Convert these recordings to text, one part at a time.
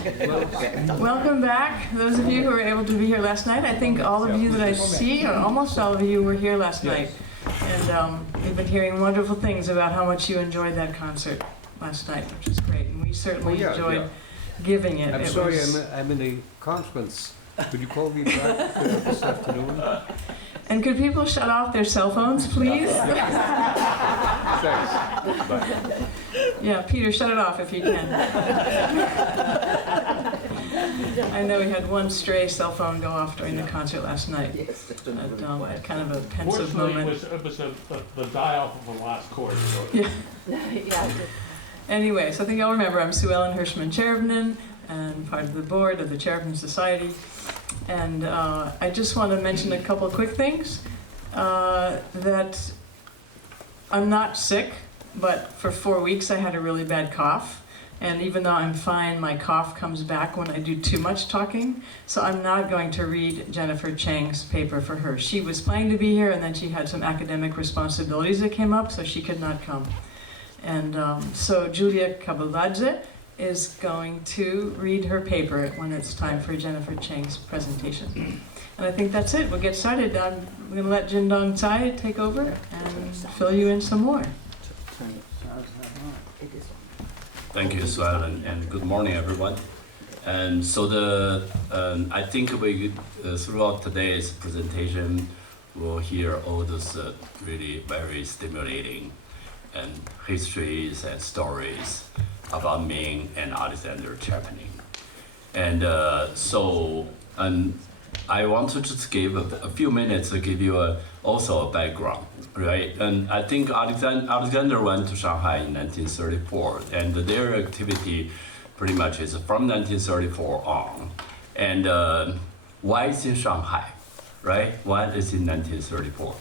Welcome back, those of you who were able to be here last night. I think all of you that I see, or almost all of you, were here last night. And we've been hearing wonderful things about how much you enjoyed that concert last night, which is great. And we certainly enjoyed giving it. I'm sorry, I'm in a conference. Could you call me back this afternoon? And could people shut off their cell phones, please? Thanks. Yeah, Peter, shut it off if you can. I know we had one stray cell phone go off during the concert last night. At kind of a pensive moment. Fortunately, it was the die-off of the last chord. So. Yeah. Anyway, so I think y'all remember I'm Sue Ellen Hirschman Tcherepnin, and part of the board of the Tcherepnin Society. And I just want to mention a couple of quick things. That I'm not sick, but for 4 weeks I had a really bad cough. And even though I'm fine, my cough comes back when I do too much talking. So I'm not going to read Jennifer Chang's paper for her. She was planning to be here, and then she had some academic responsibilities that came up, so she could not come. And so Julia Kebuladze is going to read her paper when it's time for Jennifer Chang's presentation. And I think that's it. We'll get started. I'm going to let Jindong Cai take over and fill you in some more. Thank you, Sue Ellen, and good morning, everyone. And so I think we throughout today's presentation, we'll hear all those really very stimulating and histories and stories about Ming and Alexander Tcherepnin. And I want to just give a few minutes to give you also a background, right? And I think Alexander went to Shanghai in 1934, and their activity pretty much is from 1934 on. And why is in Shanghai, right? Why is in 1934?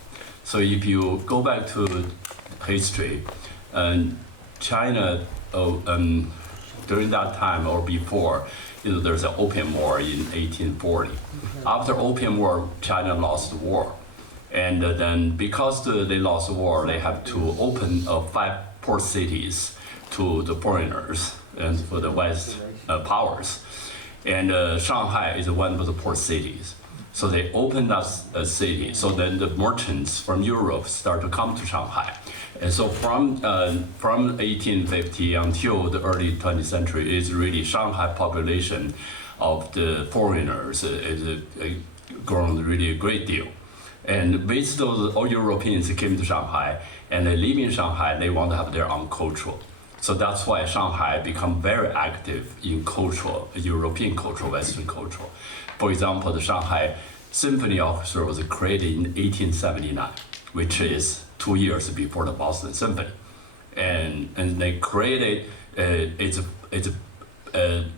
So if you go back to history, China, during that time or before, there's an opium war in 1840. After opium war, China lost the war. And then because they lost the war, they have to open 5 port cities to the foreigners and for the West powers. And Shanghai is one of the port cities. So they opened up a city. So then the merchants from Europe start to come to Shanghai. And so from 1850 until the early 20th century is really Shanghai population of the foreigners is grown really a great deal. And with those, all Europeans came to Shanghai and they live in Shanghai, they want to have their own culture. So that's why Shanghai become very active in cultural, European culture, Western culture. For example, the Shanghai Symphony Orchestra was created in 1879, which is 2 years before the Boston Symphony. And they created, it's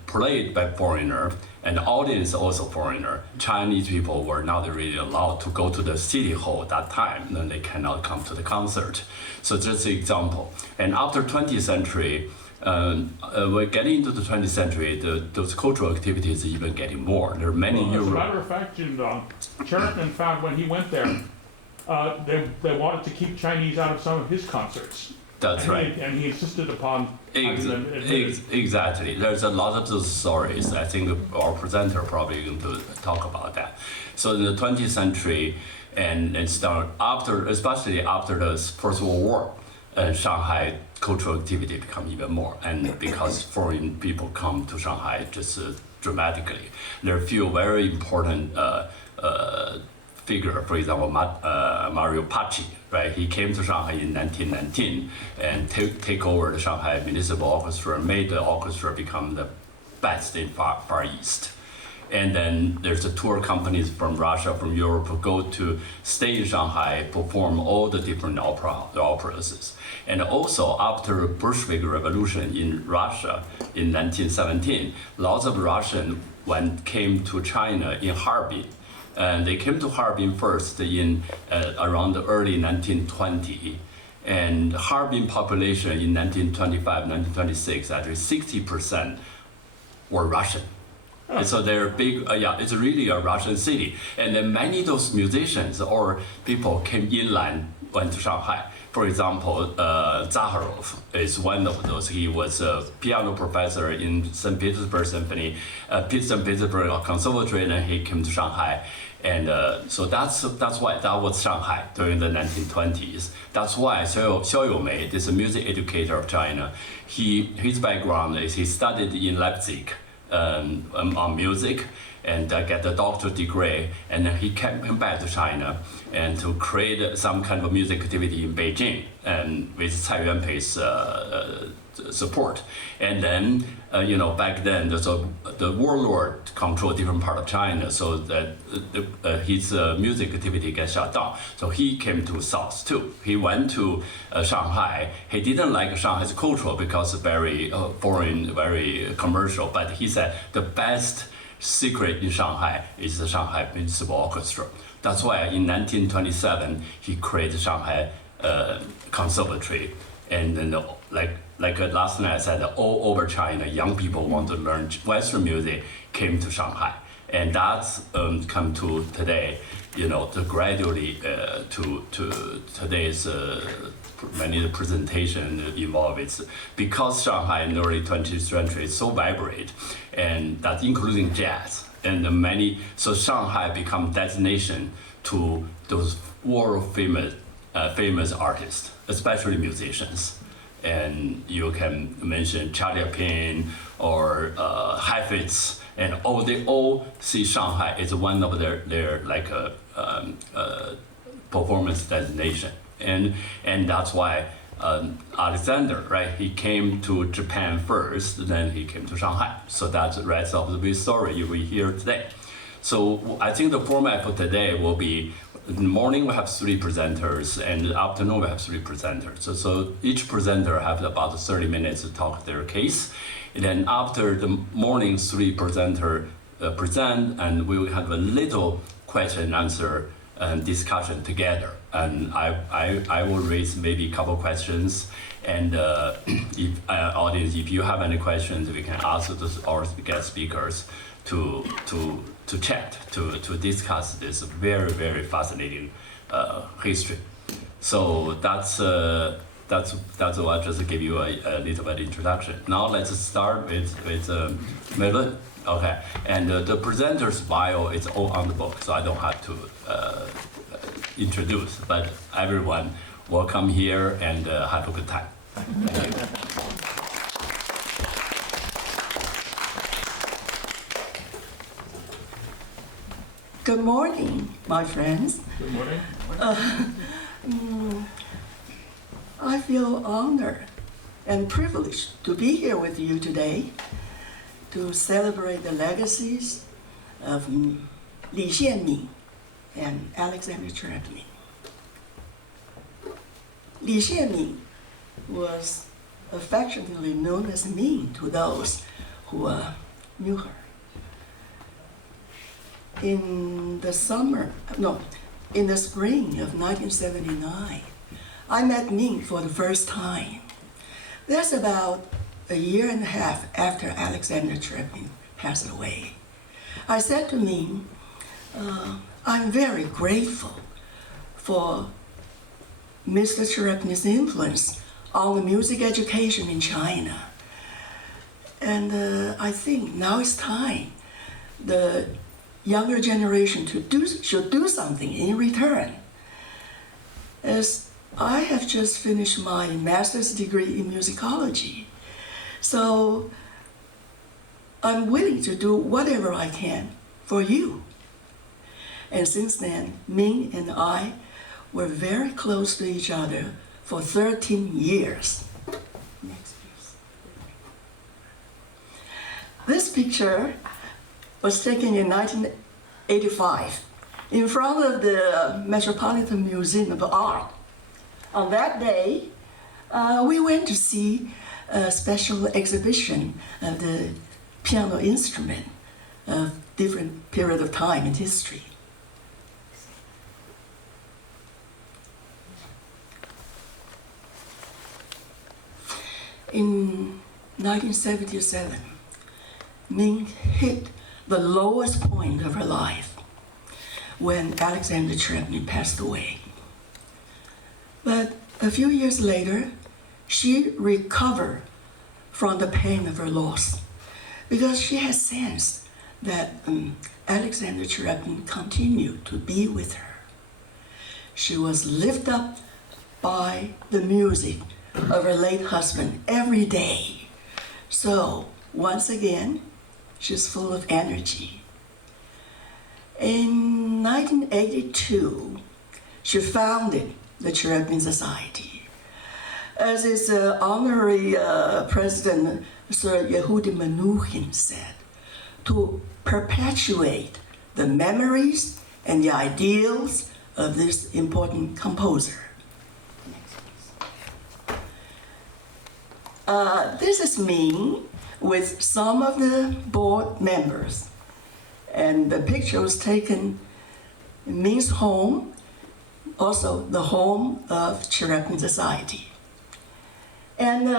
played by foreigner, and the audience also foreigner. Chinese people were not really allowed to go to the city hall at that time, then they cannot come to the concert. So just an example. And after 20th century, we're getting into the 20th century, those cultural activities are even getting more. There are many As a matter of fact, Tcherepnin found when he went there, they wanted to keep Chinese out of some of his concerts. That's right. And he insisted upon exactly. There's a lot of those stories. I think our presenter probably going to talk about that. So in the 20th century, and start after, especially after the First World War, Shanghai cultural activity become even more, and because foreign people come to Shanghai just dramatically. There are a few very important figure, for example, Mario Paci, right? He came to Shanghai in 1919 and take over the Shanghai Municipal Orchestra, made the orchestra become the best in Far East. And then there's the tour companies from Russia, from Europe, who go to stay in Shanghai, perform all the different operas. And also after Bolshevik Revolution in Russia in 1917, lots of Russians came to China in Harbin. And they came to Harbin first in around the early 1920. And Harbin population in 1925, 1926, actually 60% were Russian. And so they're big, it's really a Russian city. And then many of those musicians or people came inland went to Shanghai. For example, Zakharov is one of those. He was a piano professor in St. Petersburg Symphony, St. Petersburg Conservatory, and then he came to Shanghai. And so that's why that was Shanghai during the 1920s. That's why Xiao Youmei, this music educator of China, his background is he studied in Leipzig on music and get a doctorate degree, and then he came back to China and to create some kind of music activity in Beijing and with Cai Yuanpei's support. And then back then the warlord controlled different part of China, so that his music activity got shut down. So he came to South too. He went to Shanghai. He didn't like Shanghai's culture because very foreign, very commercial. But he said the best secret in Shanghai is the Shanghai Municipal Orchestra. That's why in 1927 he created Shanghai Conservatory, and then like last night I said, all over China, young people want to learn Western music came to Shanghai, and that's come to today. To gradually to today's many presentation involved. It's because Shanghai in the early 20th century is so vibrant, and that including jazz and so Shanghai become destination to those world famous artists, especially musicians. And you can mention Tcherepnin or Heifetz, and they all see Shanghai as one of their performance destination. And that's why Alexander, right? He came to Japan first, then he came to Shanghai. So that's the rest of the big story you will hear today. So I think the format for today will be, in the morning we have 3 presenters, and in the afternoon we have 3 presenters. So each presenter have about 30 minutes to talk their case. And then after the morning 3 presenter present, and we will have a little question and answer and discussion together. And I will raise maybe a couple questions, and if audience, if you have any questions, we can ask our guest speakers to chat, to discuss this very, very fascinating history. So that's why I just give you a little bit introduction. Now let's start with Meilun. Okay, and the presenter's bio is all on the book, so I don't have to introduce, but everyone welcome here and have a good time. Thank you. Good morning, my friends. Good morning. I feel honored and privileged to be here with you today to celebrate the legacies of HSIEN-MING and Alexander Tcherepnin. HSIEN-MING was affectionately known as Ming to those who knew her. In the spring of 1979, I met Ming for the first time. That's about a year and a half after Alexander Tcherepnin passed away. I said to Ming, I'm very grateful for Mr. Tcherepnin's influence on the music education in China. And I think now it's time the younger generation should do something in return. As I have just finished my master's degree in musicology, so I'm willing to do whatever I can for you. And since then, Ming and I were very close to each other for 13 years. Next, please. This picture was taken in 1985 in front of the Metropolitan Museum of Art. On that day, we went to see a special exhibition of the piano instrument of different period of time in history. In 1977, Ming hit the lowest point of her life when Alexander Tcherepnin passed away. But a few years later, she recovered from the pain of her loss because she had sensed that Alexander Tcherepnin continued to be with her. She was lifted up by the music of her late husband every day. So once again, she's full of energy. In 1982, she founded the Tcherepnin Society. As its honorary president, Sir Yehudi Menuhin, said, to perpetuate the memories and the ideals of this important composer. This is Ming with some of the board members. And the picture was taken in Ming's home, also the home of Tcherepnin Society. And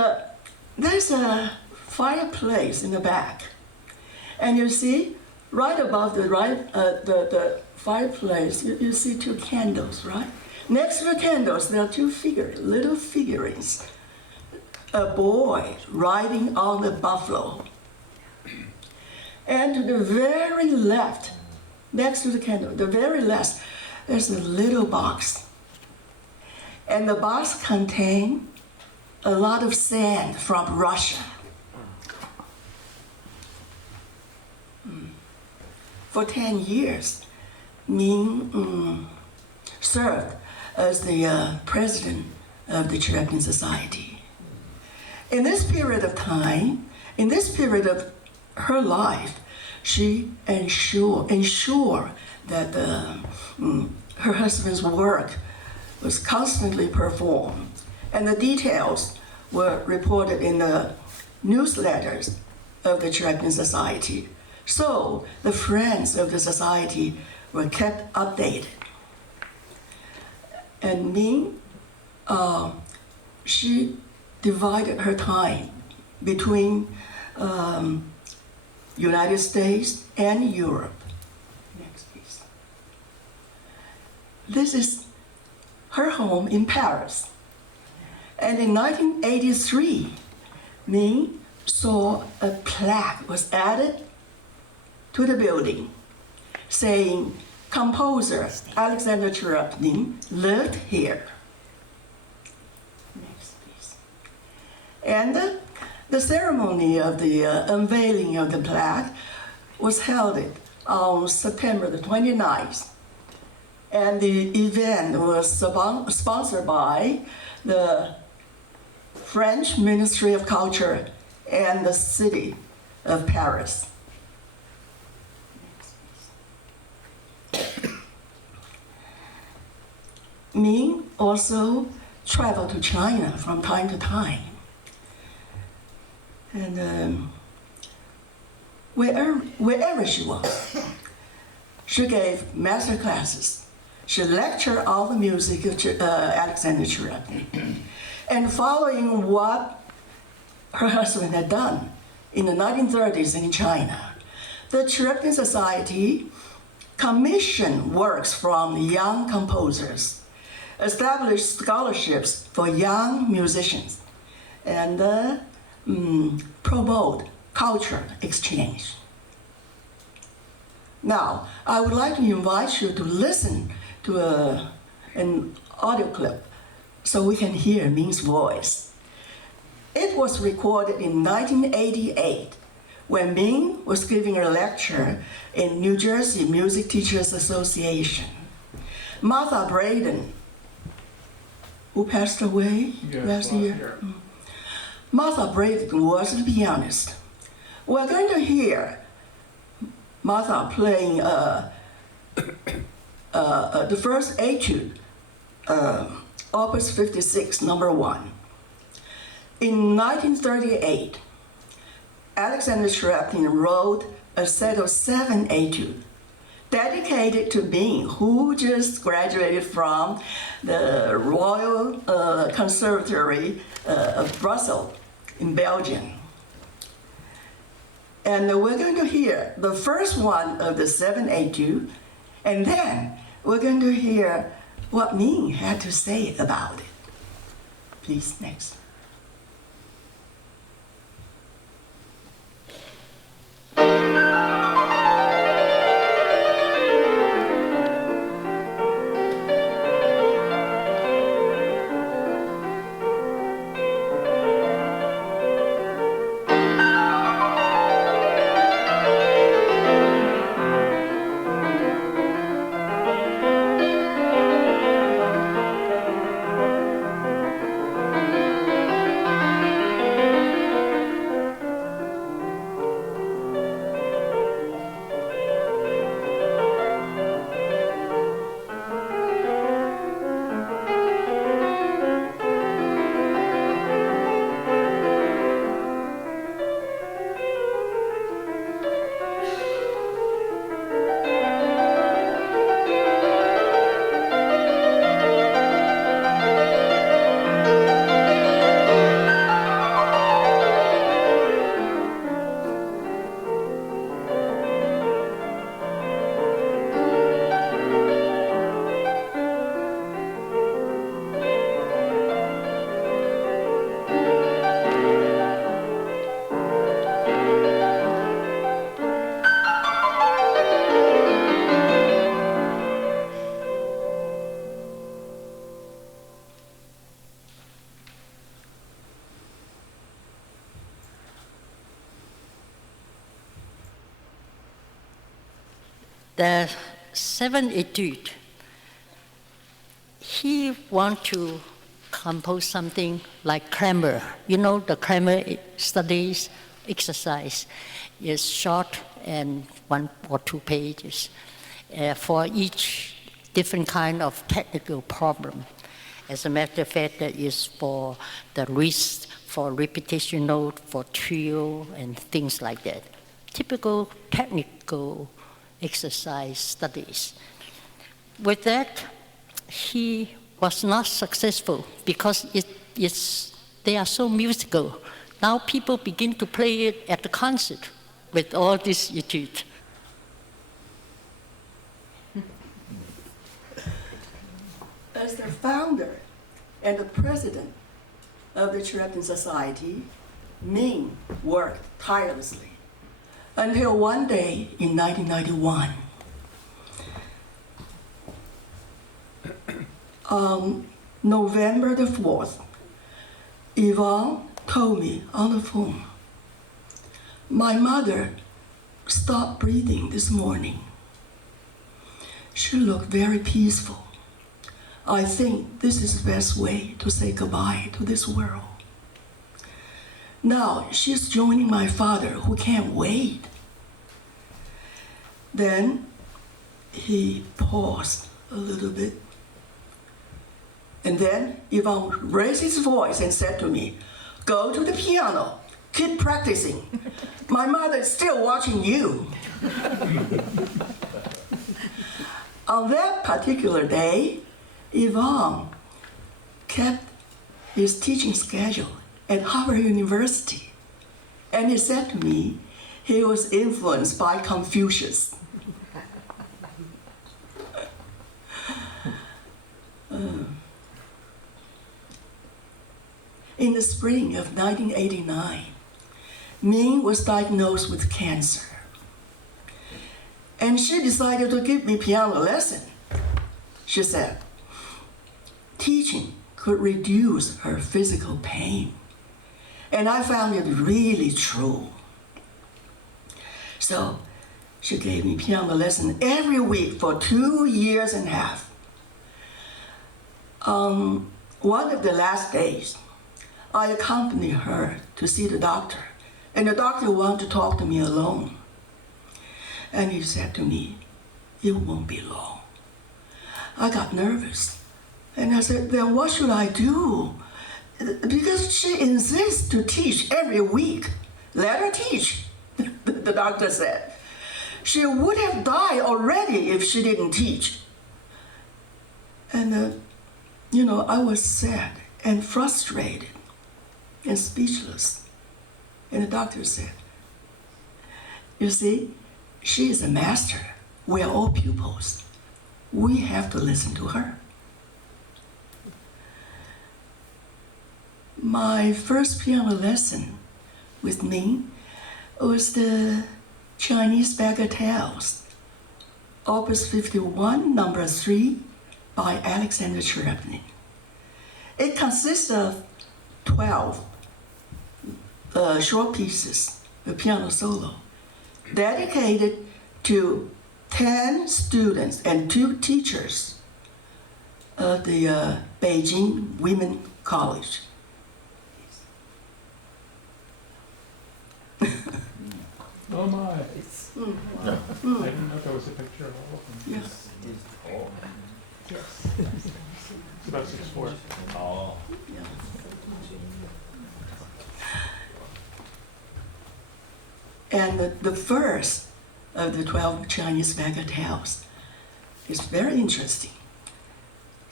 there's a fireplace in the back. And you see, right above the fireplace, you see two candles, right? Next to the candles, there are two little figurines. A boy riding on the buffalo. And to the very left, next to the candle, the very left, there's a little box. And the box contains a lot of sand from Russia. For 10 years, Ming served as the president of the Tcherepnin Society. In this period of time, in this period of her life, she ensured that her husband's work was constantly performed, and the details were reported in the newsletters of the Tcherepnin Society. So the friends of the society were kept updated. And Ming, she divided her time between United States and Europe. Next, please. This is her home in Paris. And in 1983, Ming saw a plaque was added to the building saying, composer Alexander Tcherepnin lived here. Next, please. And the ceremony of the unveiling of the plaque was held on September the 29th. And the event was sponsored by the French Ministry of Culture and the city of Paris. Ming also traveled to China from time to time. And wherever she was, she gave master classes. She lectured all the music of Alexander Tcherepnin. And following what her husband had done in the 1930s in China, the Tcherepnin Society commissioned works from young composers, established scholarships for young musicians, and promote culture exchange. Now, I would like to invite you to listen to an audio clip so we can hear Ming's voice. It was recorded in 1988 when Ming was giving a lecture in New Jersey Music Teachers Association. Martha Braden, who passed away last year. Martha Braden was the pianist. We're going to hear Martha playing the first etude, Opus 56, number 1. In 1938, Alexander Tcherepnin wrote a set of 7 etudes dedicated to Ming, who just graduated from the Royal Conservatory of Brussels in Belgium. And we're going to hear the first one of the 7 etudes, and then we're going to hear what Ming had to say about it. Please, next. The seventh etude, he want to compose something like grammar. You know, the grammar studies exercise is short and 1 or 2 pages for each different kind of technical problem. As a matter of fact, that is for the wrist, for repetition note, for trio, and things like that. Typical technical exercise studies. With that, he was not successful because they are so musical. Now people begin to play it at the concert with all this etude. As the founder and the president of the Tcherepnin Society, Ming worked tirelessly until one day in 1991. November the 4th, Wang told me on the phone, my mother stopped breathing this morning. She looked very peaceful. I think this is the best way to say goodbye to this world. Now she's joining my father, who can't wait. Then he paused a little bit. And then Yvonne raised his voice and said to me, go to the piano, keep practicing. My mother is still watching you. On that particular day, Yvonne kept his teaching schedule at Harvard University. And he said to me, he was influenced by Confucius. In the spring of 1989, Ming was diagnosed with cancer. And she decided to give me piano lesson. She said, teaching could reduce her physical pain. And I found it really true. So she gave me piano lesson every week for 2.5 years. One of the last days, I accompanied her to see the doctor, and the doctor wanted to talk to me alone. And he said to me, it won't be long. I got nervous, and I said, then what should I do? Because she insists to teach every week. Let her teach, the doctor said. She would have died already if she didn't teach. And, I was sad and frustrated and speechless. And the doctor said, you see, she is a master. We are all pupils. We have to listen to her. My first piano lesson with Ming was the Chinese Bagatelles, Opus 51, number 3, by Alexander Tcherepnin. It consists of 12 short pieces, a piano solo, dedicated to 10 students and 2 teachers of the Beijing Women College. Oh my. I didn't know there was a picture of all of them. Yes. It's about 6'4". Oh. And the first of the 12 Chinese bagatelles is very interesting.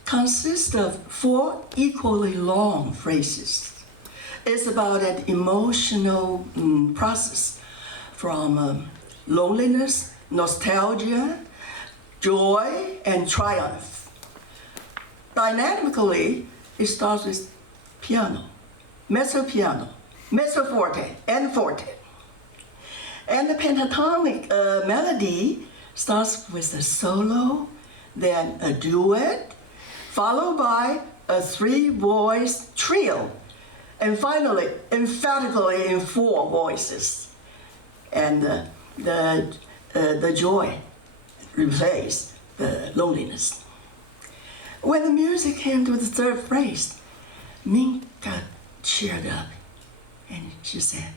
Consists of 4 equally long phrases. It's about an emotional process from loneliness, nostalgia, joy, and triumph. Dynamically, it starts with piano, mezzo forte, and forte. And the pentatonic melody starts with a solo, then a duet, followed by a 3-voice trio, and finally, emphatically in 4 voices. And the joy replaced the loneliness. When the music came to the 3rd phrase, Ming got cheered up, and she said,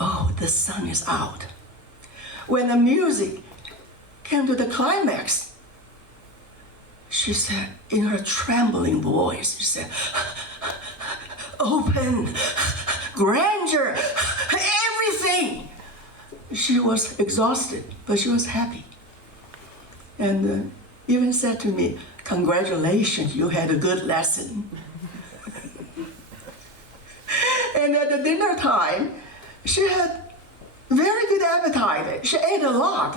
"Oh, the sun is out." When the music came to the climax, she said, in her trembling voice, she said, "Open, grandeur, everything." She was exhausted, but she was happy. And even said to me, "Congratulations, you had a good lesson." And at the dinner time, she had very good appetite. She ate a lot.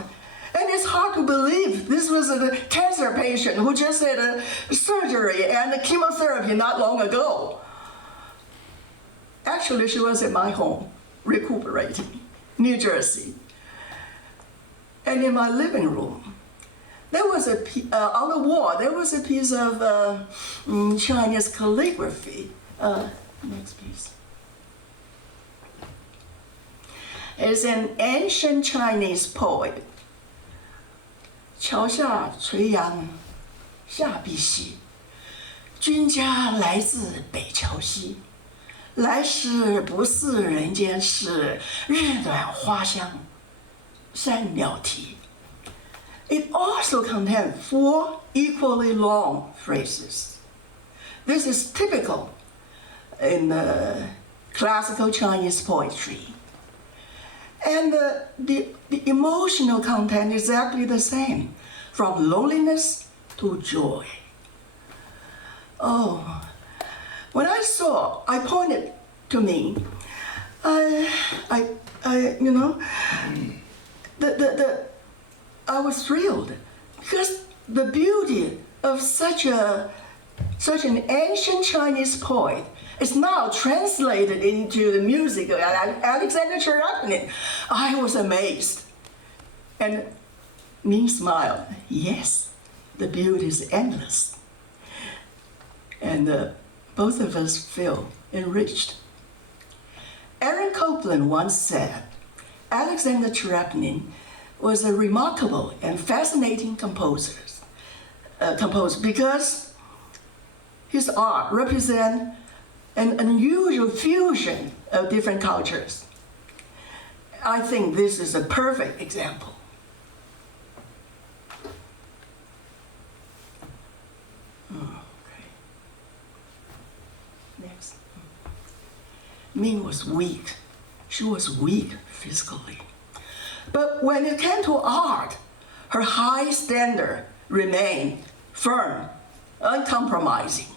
And it's hard to believe this was a cancer patient who just had a surgery and a chemotherapy not long ago. Actually, she was at my home, recuperating, New Jersey. And in my living room, there was on the wall, there was a piece of Chinese calligraphy. Next piece. It's an ancient Chinese poet. 桥下垂杨下碧溪，君家来自北桥西。来时不似人间事，日暖花香山鸟啼。It also contains 4 equally long phrases. This is typical in classical Chinese poetry. And the emotional content is exactly the same, from loneliness to joy. Oh, when I saw, I pointed to me. I was thrilled because the beauty of such an ancient Chinese poet is now translated into the music of Alexander Tcherepnin. I was amazed. And Ming smiled. Yes, the beauty is endless. And both of us feel enriched. Aaron Copland once said, Alexander Tcherepnin was a remarkable and fascinating composer because his art represents an unusual fusion of different cultures. I think this is a perfect example. Okay. Next. Ming was weak. She was weak physically. But when it came to art, her high standard remained firm, uncompromising.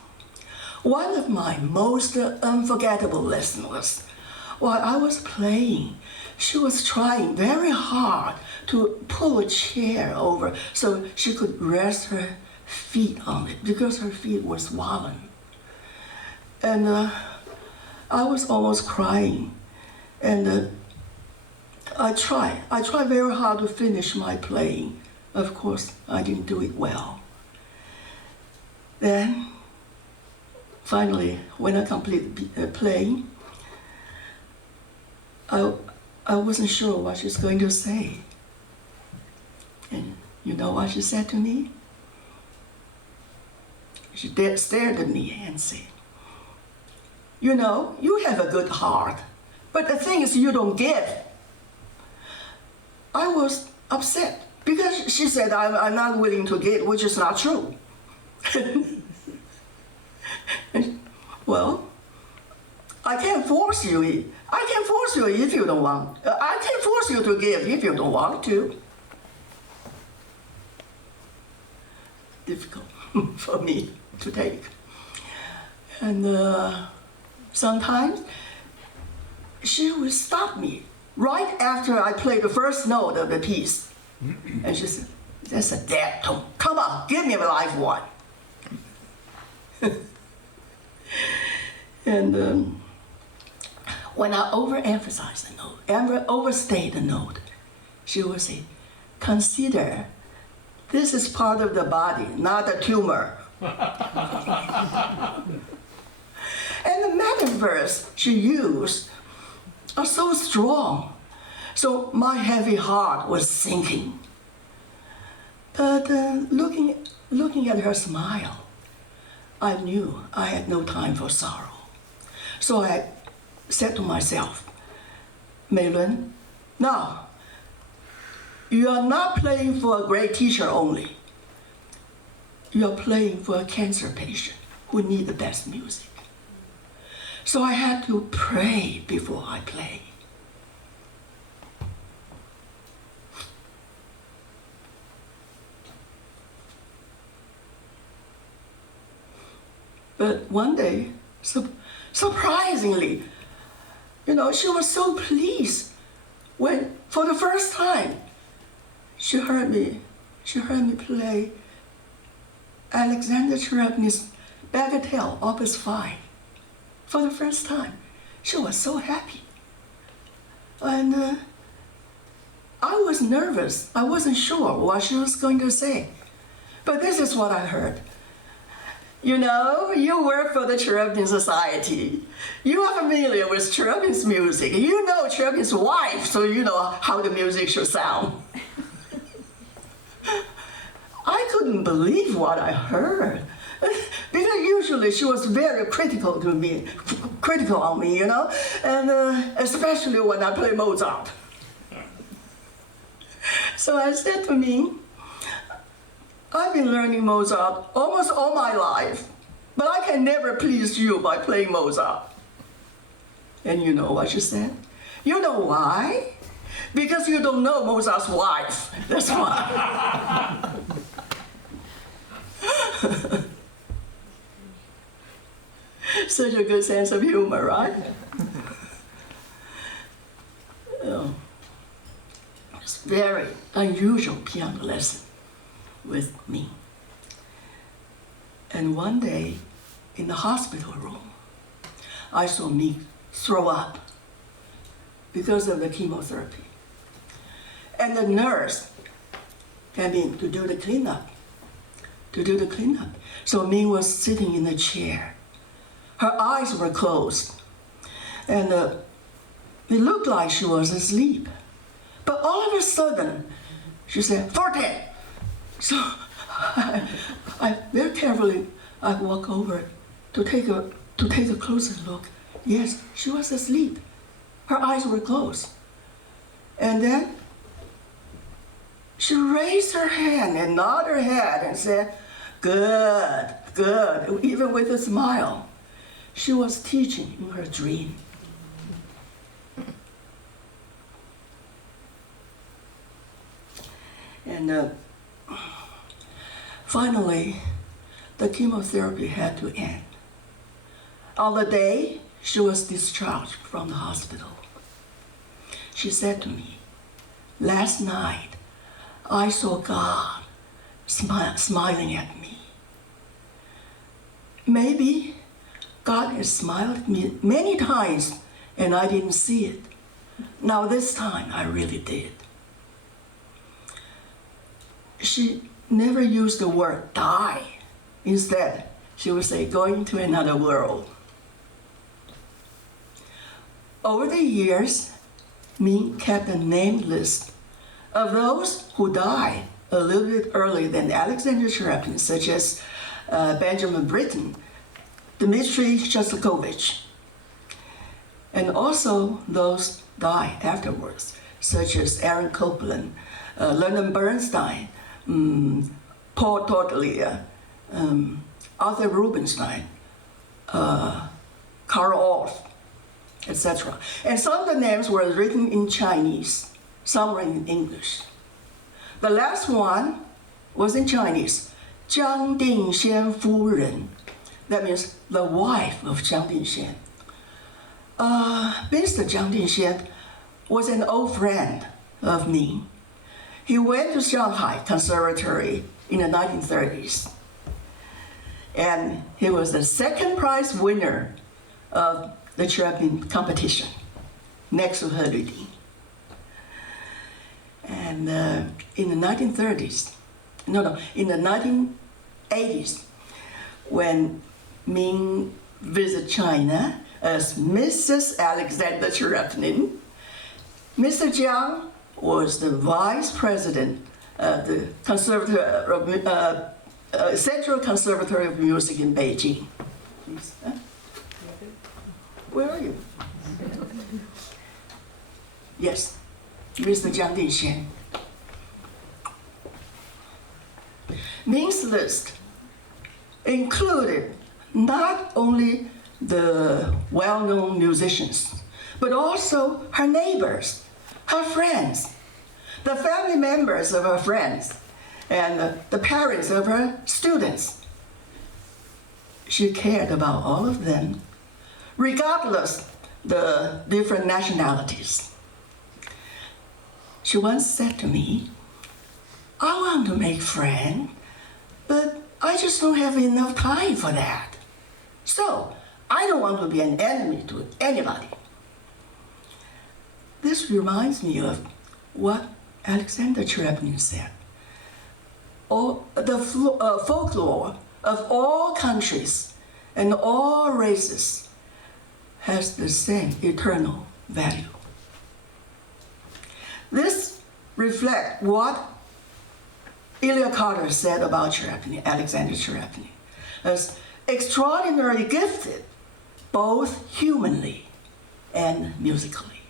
One of my most unforgettable lessons was while I was playing, she was trying very hard to pull a chair over so she could rest her feet on it because her feet were swollen. And I was almost crying. And I tried very hard to finish my playing. Of course, I didn't do it well. Then, finally, when I completed playing, I wasn't sure what she's going to say. And you know what she said to me? She stared at me and said, "You know, you have a good heart, but the thing is you don't give." I was upset because she said I'm not willing to give, which is not true. Well, I can't force you. I can't force you if you don't want. I can't force you to give if you don't want to. Difficult for me to take. And sometimes she would stop me right after I played the first note of the piece. And she said, "That's a dead tone. Come on, give me a live one." And when I overemphasize the note, overstate the note, she would say, "Consider this is part of the body, not a tumor." And the metaphors she used are so strong. So my heavy heart was sinking. But looking at her smile, I knew I had no time for sorrow. So I said to myself, "Meilun, now, you are not playing for a great teacher only. You are playing for a cancer patient who needs the best music." So I had to pray before I play. But one day, surprisingly, she was so pleased when, for the first time, she heard me play Alexander Tcherepnin's Bagatelle, Opus 5. For the first time, she was so happy. And I was nervous. I wasn't sure what she was going to say. But this is what I heard. "You know, you work for the Tcherepnin Society. You are familiar with Tcherepnin's music. You know Tcherepnin's wife, so you know how the music should sound." I couldn't believe what I heard. Because usually she was very critical on me, and especially when I play Mozart. So I said to me, "I've been learning Mozart almost all my life, but I can never please you by playing Mozart." And you know what she said? "You know why? Because you don't know Mozart's wife. That's why." Such a good sense of humor, right? It's very unusual piano lesson with me. And one day, in the hospital room, I saw me throw up because of the chemotherapy. And the nurse came in to do the cleanup. So Ming was sitting in a chair. Her eyes were closed, and it looked like she was asleep. But all of a sudden, she said, "Forte!" So I very carefully, I walked over to take a closer look. Yes, she was asleep. Her eyes were closed. And then she raised her hand and nodded her head and said, "Good, good," even with a smile. She was teaching in her dream. And finally, the chemotherapy had to end. On the day she was discharged from the hospital, she said to me, "Last night, I saw God smiling at me. Maybe God has smiled at me many times and I didn't see it. Now this time I really did. She never used the word die. Instead, she would say going to another world. Over the years, Ming kept a named list of those who died a little bit earlier than Alexander Tcherepnin, such as Benjamin Britten, Dmitry Shostakovich, and also those died afterwards, such as Aaron Copland, Leonard Bernstein, Paul Tortelier, Arthur Rubinstein, Carl Orff, etc. And some of the names were written in Chinese, some were in English. The last one was in Chinese, Jiang Dingxian Furen. That means the wife of Jiang Dingxian. Mr. Jiang Dingxian was an old friend of Ming. He went to Shanghai Conservatory in the 1930s. And he was the second prize winner of the Tcherepnin competition, next to He Lüding. And in the 1930s, in the 1980s, when Ming visited China as Mrs. Alexander Tcherepnin, Mr. Jiang was the vice president of the Central Conservatory of Music in Beijing. Please, huh? Where are you? Yes, Mr. Jiang Dingxian. Ming's list included not only the well-known musicians, but also her neighbors, her friends, the family members of her friends, and the parents of her students. She cared about all of them, regardless the different nationalities. She once said to me, I want to make friends, but I just don't have enough time for that. So I don't want to be an enemy to anybody. This reminds me of what Alexander Tcherepnin said. The folklore of all countries and all races has the same eternal value. This reflects what Ilya Carter said about Tcherepnin, Alexander Tcherepnin, as extraordinarily gifted, both humanly and musically.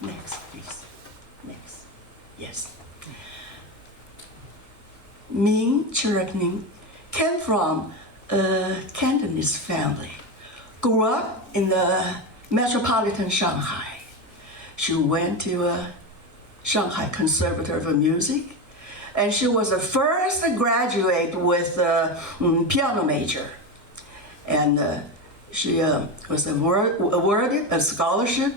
Next, please. Next. Yes. Ming Tcherepnin came from a Cantonese family, grew up in the metropolitan Shanghai. She went to Shanghai Conservatory of Music, and she was the first to graduate with a piano major. And she was awarded a scholarship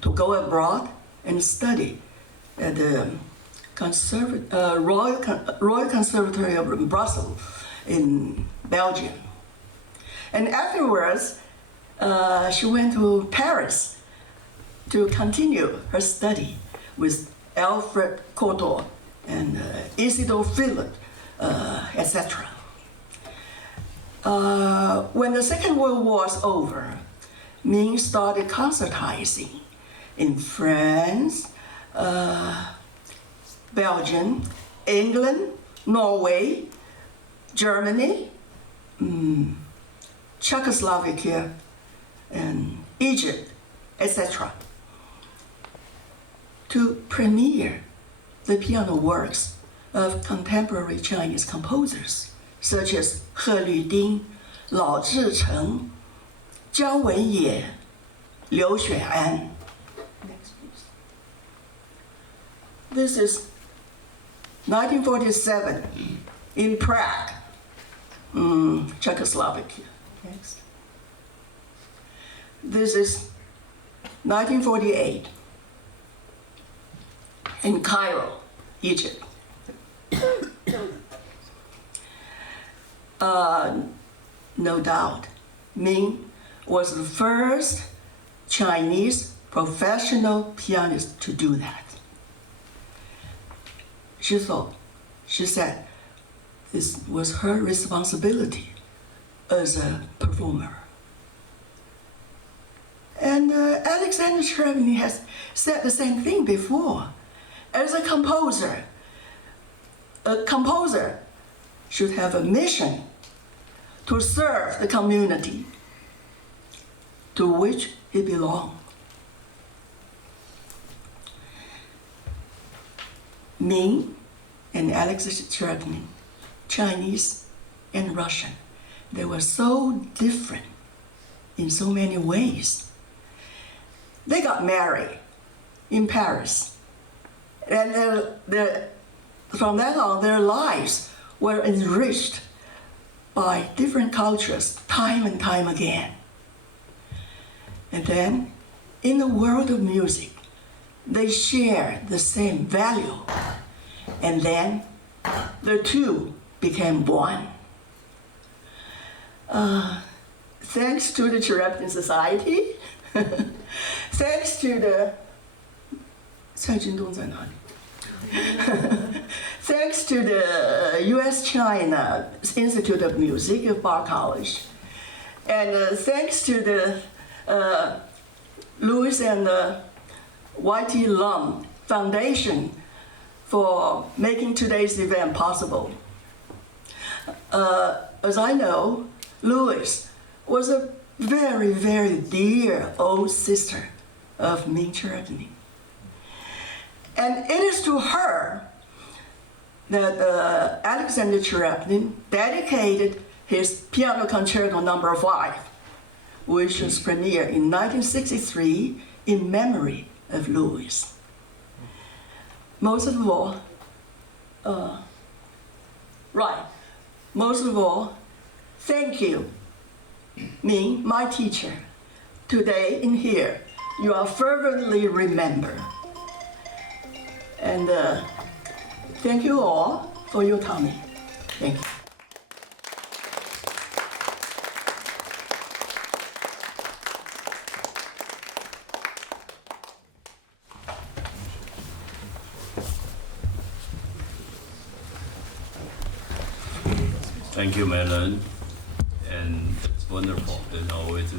to go abroad and study at the Royal Conservatory of Brussels in Belgium. And afterwards, she went to Paris to continue her study with Alfred Cortot and Isidore Philipp, etc. When the Second World War was over, Ming started concertizing in France, Belgium, England, Norway, Germany, Czechoslovakia, and Egypt, etc. to premiere the piano works of contemporary Chinese composers such as He Lüding, Lao Zhicheng, Jiang Wenye, Liu Xuan. Next, please. This is 1947 in Prague, Czechoslovakia. Next. This is 1948 in Cairo, Egypt. 1950 no doubt, Ming was the first Chinese professional pianist to do that. She said, this was her responsibility as a performer. And Alexander Tcherepnin has said the same thing before. As a composer should have a mission to serve the community to which he belongs. Ming and Alexander Tcherepnin, Chinese and Russian, they were so different in so many ways. They got married in Paris, and from then on, their lives were enriched by different cultures time and time again. And then, in the world of music, they share the same value, and then the two became one. Thanks to the Tcherepnin Society, thanks to the thanks to the U.S.-China Institute of Music of Bard College, and thanks to the Louis and Y.T. Lum Foundation for making today's event possible. As I know, Louis was a very, very dear old sister of Ming Tcherepnin. And it is to her that Alexander Tcherepnin dedicated his Piano Concerto No. 5, which was premiered in 1963 in memory of Louis. Most of all, thank you, Ming, my teacher. Today in here, you are fervently remembered. And thank you all for your coming. Thank you. Thank you, Meilun, and it's wonderful. You know, it's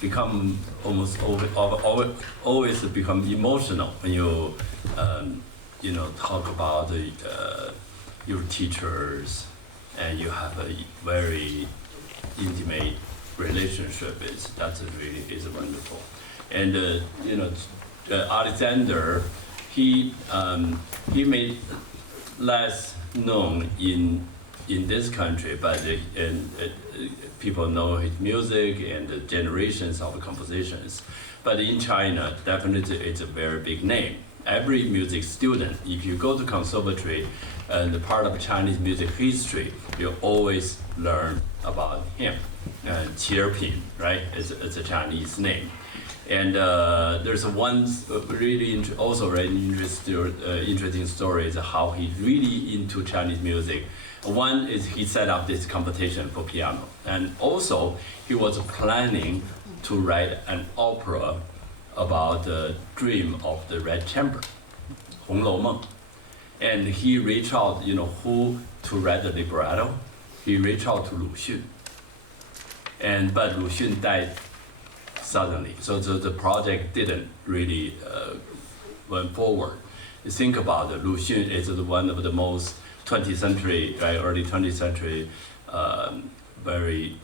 become always become emotional when you talk about your teachers, and you have a very intimate relationship. That's really is wonderful. And Alexander, he made less known in this country, but people know his music and the generations of compositions. But in China, definitely it's a very big name. Every music student, if you go to conservatory and the part of Chinese music history, you always learn about him. Tcherepnin, right? It's a Chinese name. And there's one really interesting story is how he's really into Chinese music. One is he set up this competition for piano, and also he was planning to write an opera about the dream of the Red Chamber, 红楼梦. And he reached out, who to write the libretto. He reached out to Lu Xun. But Lu Xun died suddenly, so the project didn't really went forward. You think about it, Lu Xun is one of the most 20th century, early 20th century, very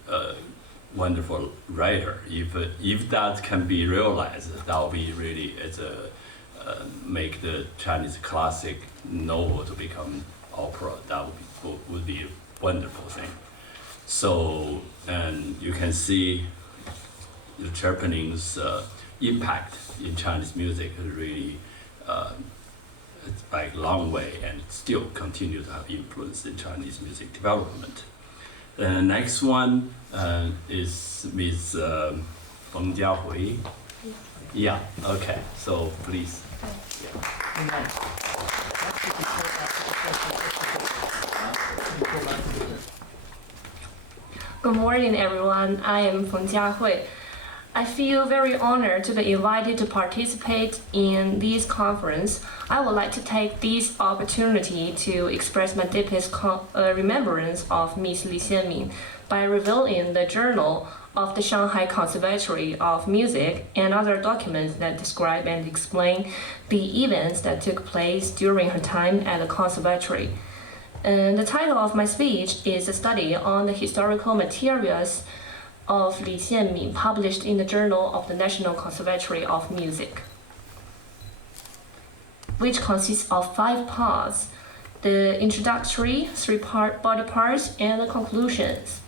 wonderful writer. If that can be realized, that will be really make the Chinese classic novel to become opera. That would be a wonderful thing. So, and you can see the Tcherepnin's impact in Chinese music is really it's by a long way, and still continue to have influence in Chinese music development. The next one is Ms. Feng Jiahui. Yeah, okay, so please. Good morning, everyone. I am Feng Jiahui. I feel very honored to be invited to participate in this conference. I would like to take this opportunity to express my deepest remembrance of Miss Li HSIEN-MING by revealing the journal of the Shanghai Conservatory of Music and other documents that describe and explain the events that took place during her time at the conservatory. And the title of my speech is a study on the historical materials of Li HSIEN-MING published in the Journal of the National Conservatory of Music, which consists of 5 parts: the introductory, 3 body parts, and the conclusions.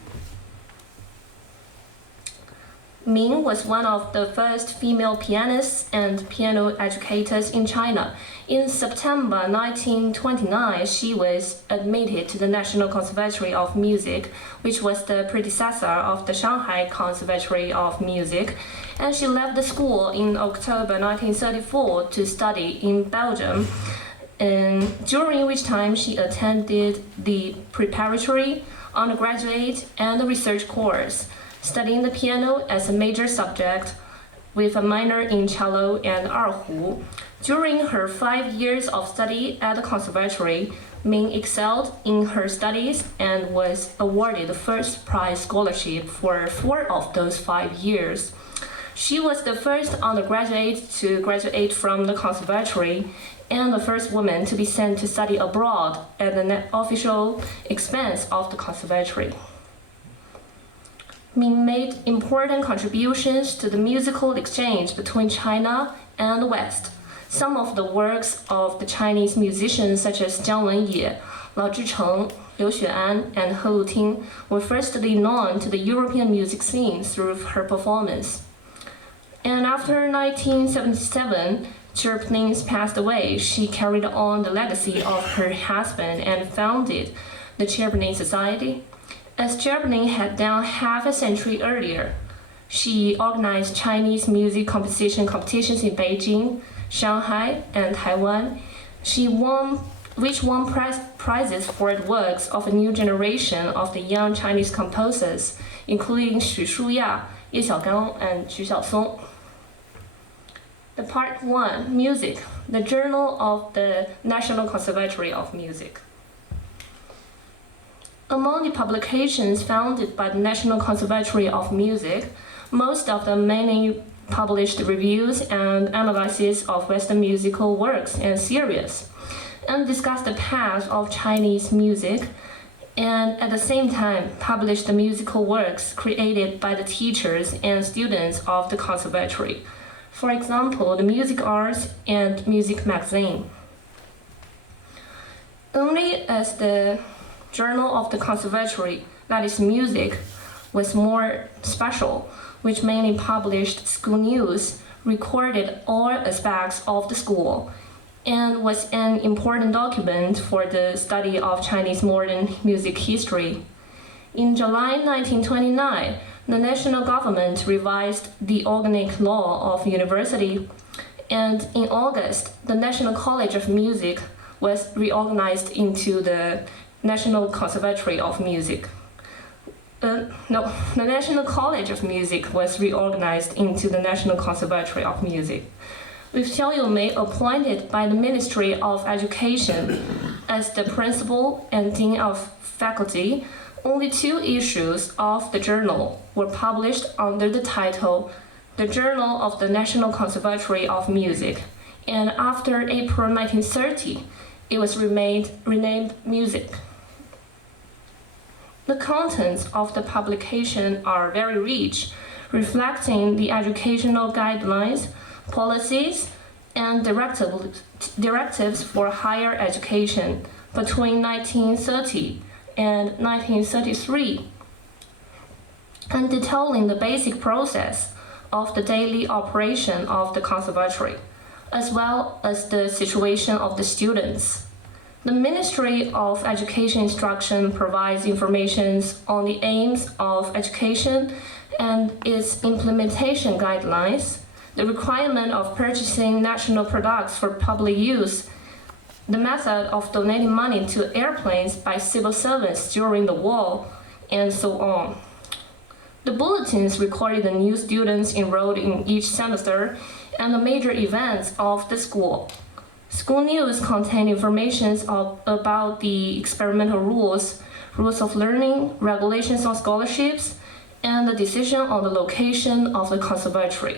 Ming was one of the first female pianists and piano educators in China. In September 1929, she was admitted to the National Conservatory of Music, which was the predecessor of the Shanghai Conservatory of Music, and she left the school in October 1934 to study in Belgium, during which time she attended the preparatory, undergraduate, and research course, studying the piano as a major subject with a minor in cello and erhu. During her 5 years of study at the conservatory, Ming excelled in her studies and was awarded the first prize scholarship for 4 of those 5 years. She was the first undergraduate to graduate from the conservatory and the first woman to be sent to study abroad at the official expense of the conservatory. Ming made important contributions to the musical exchange between China and the West. Some of the works of the Chinese musicians such as Jiang Wenye, Lao Zhicheng, Liu Xuan, and He Luting were firstly known to the European music scene through her performance. And after 1977, Tcherepnin passed away. She carried on the legacy of her husband and founded the Tcherepnin Society. As Tcherepnin had done half a century earlier, she organized Chinese music competitions in Beijing, Shanghai, and Taiwan. Which won prizes for the works of a new generation of the young Chinese composers, including Xu Shuya, Ye Xiaogang, and Xu Xiaosong. The Part 1, Music, the Journal of the National Conservatory of Music. Among the publications founded by the National Conservatory of Music, most of them mainly published reviews and analyses of Western musical works and series, and discussed the past of Chinese music, and at the same time published the musical works created by the teachers and students of the conservatory. For example, the Music Arts and Music Magazine. Only as the Journal of the Conservatory, that is music, was more special, which mainly published school news, recorded all aspects of the school, and was an important document for the study of Chinese modern music history. In July 1929, the national government revised the organic law of university, and in August, the National College of Music was reorganized into the National Conservatory of Music. The National College of Music was reorganized into the National Conservatory of Music, with Xiao Youmei appointed by the Ministry of Education as the principal and dean of faculty. Only 2 issues of the journal were published under the title The Journal of the National Conservatory of Music, and after April 1930, it was renamed Music. The contents of the publication are very rich, reflecting the educational guidelines, policies, and directives for higher education between 1930 and 1933, and detailing the basic process of the daily operation of the conservatory, as well as the situation of the students. The Ministry of Education Instruction provides information on the aims of education and its implementation guidelines, the requirement of purchasing national products for public use, the method of donating money to airplanes by civil servants during the war, and so on. The bulletins recorded the new students enrolled in each semester and the major events of the school. School news contain information about the experimental rules, rules of learning, regulations on scholarships, and the decision on the location of the conservatory.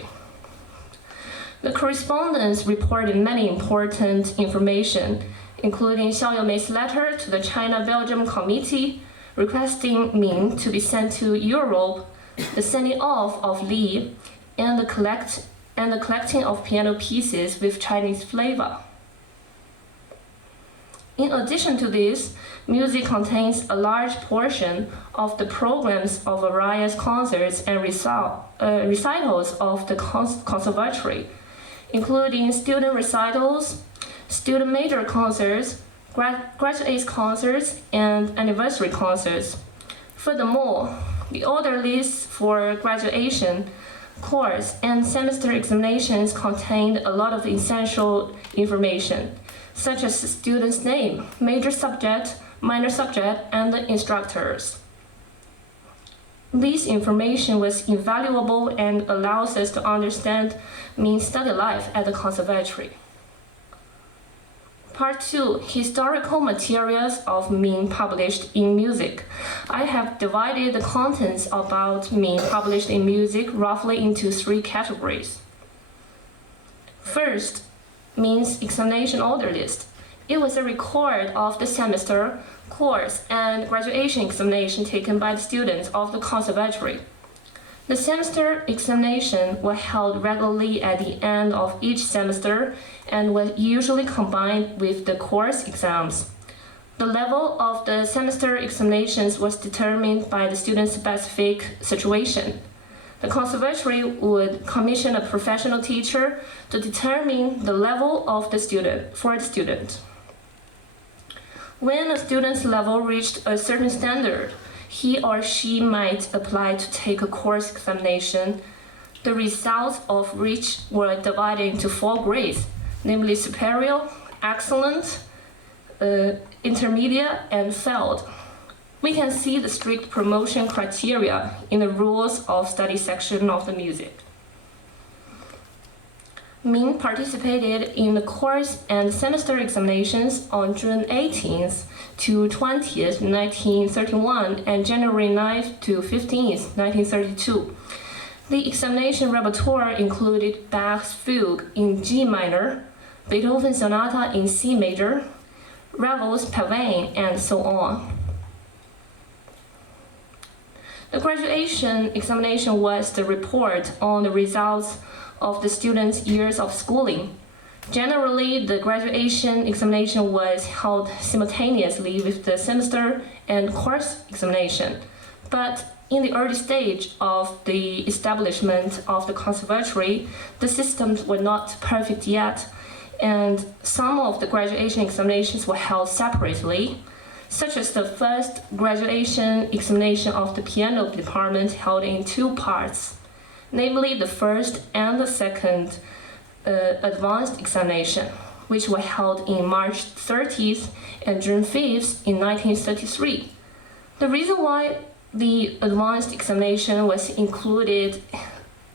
The correspondence reported many important information, including Xiao Youmei's letter to the China-Belgium Committee requesting Ming to be sent to Europe, the sending off of Li, and the collecting of piano pieces with Chinese flavor. In addition to this, music contains a large portion of the programs of various concerts and recitals of the conservatory, including student recitals, student major concerts, graduate concerts, and anniversary concerts. Furthermore, the order lists for graduation, course, and semester examinations contained a lot of essential information, such as the student's name, major subject, minor subject, and the instructors. This information was invaluable and allows us to understand Ming's study life at the conservatory. Part 2. Historical materials of Ming published in music. I have divided the contents about Ming published in music roughly into 3 categories. First, Ming's examination order list. It was a record of the semester, course, and graduation examination taken by the students of the conservatory. The semester examination was held regularly at the end of each semester and was usually combined with the course exams. The level of the semester examinations was determined by the student's specific situation. The conservatory would commission a professional teacher to determine the level of the student for the student. When a student's level reached a certain standard, he or she might apply to take a course examination, the results of which were divided into 4 grades, namely superior, excellent, intermediate, and failed. We can see the strict promotion criteria in the rules of study section of the music. Ming participated in the course and semester examinations on June 18th to 20th, 1931, and January 9th to 15th, 1932. The examination repertoire included Bach's Fugue in G minor, Beethoven's Sonata in C major, Ravel's Pavane, and so on. The graduation examination was the report on the results of the students' years of schooling. Generally, the graduation examination was held simultaneously with the semester and course examination. But in the early stage of the establishment of the conservatory, the systems were not perfect yet, and some of the graduation examinations were held separately, such as the first graduation examination of the piano department held in 2 parts, namely the first and the second advanced examination, which were held in March 30th and June 5th in 1933. The reason why the advanced examination was included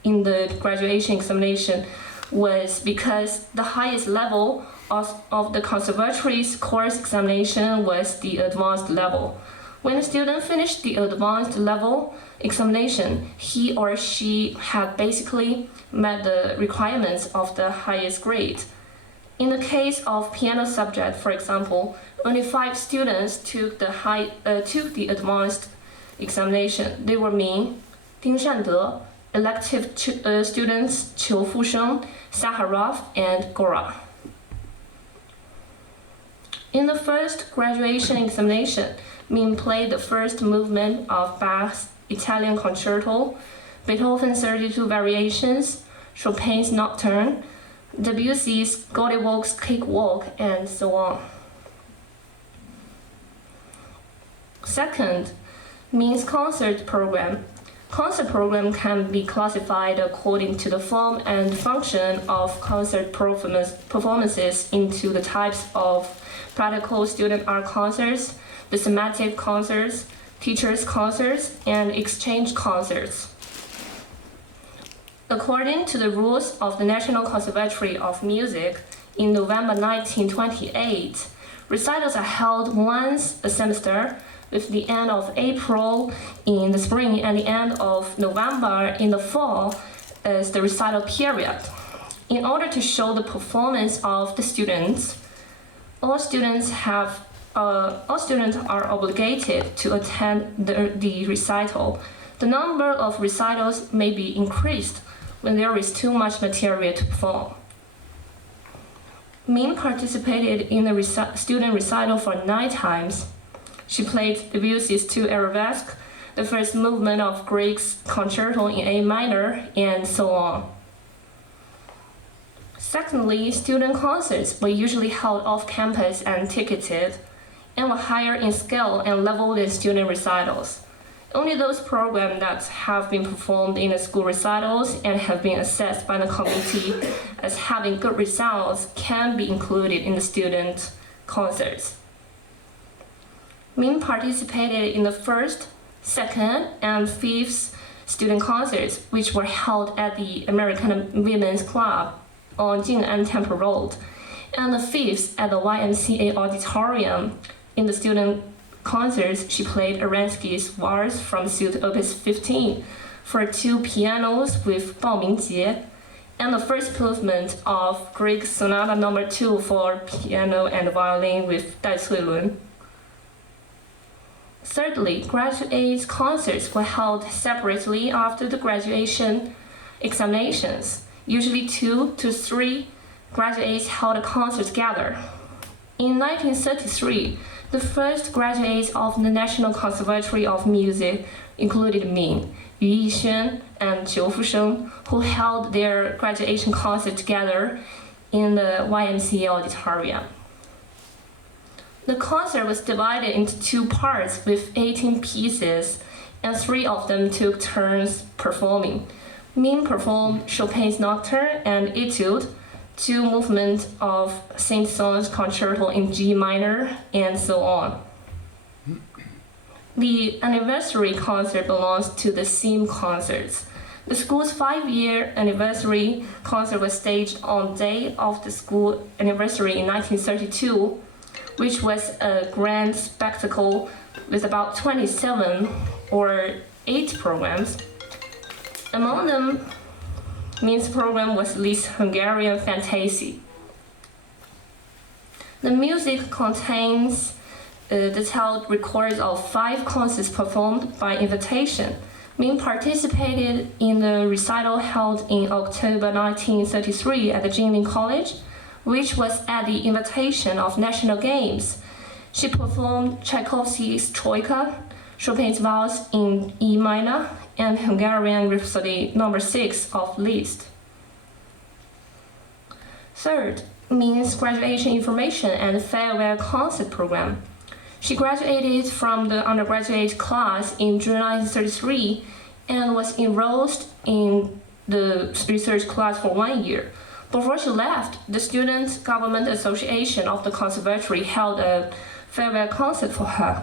in the graduation examination was because the highest level of the conservatory's course examination was the advanced level. When a student finished the advanced level examination, he or she had basically met the requirements of the highest grade. In the case of piano subject, for example, only 5 students took the advanced examination. They were Ming, Ding Shande, elective students Qiu Fusheng, Sakharov, and Gora. In the first graduation examination, Ming played the first movement of Bach's Italian Concerto, Beethoven's 32 Variations, Chopin's Nocturne, Debussy's Goldilocks Cakewalk, and so on. Second, Ming's concert program. Concert program can be classified according to the form and function of concert performances into the types of practical student art concerts, the thematic concerts, teachers' concerts, and exchange concerts. According to the rules of the National Conservatory of Music, in November 1928, recitals are held once a semester, with the end of April in the spring and the end of November in the fall as the recital period. In order to show the performance of the students, all students are obligated to attend the recital. The number of recitals may be increased when there is too much material to perform. Ming participated in the student recital for 9 times. She played Debussy's 2 Arabesque, the first movement of Grieg's concerto in A minor, and so on. Secondly, student concerts were usually held off campus and ticketed, and were higher in scale and level than student recitals. Only those programs that have been performed in the school recitals and have been assessed by the committee as having good results can be included in the student concerts. Ming participated in the 1st, 2nd, and 5th student concerts, which were held at the American Women's Club on Jing'an Temple Road, and the 5th at the YMCA Auditorium. In the student concerts, she played Aransky's Waltz from Suite Opus 15 for 2 pianos with Bao Mingjie, and the first movement of Grieg's Sonata No. 2 for piano and violin with Dai Cuilun. Thirdly, graduate concerts were held separately after the graduation examinations. Usually 2 to 3 graduates held a concert together. In 1933, the first graduates of the National Conservatory of Music included Ming, Yu Yixuan, and Qiu Fusheng, who held their graduation concert together in the YMCA auditorium. The concert was divided into 2 parts with 18 pieces, and 3 of them took turns performing. Ming performed Chopin's Nocturne and Etude, 2 movements of Saint-Saëns concerto in G minor, and so on. The anniversary concert belongs to the SIEM concerts. The school's 5-year anniversary concert was staged on the day of the school anniversary in 1932, which was a grand spectacle with about 27 or 8 programs. Among them, Ming's program was Liszt's Hungarian Fantasy. The music contains detailed records of 5 concerts performed by invitation. Ming participated in the recital held in October 1933 at the Jindong College, which was at the invitation of National Games. She performed Tchaikovsky's Troika, Chopin's Waltz in E minor, and Hungarian Rhapsody No. 6 of Liszt. Third, Ming's graduation information and farewell concert program. She graduated from the undergraduate class in June 1933 and was enrolled in the research class for 1 year. Before she left, the Student Government Association of the Conservatory held a farewell concert for her.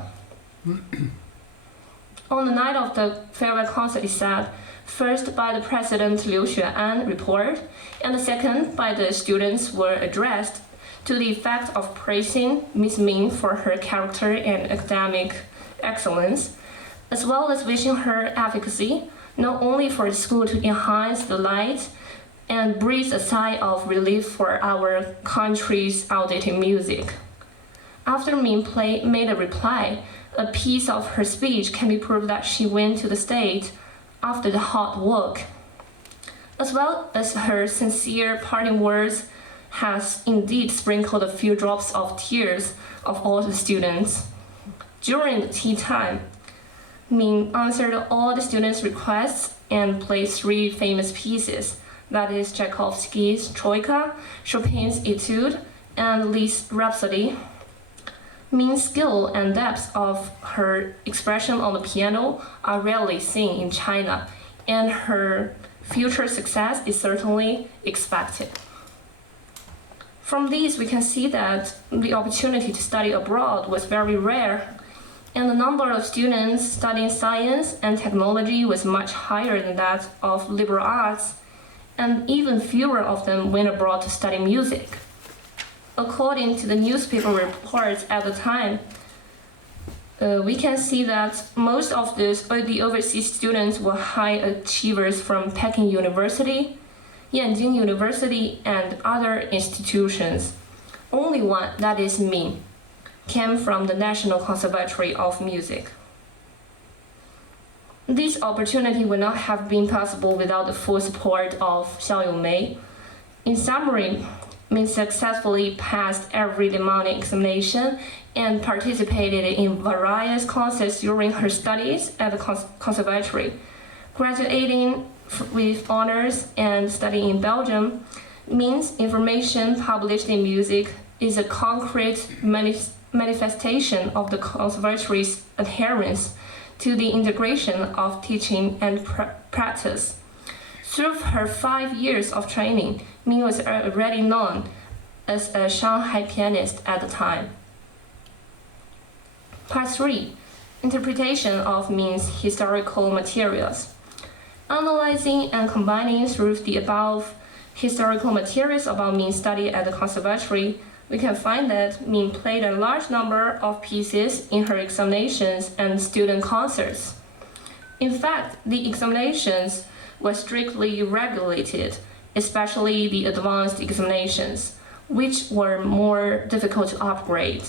On the night of the farewell concert, it said, first by the President Liu Xuan report, and the second by the students were addressed to the effect of praising Miss Ming for her character and academic excellence, as well as wishing her efficacy, not only for the school to enhance the light and breathe a sigh of relief for our country's outdated music. After Ming made a reply, a piece of her speech can be proved that she went to the stage after the hard work, as well as her sincere parting words has indeed sprinkled a few drops of tears of all the students. During the tea time, Ming answered all the students' requests and played 3 famous pieces, that is Tchaikovsky's Troika, Chopin's Etude, and Liszt's Rhapsody. Ming's skill and depth of her expression on the piano are rarely seen in China, and her future success is certainly expected. From these, we can see that the opportunity to study abroad was very rare and the number of students studying science and technology was much higher than that of liberal arts, and even fewer of them went abroad to study music. According to the newspaper reports at the time, we can see that most of the overseas students were high achievers from Peking University, Yanjing University, and other institutions. Only one, that is Ming, came from the National Conservatory of Music. This opportunity would not have been possible without the full support of Xiao Mei. In summary, Ming successfully passed every demanding examination and participated in various concerts during her studies at the conservatory. Graduating with honors and studying in Belgium, Ming's information published in music is a concrete manifestation of the conservatory's adherence to the integration of teaching and practice. Through her 5 years of training, Ming was already known as a Shanghai pianist at the time. Part 3. Interpretation of Ming's historical materials. Analyzing and combining through the above historical materials about Ming's study at the conservatory, we can find that Ming played a large number of pieces in her examinations and student concerts. In fact, the examinations were strictly regulated, especially the advanced examinations, which were more difficult to upgrade.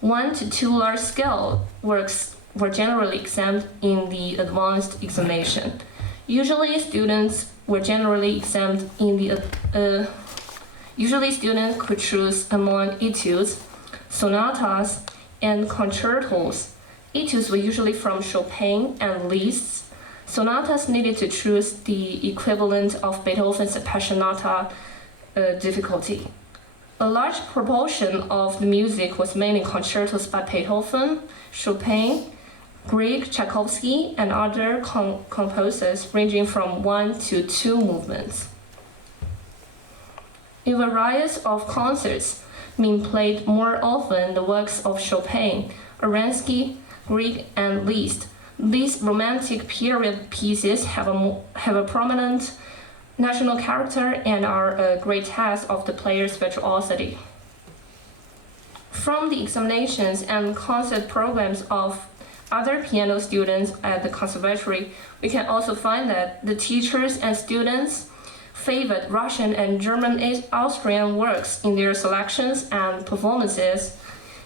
1 to 2 large-scale works were generally examined in the advanced examination. Usually, students were generally examined in the Usually, students could choose among etudes, sonatas, and concertos. Etudes were usually from Chopin and Liszt. Sonatas needed to choose the equivalent of Beethoven's Passionata difficulty. A large proportion of the music was mainly concertos by Beethoven, Chopin, Grieg, Tchaikovsky, and other composers ranging from 1 to 2 movements. In various of concerts, Ming played more often the works of Chopin, Aransky, Grieg, and Liszt. These romantic period pieces have a prominent national character and are a great test of the player's virtuosity. From the examinations and concert programs of other piano students at the conservatory, we can also find that the teachers and students favored Russian and German Austrian works in their selections and performances.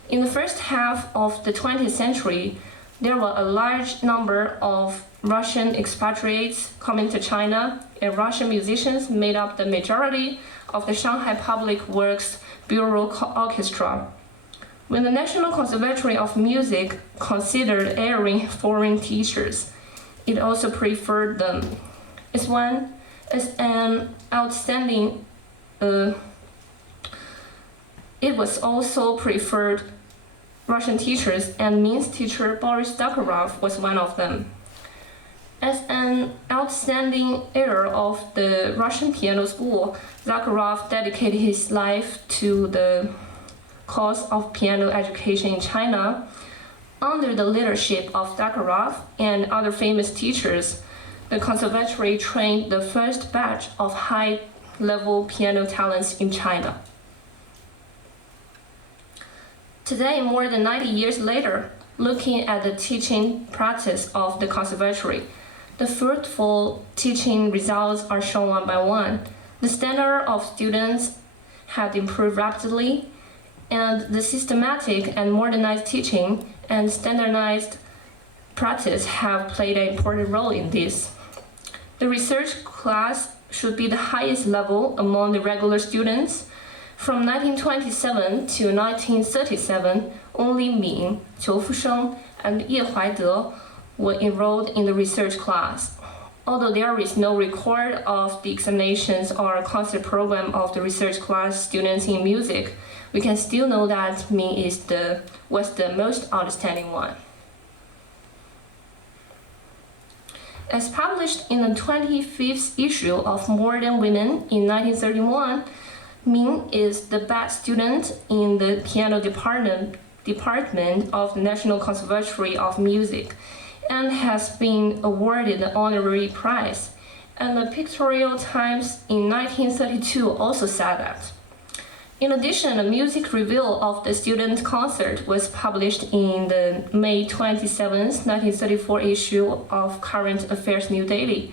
In the first half of the 20th century, there were a large number of Russian expatriates coming to China, and Russian musicians made up the majority of the Shanghai Public Works Bureau Orchestra. When the National Conservatory of Music considered hiring foreign teachers, it also preferred them. It was also preferred Russian teachers, and Ming's teacher Boris Zakharov was one of them. As an outstanding heir of the Russian piano school, Zakharov dedicated his life to the cause of piano education in China. Under the leadership of Zakharov and other famous teachers, the conservatory trained the first batch of high-level piano talents in China. Today, more than 90 years later, looking at the teaching practice of the conservatory, the fruitful teaching results are shown one by one. The standard of students had improved rapidly, and the systematic and modernized teaching and standardized practice have played an important role in this. The research class should be the highest level among the regular students. From 1927 to 1937, only Ming, Qiu Fusheng, and Ye Huaide were enrolled in the research class. Although there is no record of the examinations or concert program of the research class students in music, we can still know that Ming was the most outstanding one. As published in the 25th issue of Modern Women in 1931, Ming is the best student in the piano department department of the National Conservatory of Music and has been awarded the honorary prize. And the Pictorial Times in 1932 also said that. In addition, a music review of the student concert was published in the May 27, 1934 issue of Current Affairs New Daily,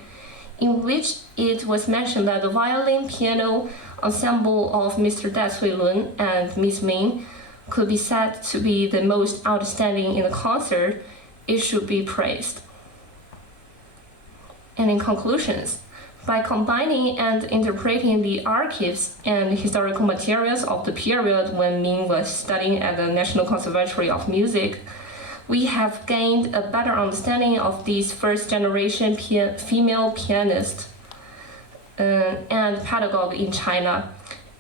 in which it was mentioned that the violin piano ensemble of Mr. Dai Cuilun and Miss Ming could be said to be the most outstanding in the concert. It should be praised. And in conclusions, by combining and interpreting the archives and historical materials of the period when Ming was studying at the National Conservatory of Music, we have gained a better understanding of these first-generation female pianists and pedagogue in China,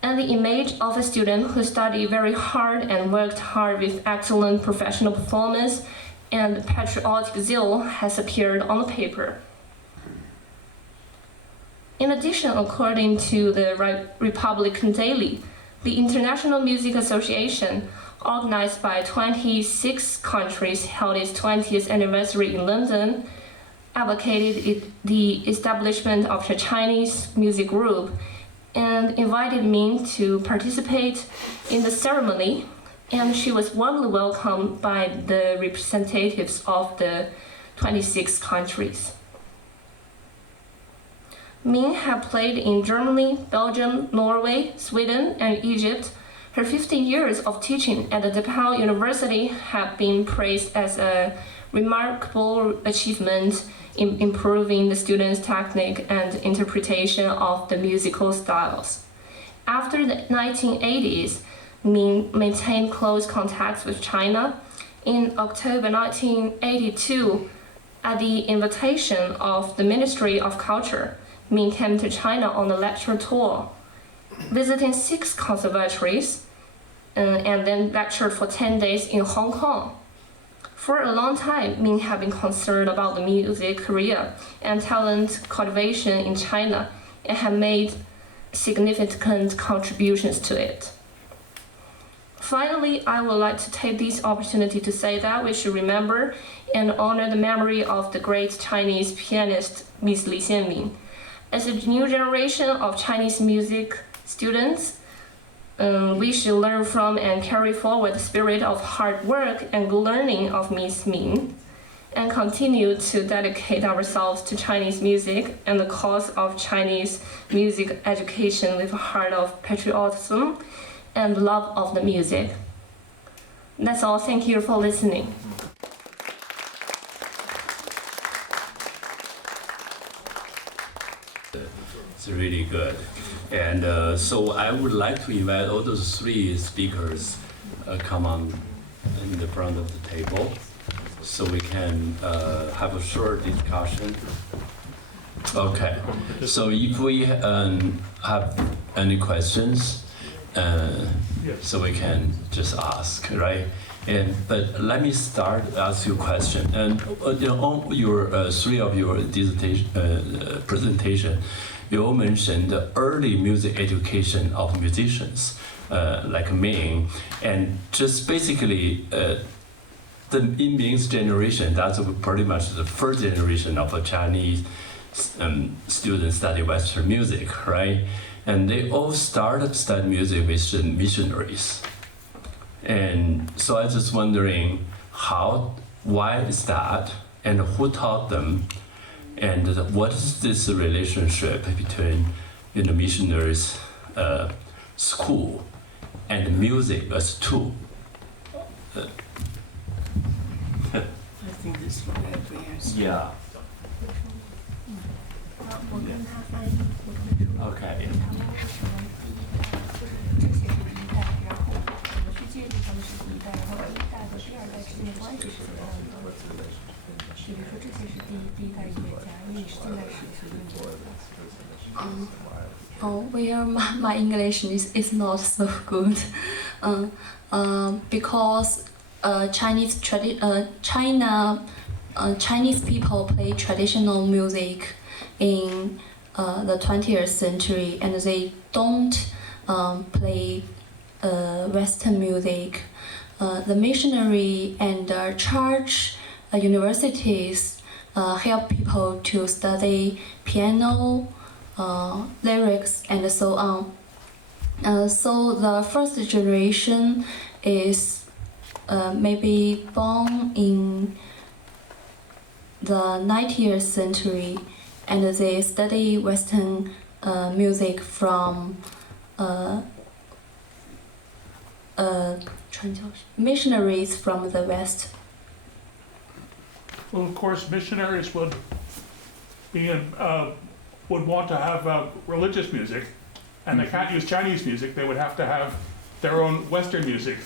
and the image of a student who studied very hard and worked hard with excellent professional performance and patriotic zeal has appeared on the paper. In addition, according to the Republican Daily, the International Music Association, organized by 26 countries, held its 20th anniversary in London, advocated the establishment of a Chinese music group and invited Ming to participate in the ceremony, and she was warmly welcomed by the representatives of the 26 countries. Ming had played in Germany, Belgium, Norway, Sweden, and Egypt. Her 15 years of teaching at the DePaul University have been praised as a remarkable achievement in improving the students' technique and interpretation of the musical styles. After the 1980s, Ming maintained close contacts with China. In October 1982, at the invitation of the Ministry of Culture, Ming came to China on a lecture tour, visiting 6 conservatories, and then lectured for 10 days in Hong Kong. For a long time, Ming had been concerned about the music career and talent cultivation in China and had made significant contributions to it. Finally, I would like to take this opportunity to say that we should remember and honor the memory of the great Chinese pianist Miss Li Xianming. As a new generation of Chinese music students, we should learn from and carry forward the spirit of hard work and good learning of Miss Ming, and continue to dedicate ourselves to Chinese music and the cause of Chinese music education with a heart of patriotism and love of the music. That's all. Thank you for listening. It's really good. And so I would like to invite all those 3 speakers come on in the front of the table so we can have a short discussion. Okay, so if we have any questions, so we can just ask, right? But let me start ask you a question. And on your 3 of your dissertation presentation, you all mentioned the early music education of musicians, like Ming, and just basically in Ming's generation, that's pretty much the first generation of a Chinese students study Western music, right? And they all started study music with missionaries. And so I was just wondering why is that, and who taught them? And what is this relationship between missionaries' school and music as tool? I think this one I have to answer. Yeah. Okay. Well, my English is not so good, because Chinese people play traditional music in the 20th century, and they don't play Western music the missionary and the church universities help people to study piano, lyrics, and so on. So the first generation is maybe born in the 19th century, and they study Western music from missionaries from the West. Well, of course, missionaries would want to have religious music, and they can't use Chinese music. They would have to have their own Western music.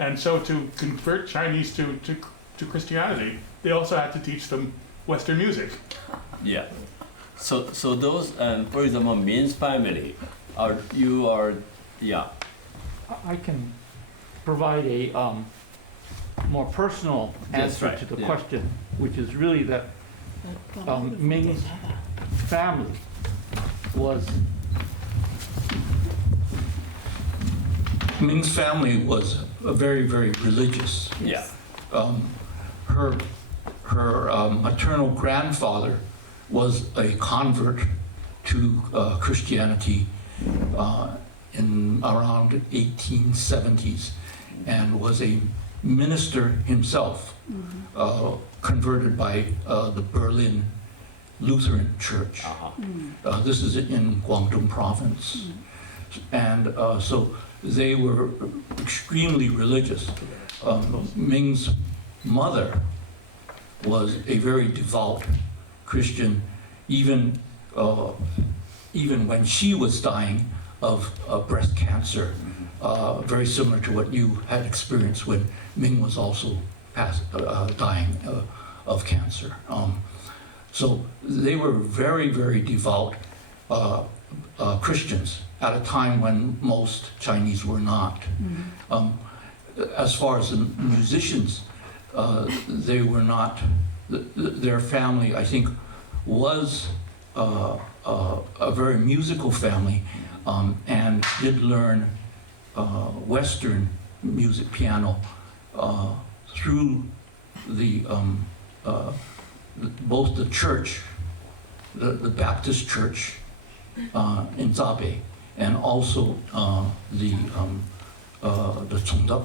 And so to convert Chinese to Christianity, they also had to teach them Western music. Yeah. So those, for example, Ming's family, yeah. I can provide a more personal That's answer right, to the yeah. question, which is really that Ming's family was Ming's family was very, very religious. Yeah. Her maternal grandfather was a convert to Christianity in around 1870s and was a minister himself, converted by the Berlin Lutheran Church. This is in Guangdong province. And so they were extremely religious. Ming's mother was a very devout Christian, even when she was dying of breast cancer, very similar to what you had experienced when Ming was also dying of cancer. So they were very, very devout Christians at a time when most Chinese were not. As far as the musicians, they were not, their family, I think, was a very musical family, and did learn Western music, piano, through the both the church, the Baptist church in Zabe, and also the Chengde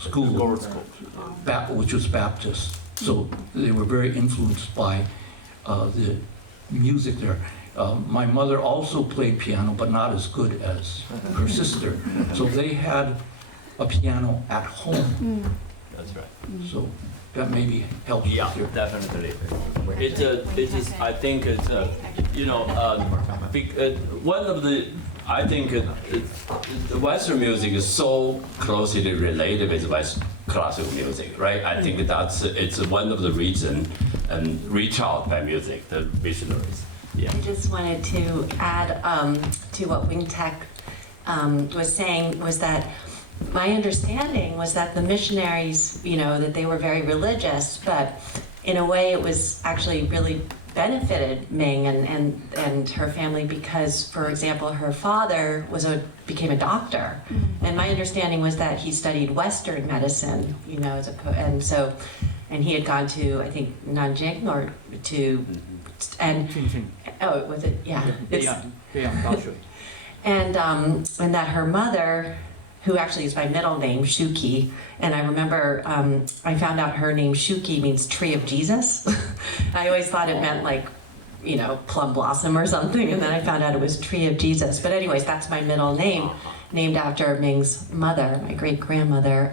school, which was Baptist. So they were very influenced by the music there. My mother also played piano, but not as good as her sister. So they had a piano at home. That's right. So that maybe helps. Yeah, definitely. It is. I think it's one of the. I think the Western music is so closely related with West classical music, right? I think it's one of the reasons and reach out by music, the missionaries. Yeah. I just wanted to add to what Wing Tech was saying, was that my understanding was that the missionaries, that they were very religious, but in a way it was actually really benefited Ming and her family because, for example, her father became a doctor, and my understanding was that he studied Western medicine, and he had gone to, I think, Nanjing or to, and oh, was it? Yeah. And that her mother, who actually is my middle name, Shuki, and I remember I found out her name Shuki means tree of Jesus. I always thought it meant like, plum blossom or something, and then I found out it was tree of Jesus. But anyways, that's my middle name, named after Ming's mother, my great-grandmother,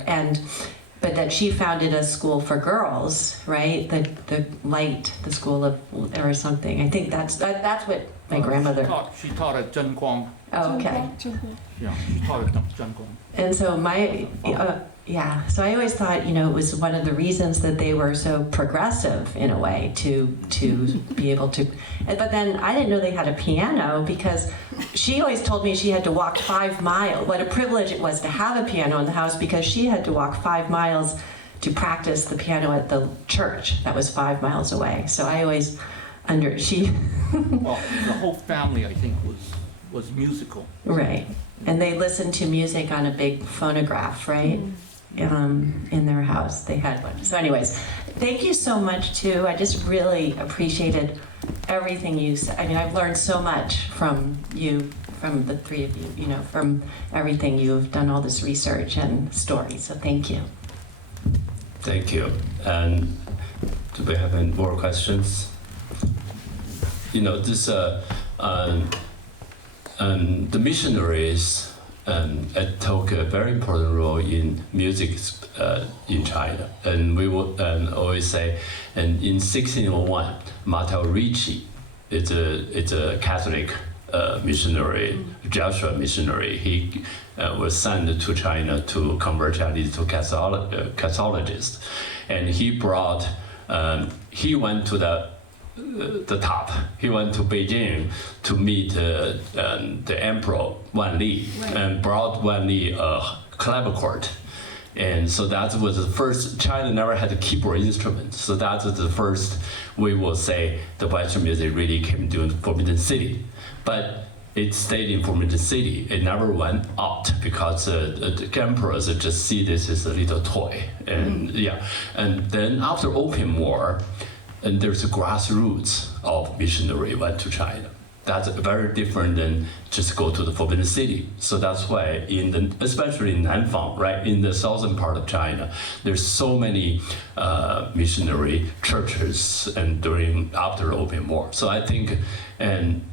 but that she founded a school for girls, right? The school of, or something. I think that's what my grandmother. She taught at Zhenguang. Oh, okay. Yeah, she taught at Zhenguang. And so so I always thought, it was one of the reasons that they were so progressive in a way to be able to. But then I didn't know they had a piano because she always told me she had to walk 5 miles. What a privilege it was to have a piano in the house because she had to walk 5 miles to practice the piano at the church that was 5 miles away. So I always Well, the whole family, I think, was musical. Right. And they listened to music on a big phonograph, right? In their house, they had one. So anyways, thank you so much too. I just really appreciated everything you said. I mean, I've learned so much from you, from the three of you, you know, from everything you've done, all this research and stories. So thank you. Thank you. And do we have any more questions? You know, this the missionaries took a very important role in music in China, and we would always say, and in 1601, Matteo Ricci, it's a Catholic missionary, Jesuit missionary. He was sent to China to convert Chinese to Catholicism, and he brought. He went to the top. He went to Beijing to meet the Emperor Wang Li, and brought Wang Li a clavichord. And so that was the first. China never had a keyboard instrument, so that was the first. We will say the Western music really came to Forbidden City, but it stayed in Forbidden City. It never went out because the emperors just see this as a little toy, and And then after Opium War, and there's a grassroots of missionary went to China. That's very different than just go to the Forbidden City. So that's why especially in Nanfang, right, in the southern part of China, there's so many missionary churches and after the Opium War. So I think, and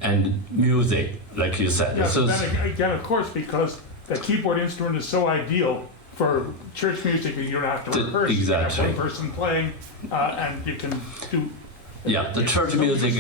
music, like you said. Yeah, so then again, of course, because the keyboard instrument is so ideal for church music, you don't have to rehearse. Exactly. You have one person playing, and you can do. Yeah, the church music.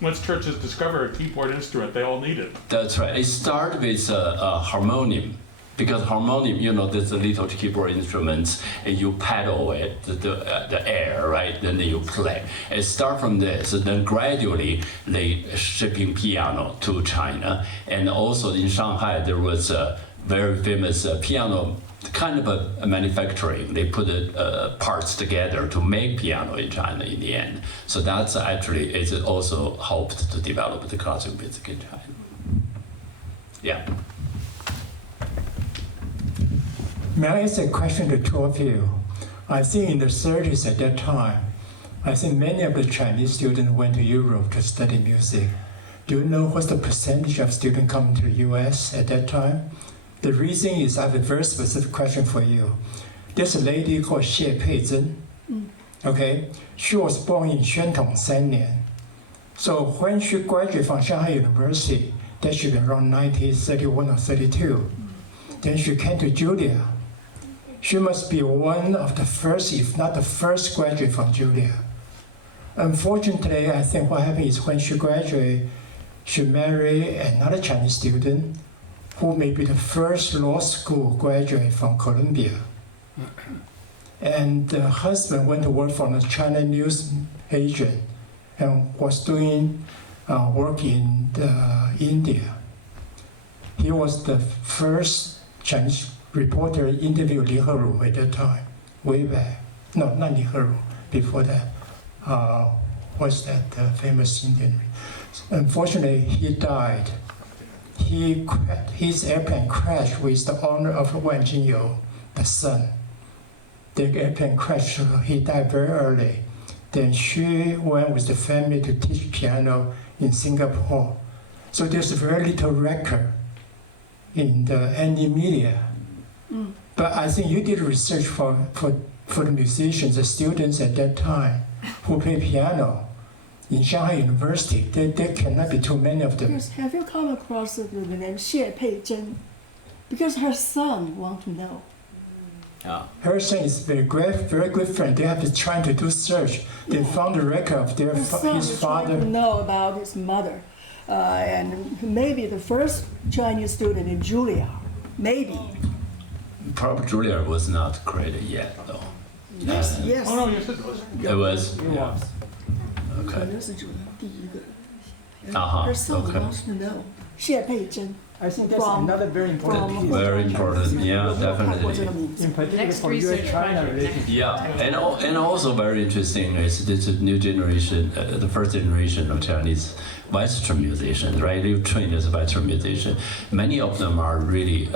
Once churches discover a keyboard instrument, they all need it. That's right. It started with a harmonium, because harmonium, you know, there's a little keyboard instruments, and you pedal it, the air, right? Then you play. It starts from this, and then gradually they shipping piano to China, and also in Shanghai there was a very famous piano. Kind of a manufacturing. They put parts together to make piano in China in the end. So that's actually, it also helped to develop the classical music in China. Yeah. May I ask a question to two of you? I think in the 30s at that time, I think many of the Chinese students went to Europe to study music. Do you know what's the percentage of students coming to the US at that time? The reason is I have a very specific question for you. There's a lady called Xie Peizhen. Okay, she was born in Xuantong 3年. So when she graduated from Shanghai University, that should be around 1931 or 32. Then she came to Julia. She must be one of the first, if not the first graduate from Julia. Unfortunately, I think what happened is when she graduated, she married another Chinese student who may be the first law school graduate from Columbia. And the husband went to work for a China news agent and was doing work in India. He was the first Chinese reporter interviewed Li Heru at that time, way back. No, not Li Heru, before that. Was that famous Indian? Unfortunately, he died. His airplane crashed with the owner of Wang You, the son. The airplane crashed, so he died very early. Then she went with the family to teach piano in Singapore. So there's very little record in any media. But I think you did research for the musicians, the students at that time who play piano. In Shanghai University, there cannot be too many of them. Yes, have you come across the name Xie Peizhen? Because her son wants to know. Her son is very good friend. They have been trying to do search. They found the record of his father. To know about his mother, and maybe the first Chinese student in Julia, maybe. Probably Julia was not created yet, though. Yes, yes. Oh no, yes it was. It was. It was. Okay. Her son wants to know. Xie Peizhen. I think that's From- another very important piece. Very important, yeah, 我没有看过这 definitely. 个名字。 In particular Next for research US-China project, relations. Yeah, and also very interesting is this new generation, the first generation of Chinese Western musicians, right? You trained as a Western musician. Many of them are really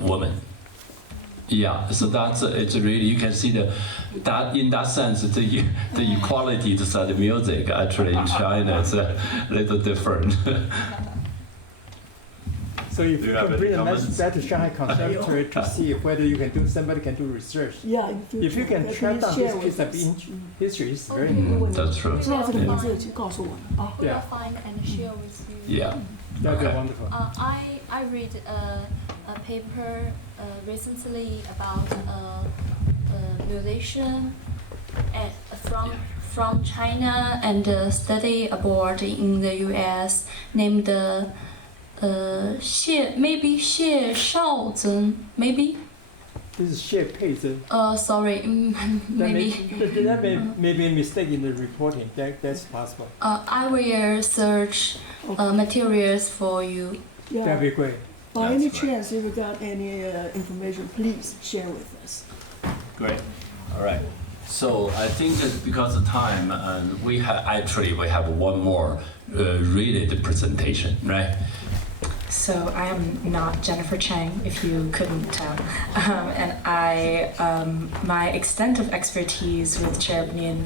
women. Yeah, so that's it's really you can see that in that sense the equality to study music actually in China is a little different. So if Do you you have can any bring a comments? message back to Shanghai Conservatory to see whether you can do somebody can do research. Yeah, If you can track down this piece of history, it's very important. That's true. 知道这个名字就告诉我们啊。 We Yeah. will find and share with you. Yeah. That'd be Okay. wonderful. I read a paper recently about a musician from China and study abroad in the U.S. named maybe Xie Shaozhen, maybe. This is shared page. Sorry, maybe. That may be a mistake in the reporting. That's possible. I will search materials for you. Yeah. That'd be great. By any That's right. chance, if you got any information, please share with us. Great. All right. So I think that because of time, and we have one more related presentation, right? So I am not Jennifer Chang, if you couldn't tell, and my extent of expertise with Tcherepnin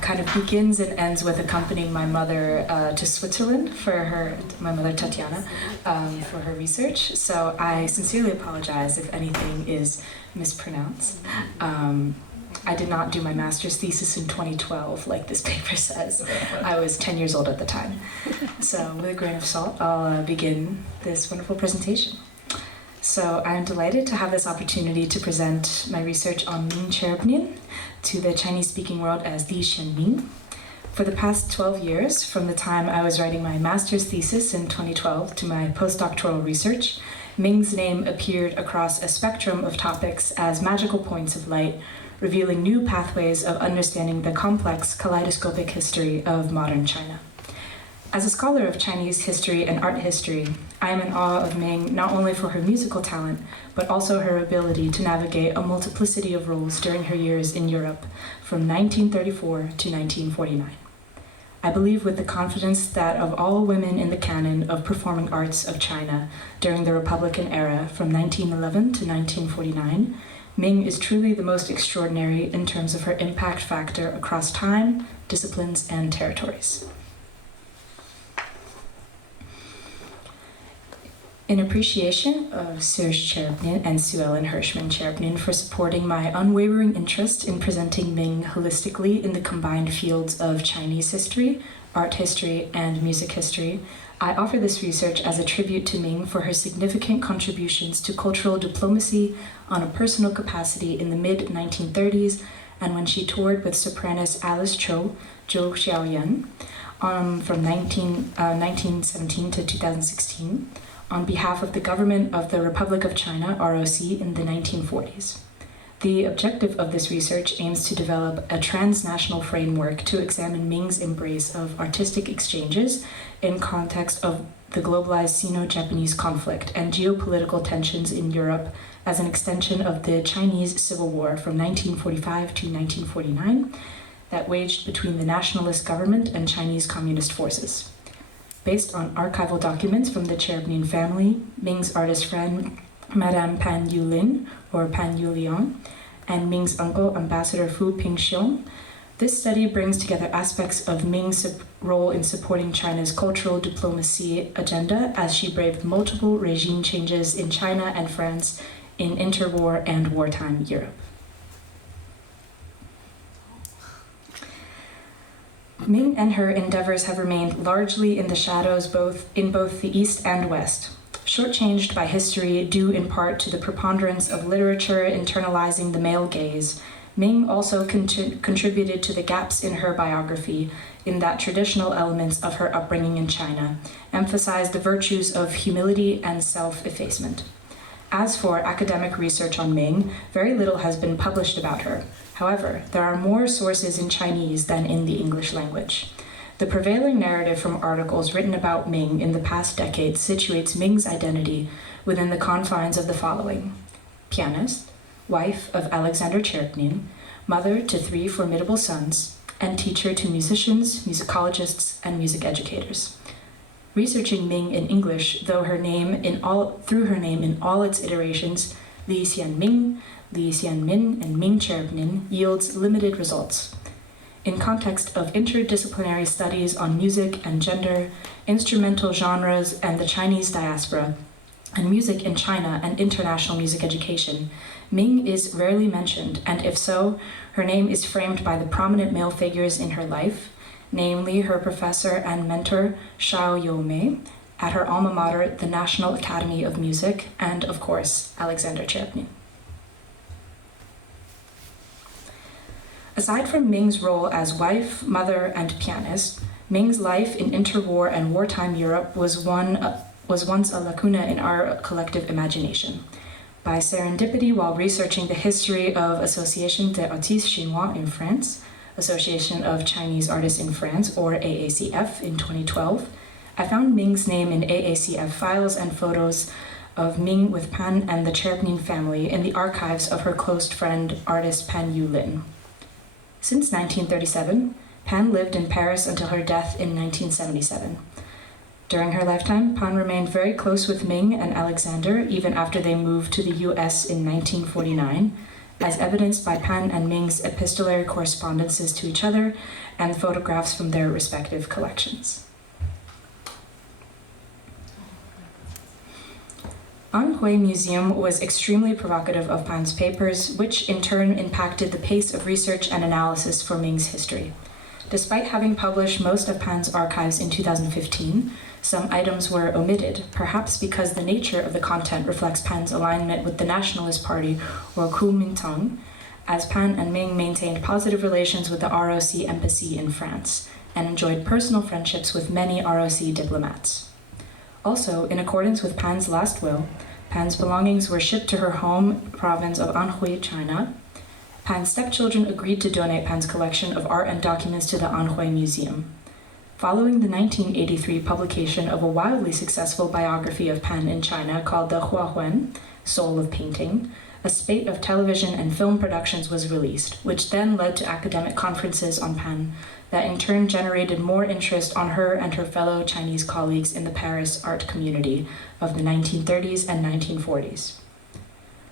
kind of begins and ends with accompanying my mother to Switzerland my mother Tatiana, for her research. So I sincerely apologize if anything is mispronounced. I did not do my master's thesis in 2012, like this paper says. I was 10 years old at the time. So with a grain of salt, I'll begin this wonderful presentation. So I'm delighted to have this opportunity to present my research on Ming Tcherepnin to the Chinese-speaking world as HSIEN-MING. For the past 12 years, from the time I was writing my master's thesis in 2012 to my postdoctoral research, Ming's name appeared across a spectrum of topics as magical points of light, revealing new pathways of understanding the complex kaleidoscopic history of modern China. As a scholar of Chinese history and art history, I am in awe of Ming not only for her musical talent, but also her ability to navigate a multiplicity of roles during her years in Europe, from 1934 to 1949. I believe with the confidence that of all women in the canon of performing arts of China during the Republican era from 1911 to 1949, Ming is truly the most extraordinary in terms of her impact factor across time, disciplines, and territories. In appreciation of Serge Tcherepnin and Sue Ellen Hirschman Tcherepnin for supporting my unwavering interest in presenting Ming holistically in the combined fields of Chinese history, art history, and music history, I offer this research as a tribute to Ming for her significant contributions to cultural diplomacy on a personal capacity in the mid-1930s and when she toured with sopranos Alice Zhou Xiaoyan from 1917 to 2016 on behalf of the government of the Republic of China, ROC, in the 1940s. The objective of this research aims to develop a transnational framework to examine Ming's embrace of artistic exchanges in context of the globalized Sino-Japanese conflict and geopolitical tensions in Europe as an extension of the Chinese Civil War from 1945 to 1949 that waged between the nationalist government and Chinese communist forces. Based on archival documents from the Tcherepnin family, Ming's artist friend, Madame Pan Yulin, or Pan Yuliang, and Ming's uncle, Ambassador Fu Pingxiong, this study brings together aspects of Ming's role in supporting China's cultural diplomacy agenda as she braved multiple regime changes in China and France in interwar and wartime Europe. Ming and her endeavors have remained largely in the shadows in both the East and West, shortchanged by history due in part to the preponderance of literature internalizing the male gaze. Ming also contributed to the gaps in her biography in that traditional elements of her upbringing in China emphasized the virtues of humility and self-effacement. As for academic research on Ming, very little has been published about her. However, there are more sources in Chinese than in the English language. The prevailing narrative from articles written about Ming in the past decade situates Ming's identity within the confines of the following: pianist, wife of Alexander Tcherepnin, mother to 3 formidable sons, and teacher to musicians, musicologists, and music educators. Researching Ming in English, through her name in all its iterations, HSIEN-MING, HSIEN-MIN, and Ming Tcherepnin, yields limited results. In context of interdisciplinary studies on music and gender, instrumental genres and the Chinese diaspora, and music in China and international music education, Ming is rarely mentioned, and if so, her name is framed by the prominent male figures in her life, namely her professor and mentor Shao Youmei, at her alma mater, the National Academy of Music, and of course, Alexander Tcherepnin. Aside from Ming's role as wife, mother, and pianist, Ming's life in interwar and wartime Europe was once a lacuna in our collective imagination. By serendipity while researching the history of Association des Artistes Chinois in France, Association of Chinese Artists in France, or AACF, in 2012, I found Ming's name in AACF files and photos of Ming with Pan and the Tcherepnin family in the archives of her close friend, artist Pan Yulin. Since 1937, Pan lived in Paris until her death in 1977. During her lifetime, Pan remained very close with Ming and Alexander even after they moved to the US in 1949, as evidenced by Pan and Ming's epistolary correspondences to each other and photographs from their respective collections. Anhui Museum was extremely provocative of Pan's papers, which in turn impacted the pace of research and analysis for Ming's history. Despite having published most of Pan's archives in 2015, some items were omitted, perhaps because the nature of the content reflects Pan's alignment with the Nationalist Party, or Kuomintang, as Pan and Ming maintained positive relations with the ROC embassy in France and enjoyed personal friendships with many ROC diplomats. Also, in accordance with Pan's last will, Pan's belongings were shipped to her home province of Anhui, China. Pan's stepchildren agreed to donate Pan's collection of art and documents to the Anhui Museum. Following the 1983 publication of a wildly successful biography of Pan in China called the Huahuan, Soul of Painting, a spate of television and film productions was released, which then led to academic conferences on Pan that in turn generated more interest on her and her fellow Chinese colleagues in the Paris art community of the 1930s and 1940s.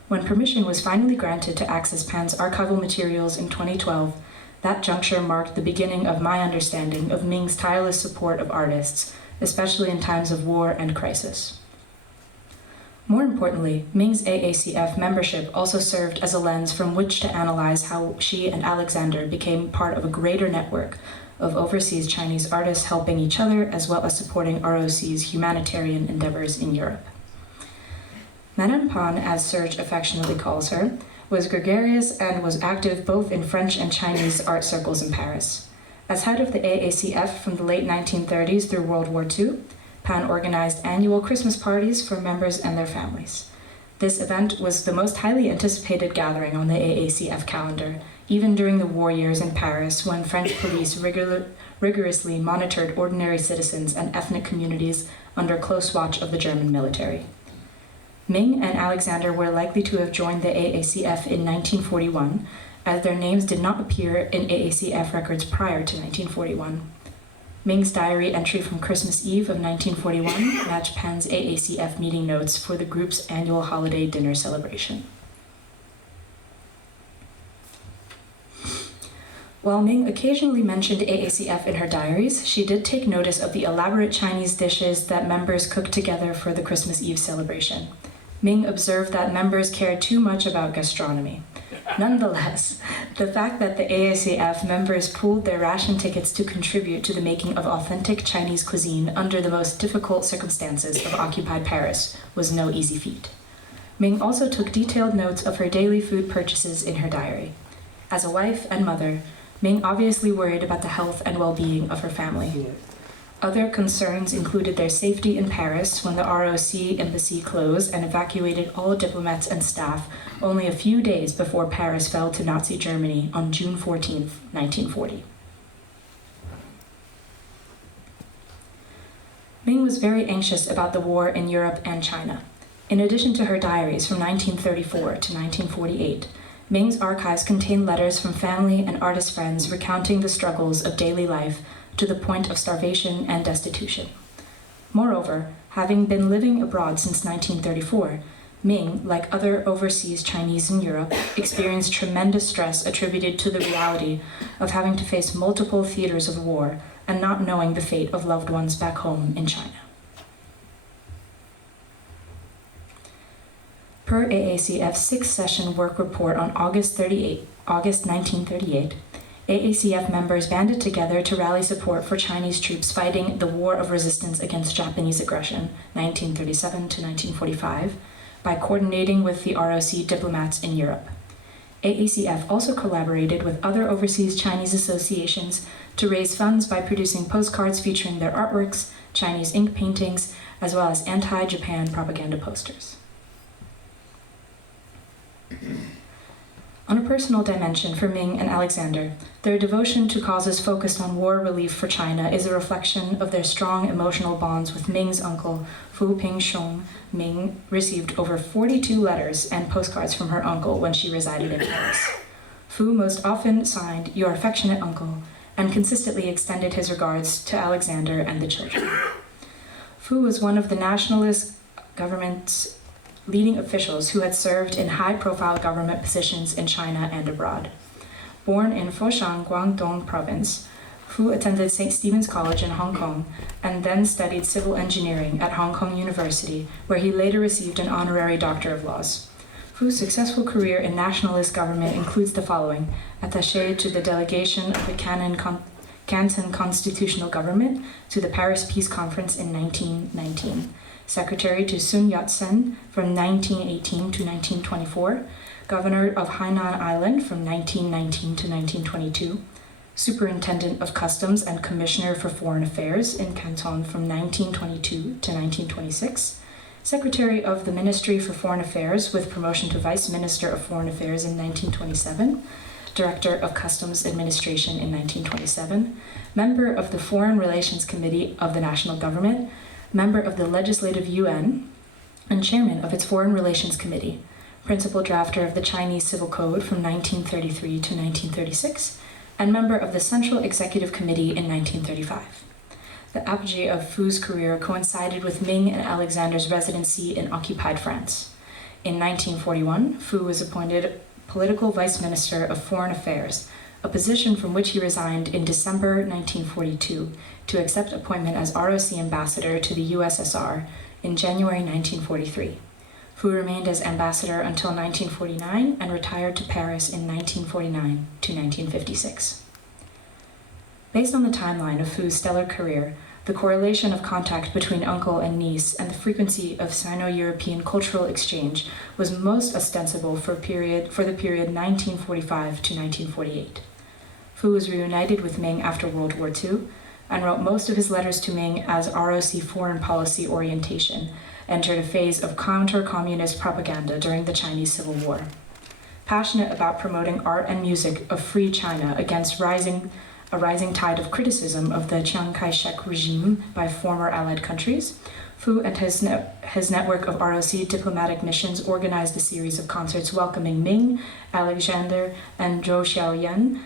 When permission was finally granted to access Pan's archival materials in 2012, that juncture marked the beginning of my understanding of Ming's tireless support of artists, especially in times of war and crisis. More importantly, Ming's AACF membership also served as a lens from which to analyze how she and Alexander became part of a greater network of overseas Chinese artists helping each other as well as supporting ROC's humanitarian endeavors in Europe. Madame Pan, as Serge affectionately calls her, was gregarious and was active both in French and Chinese art circles in Paris. As head of the AACF from the late 1930s through World War II, Pan organized annual Christmas parties for members and their families. This event was the most highly anticipated gathering on the AACF calendar, even during the war years in Paris when French police rigorously monitored ordinary citizens and ethnic communities under close watch of the German military. Ming and Alexander were likely to have joined the AACF in 1941, as their names did not appear in AACF records prior to 1941. Ming's diary entry from Christmas Eve of 1941 matched Pan's AACF meeting notes for the group's annual holiday dinner celebration. While Ming occasionally mentioned AACF in her diaries, she did take notice of the elaborate Chinese dishes that members cooked together for the Christmas Eve celebration. Ming observed that members cared too much about gastronomy. Nonetheless, the fact that the AACF members pooled their ration tickets to contribute to the making of authentic Chinese cuisine under the most difficult circumstances of occupied Paris was no easy feat. Ming also took detailed notes of her daily food purchases in her diary. As a wife and mother, Ming obviously worried about the health and well-being of her family. Other concerns included their safety in Paris when the ROC embassy closed and evacuated all diplomats and staff only a few days before Paris fell to Nazi Germany on June 14, 1940. Ming was very anxious about the war in Europe and China. In addition to her diaries from 1934 to 1948, Ming's archives contain letters from family and artist friends recounting the struggles of daily life to the point of starvation and destitution. Moreover, having been living abroad since 1934, Ming, like other overseas Chinese in Europe, experienced tremendous stress attributed to the reality of having to face multiple theaters of war and not knowing the fate of loved ones back home in China. Per AACF's sixth session work report on August 1938, AACF members banded together to rally support for Chinese troops fighting the War of Resistance against Japanese aggression, 1937 to 1945, by coordinating with the ROC diplomats in Europe. AACF also collaborated with other overseas Chinese associations to raise funds by producing postcards featuring their artworks, Chinese ink paintings, as well as anti-Japan propaganda posters. On a personal dimension for Ming and Alexander, their devotion to causes focused on war relief for China is a reflection of their strong emotional bonds with Ming's uncle, Fu Pingshong. Ming received over 42 letters and postcards from her uncle when she resided in Paris. Fu most often signed, "Your affectionate uncle," and consistently extended his regards to Alexander and the children. Fu was one of the nationalist government's leading officials who had served in high-profile government positions in China and abroad. Born in Foshan, Guangdong Province, Fu attended St. Stephen's College in Hong Kong and then studied civil engineering at Hong Kong University, where he later received an honorary Doctor of Laws. Fu's successful career in nationalist government includes the following: attaché to the delegation of the Canton Constitutional Government to the Paris Peace Conference in 1919, Secretary to Sun Yat-sen from 1918 to 1924, Governor of Hainan Island from 1919 to 1922, Superintendent of Customs and Commissioner for Foreign Affairs in Canton from 1922 to 1926, Secretary of the Ministry for Foreign Affairs with promotion to Vice Minister of Foreign Affairs in 1927, Director of Customs Administration in 1927, Member of the Foreign Relations Committee of the National Government, Member of the Legislative Yuan, and Chairman of its Foreign Relations Committee, Principal Drafter of the Chinese Civil Code from 1933 to 1936, and Member of the Central Executive Committee in 1935. The apogee of Fu's career coincided with Ming and Alexander's residency in occupied France. In 1941, Fu was appointed Political Vice Minister of Foreign Affairs, a position from which he resigned in December 1942 to accept appointment as ROC ambassador to the USSR in January 1943. Fu remained as ambassador until 1949 and retired to Paris in 1949 to 1956. Based on the timeline of Fu's stellar career, the correlation of contact between uncle and niece and the frequency of Sino-European cultural exchange was most ostensible for the period 1945 to 1948. Fu was reunited with Ming after World War II and wrote most of his letters to Ming as ROC foreign policy orientation, entered a phase of counter-communist propaganda during the Chinese Civil War. Passionate about promoting art and music of free China against a rising tide of criticism of the Chiang Kai-shek regime by former Allied countries, Fu and his network of ROC diplomatic missions organized a series of concerts welcoming Ming, Alexander, and Zhou Xiaoyan.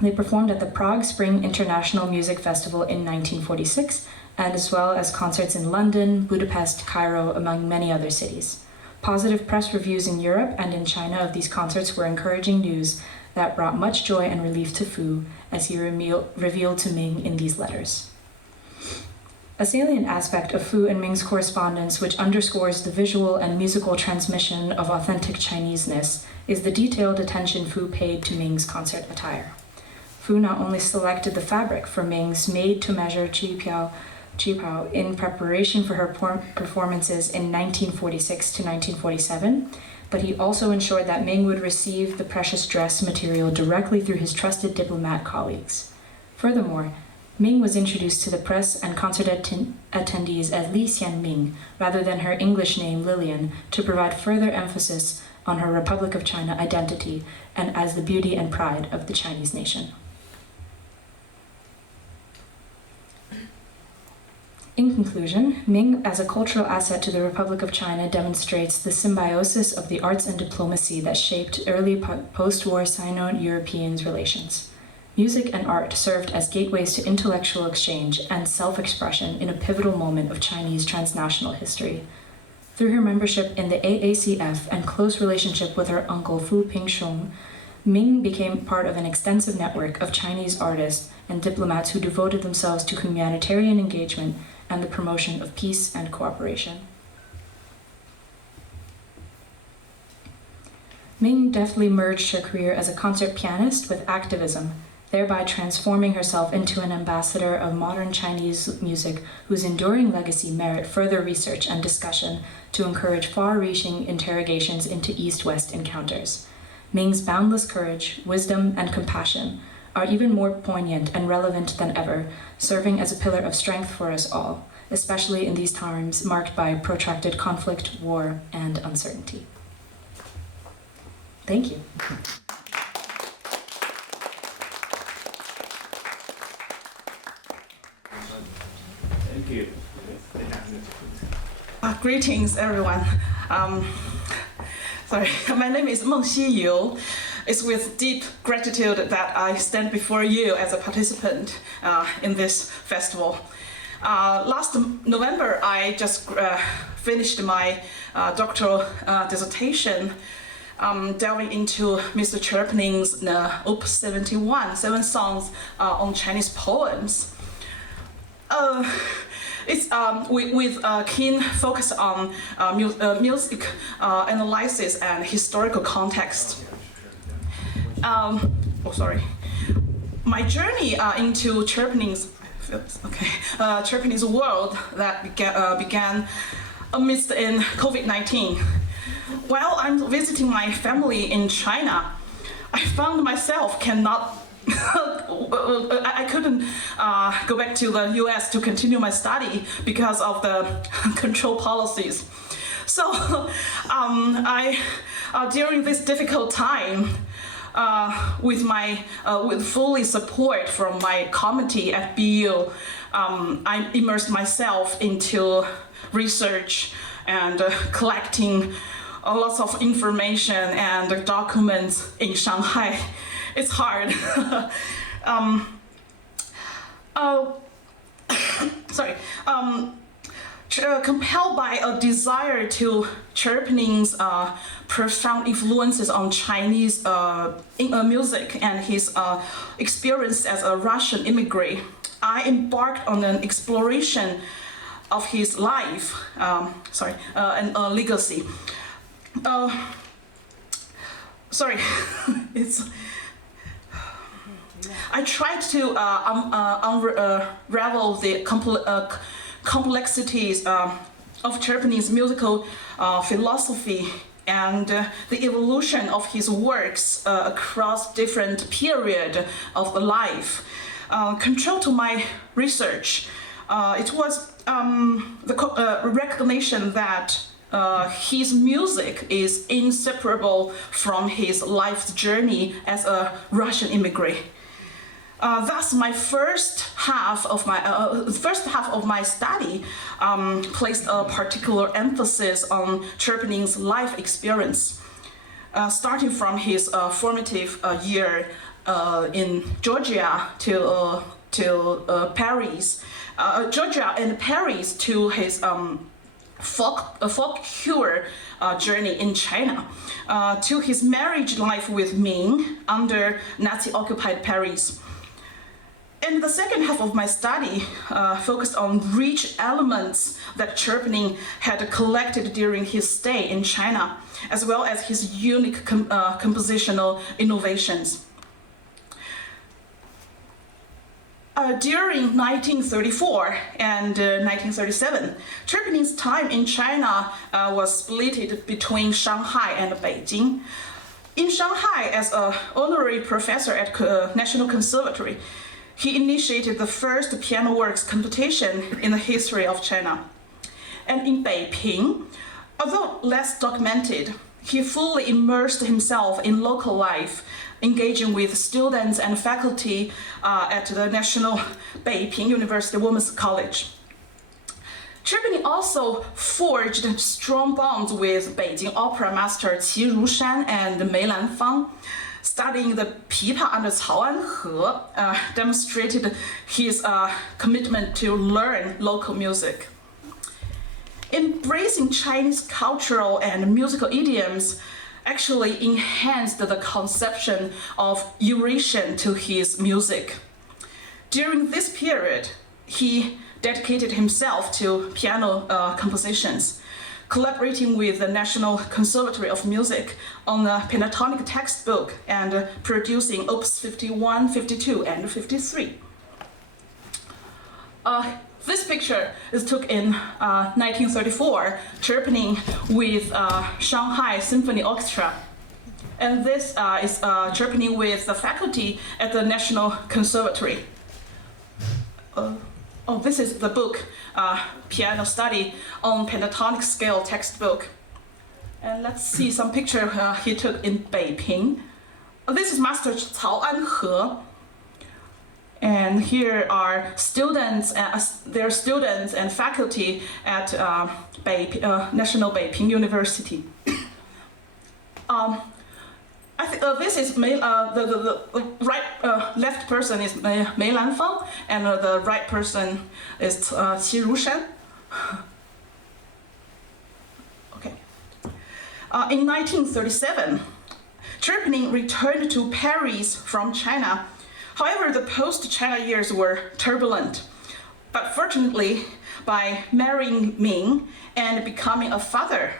They performed at the Prague Spring International Music Festival in 1946, and as well as concerts in London, Budapest, Cairo, among many other cities. Positive press reviews in Europe and in China of these concerts were encouraging news that brought much joy and relief to Fu, as he revealed to Ming in these letters. A salient aspect of Fu and Ming's correspondence, which underscores the visual and musical transmission of authentic Chineseness, is the detailed attention Fu paid to Ming's concert attire. Fu not only selected the fabric for Ming's made-to-measure qipao in preparation for her performances in 1946 to 1947, but he also ensured that Ming would receive the precious dress material directly through his trusted diplomat colleagues. Furthermore, Ming was introduced to the press and concert attendees as HSIEN-MING rather than her English name Lillian, to provide further emphasis on her Republic of China identity and as the beauty and pride of the Chinese nation. In conclusion, Ming as a cultural asset to the Republic of China demonstrates the symbiosis of the arts and diplomacy that shaped early post-war Sino-European relations. Music and art served as gateways to intellectual exchange and self-expression in a pivotal moment of Chinese transnational history. Through her membership in the AACF and close relationship with her uncle Fu Pingsheng, Ming became part of an extensive network of Chinese artists and diplomats who devoted themselves to humanitarian engagement and the promotion of peace and cooperation. Ming deftly merged her career as a concert pianist with activism, thereby transforming herself into an ambassador of modern Chinese music whose enduring legacy merit further research and discussion to encourage far-reaching interrogations into East-West encounters. Ming's boundless courage, wisdom, and compassion are even more poignant and relevant than ever, serving as a pillar of strength for us all, especially in these times marked by protracted conflict, war, and uncertainty. Thank you. Thank you. Greetings, everyone. My name is Mengxi You. It's with deep gratitude that I stand before you as a participant in this festival. Last November, I just finished my doctoral dissertation delving into Mr. Tcherepnin's Opus 71, 7 songs on Chinese poems. It's with a keen focus on music analysis and historical context. My journey into Tcherepnin's world that began amidst in COVID-19. While I'm visiting my family in China, I found myself I couldn't go back to the US to continue my study because of the control policies. So during this difficult time, with fully support from my committee at BU, I immersed myself into research and collecting lots of information and documents in Shanghai. It's hard. Compelled by a desire to Tcherepnin's profound influences on Chinese music and his experience as a Russian immigrant, I embarked on an exploration of his life and legacy. I tried to unravel the complexities of Tcherepnin's musical philosophy and the evolution of his works across different periods of the life. Control to my research, it was the recognition that his music is inseparable from his life's journey as a Russian immigrant. Thus, my first half of my study placed a particular emphasis on Tcherepnin's life experience, starting from his formative year in Georgia to Paris, Georgia and Paris to his folklore journey in China, to his marriage life with Ming under Nazi-occupied Paris. And the second half of my study focused on rich elements that Tcherepnin had collected during his stay in China, as well as his unique compositional innovations. During 1934 and 1937, Tcherepnin's time in China was split between Shanghai and Beijing. In Shanghai, as an honorary professor at National Conservatory, he initiated the first piano works competition in the history of China. And in Beiping, although less documented, he fully immersed himself in local life, engaging with students and faculty at the National Beiping University Women's College. Tcherepnin also forged strong bonds with Beijing opera master Qi Rushan and Meilan Fang. Studying the pipa under Cao Anhe demonstrated his commitment to learn local music. Embracing Chinese cultural and musical idioms actually enhanced the conception of Eurasian to his music. During this period, he dedicated himself to piano compositions, collaborating with the National Conservatory of Music on a pentatonic textbook and producing Opus 51, 52, and 53. This picture is took in 1934, Tcherepnin with Shanghai Symphony Orchestra. And this is Tcherepnin with the faculty at the National Conservatory. This is the book, Piano Study on Pentatonic Scale textbook. And let's see some picture he took in Beiping. This is Master Cao Anhe. And here are students, their students and faculty at National Beiping University. I think this is the right left person is Meilan Fang, and the right person is Qi Rushan. Okay. In 1937, Tcherepnin returned to Paris from China. However, the post-China years were turbulent. But fortunately, by marrying Ming and becoming a father,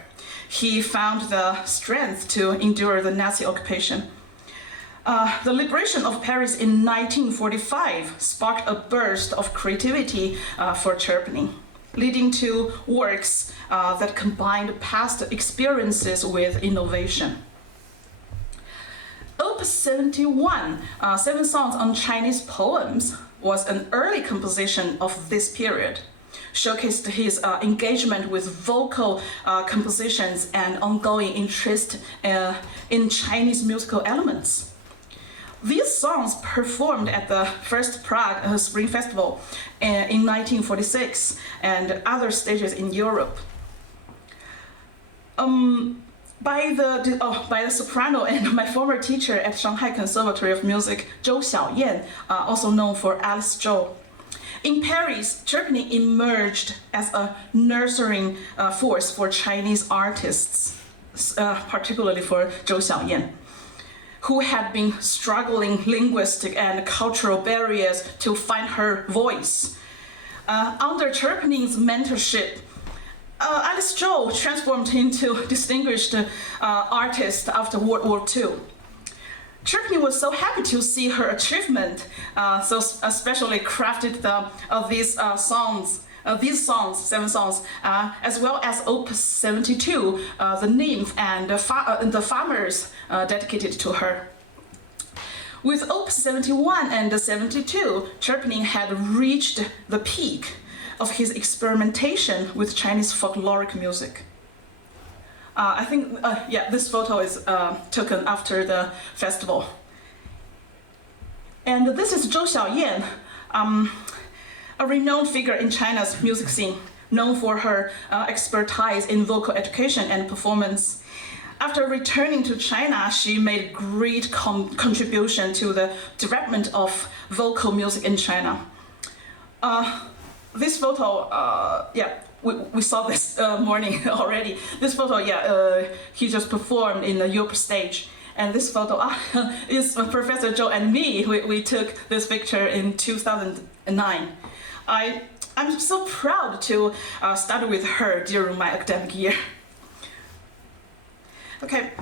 he found the strength to endure the Nazi occupation. The liberation of Paris in 1945 sparked a burst of creativity for Tcherepnin, leading to works that combined past experiences with innovation. Opus 71, 7 songs on Chinese poems, was an early composition of this period, showcased his engagement with vocal compositions and ongoing interest in Chinese musical elements. These songs performed at the first Prague Spring Festival in 1946 and other stages in Europe. By the soprano and my former teacher at Shanghai Conservatory of Music, Zhou Xiaoyan, also known for Alice Zhou. In Paris, Tcherepnin emerged as a nurturing force for Chinese artists, particularly for Zhou Xiaoyan, who had been struggling linguistic and cultural barriers to find her voice. Under Tcherepnin's mentorship, Alice Zhou transformed into distinguished artist after World War II. Tcherepnin was so happy to see her achievement, so especially crafted these songs, 7 songs, as well as Opus 72, the nymph and the farmers dedicated to her. With Opus 71 and 72, Tcherepnin had reached the peak of his experimentation with Chinese folkloric music. I think, this photo is taken after the festival. And this is Zhou Xiaoyan, a renowned figure in China's music scene, known for her expertise in vocal education and performance. After returning to China, she made great contribution to the development of vocal music in China. This photo, we saw this morning already. This photo, he just performed in the Europe stage. And this photo is Professor Zhou and me. We took this picture in 2009. I'm so proud to study with her during my academic year. Okay,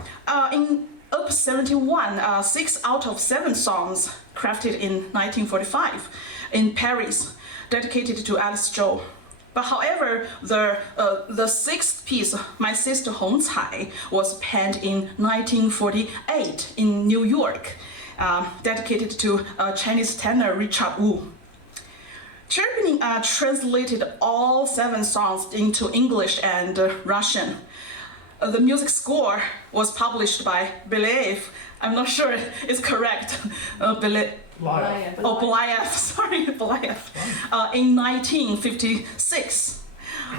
in Opus 71, 6 out of 7 songs crafted in 1945 in Paris, dedicated to Alice Zhou. But however, the 6th piece, My Sister Hong Cai, was penned in 1948 in New York, dedicated to Chinese tenor Richard Wu. Tcherepnin translated all 7 songs into English and Russian. The music score was published by Belayev. I'm not sure it's correct. Belayev. Belayev. In 1956.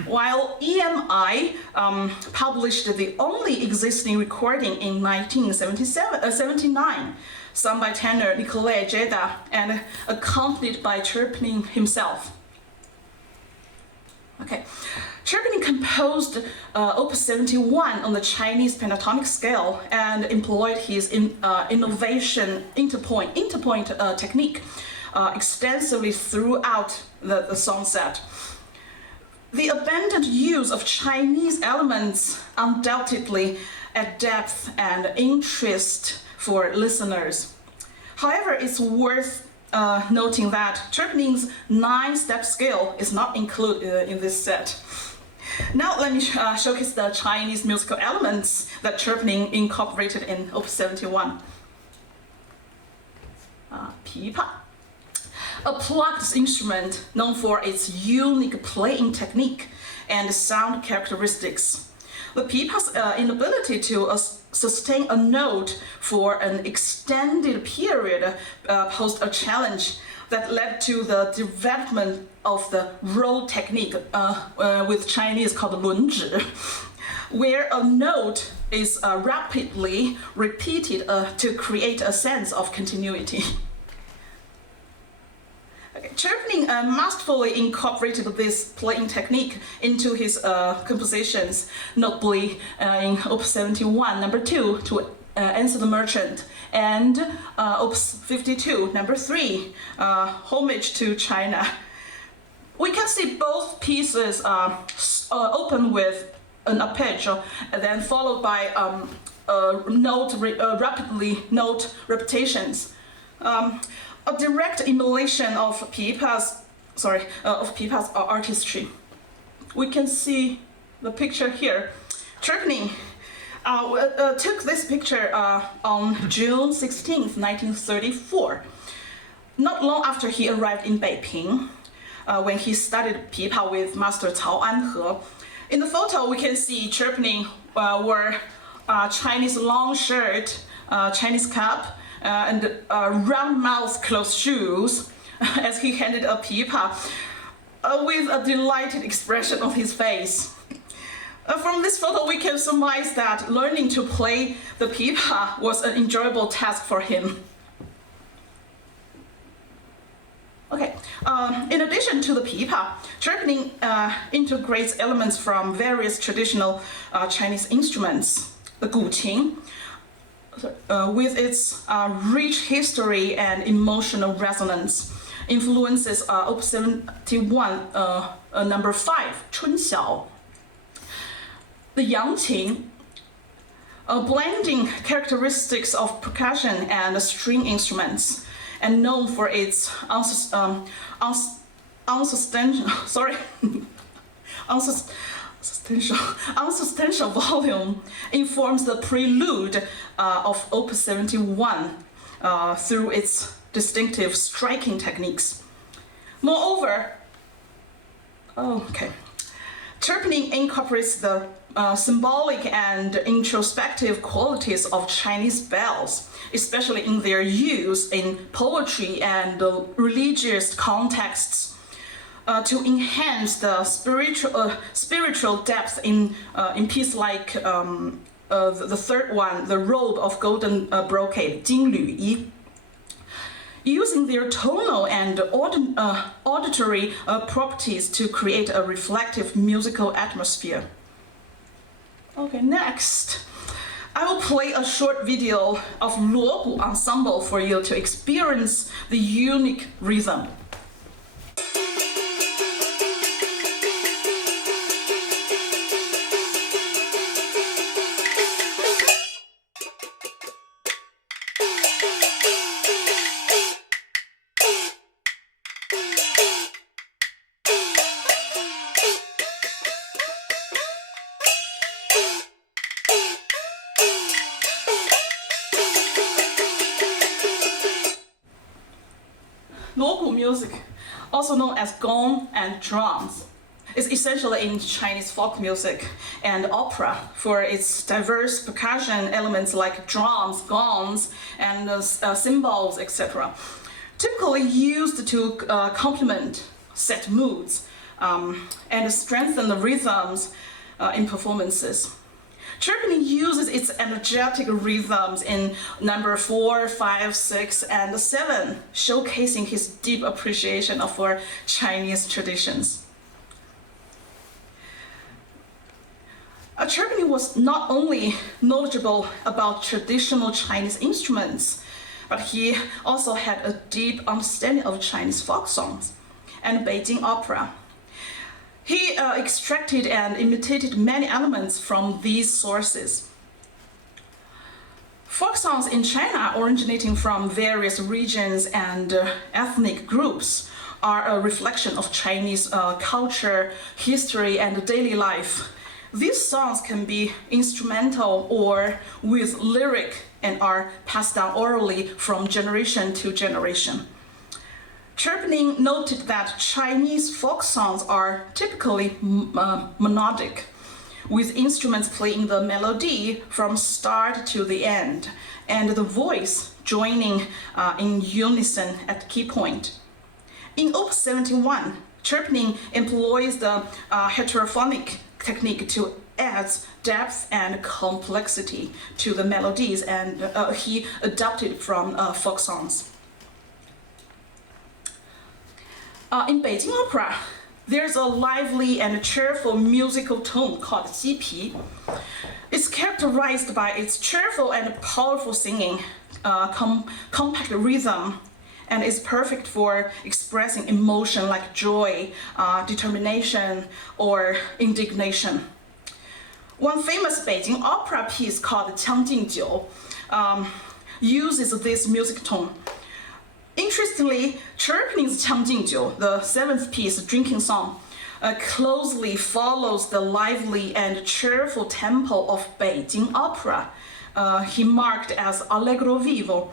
while EMI published the only existing recording in 1979, sung by tenor Nikolai Jeda and accompanied by Tcherepnin himself. Okay, Tcherepnin composed Opus 71 on the Chinese pentatonic scale and employed his innovation interpoint technique extensively throughout the song set. The abundant use of Chinese elements undoubtedly add depth and interest for listeners. However, it's worth noting that Tcherepnin's 9-step scale is not included in this set. Now let me showcase the Chinese musical elements that Tcherepnin incorporated in Opus 71. Pipa, a plucked instrument known for its unique playing technique and sound characteristics. The pipa's inability to sustain a note for an extended period posed a challenge that led to the development of the roll technique with Chinese called 轮指, where a note is rapidly repeated to create a sense of continuity. Tcherepnin masterfully incorporated this playing technique into his compositions, notably in Opus 71, number 2, to Answer the Merchant, and Opus 52, number 3, Homage to China. We can see both pieces open with an arpeggio, and then followed by rapidly note repetitions. A direct emulation of Pipa's artistry. We can see the picture here. Tcherepnin took this picture on June 16th, 1934, not long after he arrived in Beiping, when he studied pipa with Master Cao Anhe. In the photo, we can see Tcherepnin wore Chinese long shirt, Chinese cap, and round mouth closed shoes as he handed a pipa with a delighted expression on his face. From this photo, we can surmise that learning to play the pipa was an enjoyable task for him. Okay, in addition to the pipa, Tcherepnin integrates elements from various traditional Chinese instruments. The guqin, with its rich history and emotional resonance, influences Opus 71, number 5, 春晓. The yangqin, blending characteristics of percussion and string instruments, and known for its unsubstantial volume, informs the prelude of Opus 71 through its distinctive striking techniques. Moreover, Tcherepnin incorporates the symbolic and introspective qualities of Chinese bells, especially in their use in poetry and religious contexts, to enhance the spiritual depth in pieces like the third one, the robe of golden brocade, 金缕衣. Using their tonal and auditory properties to create a reflective musical atmosphere. Okay, next, I will play a short video of Luogu ensemble for you to experience the unique rhythm. Luogu music, also known as gong and drums, is essential in Chinese folk music and opera for its diverse percussion elements like drums, gongs, and cymbals, etc. Typically used to complement set moods, and strengthen the rhythms in performances. Tcherepnin uses its energetic rhythms in number 4, 5, 6, and 7, showcasing his deep appreciation of our Chinese traditions. Tcherepnin was not only knowledgeable about traditional Chinese instruments, but he also had a deep understanding of Chinese folk songs and Beijing opera. He extracted and imitated many elements from these sources. Folk songs in China, originating from various regions and ethnic groups, are a reflection of Chinese culture, history, and daily life. These songs can be instrumental or with lyric and are passed down orally from generation to generation. Tcherepnin noted that Chinese folk songs are typically monodic, with instruments playing the melody from start to the end, and the voice joining in unison at key point. In Op. 71, Tcherepnin employs the heterophonic technique to add depth and complexity to the melodies, and he adapted from folk songs. In Beijing opera, there's a lively and cheerful musical tone called xipi. It's characterized by its cheerful and powerful singing, compact rhythm, and is perfect for expressing emotion like joy, determination, or indignation. One famous Beijing opera piece called Chang uses this music tone. Interestingly, Tcherepnin's Chang, the 7th piece, Drinking Song, closely follows the lively and cheerful tempo of Beijing opera. He marked as Allegro vivo,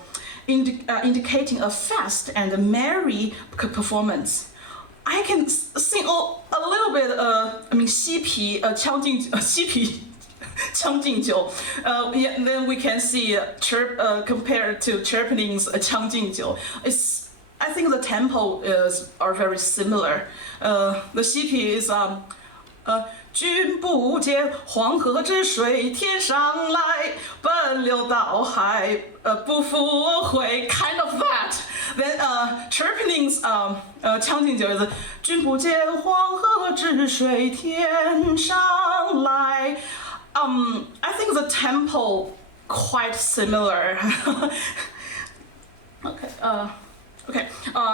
indicating a fast and merry performance. I can sing a little bit, xipi, yeah, then we can see compared to Tcherepnin's Chang. I think the tempo are very similar. The xipi is 君不见黄河之水天上来，奔流到海不复回 kind of that. Then Tcherepnin's Chang is 君不见黄河之水天上来. I think the tempo quite similar. Okay.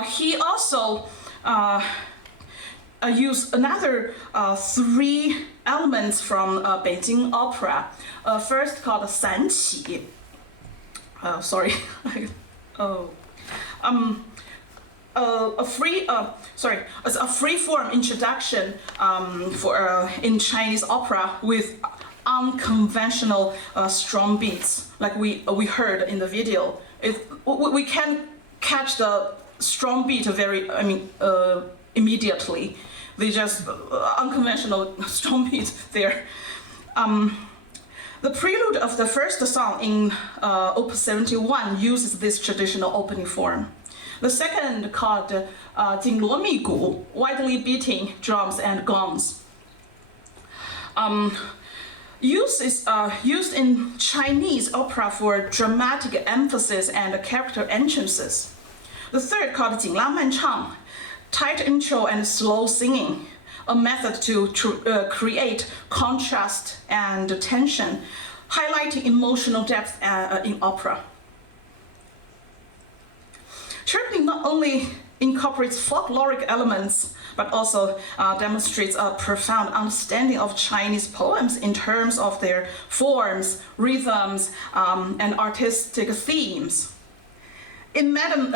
He also used another 3 elements from Beijing opera. First called 散起. Sorry. A free-form introduction for in Chinese opera with unconventional strum beats, like we heard in the video. We can catch the strum beat immediately. They just unconventional strum beat there. The prelude of the first song in Op. 71 uses this traditional opening form. The second, called 紧锣密鼓, widely beating drums and gongs. Is used in Chinese opera for dramatic emphasis and character entrances. The third, called 紧拉慢唱, tight intro and slow singing, a method to create contrast and tension, highlighting emotional depth in opera. Tcherepnin not only incorporates folkloric elements, but also demonstrates a profound understanding of Chinese poems in terms of their forms, rhythms, and artistic themes. In Madame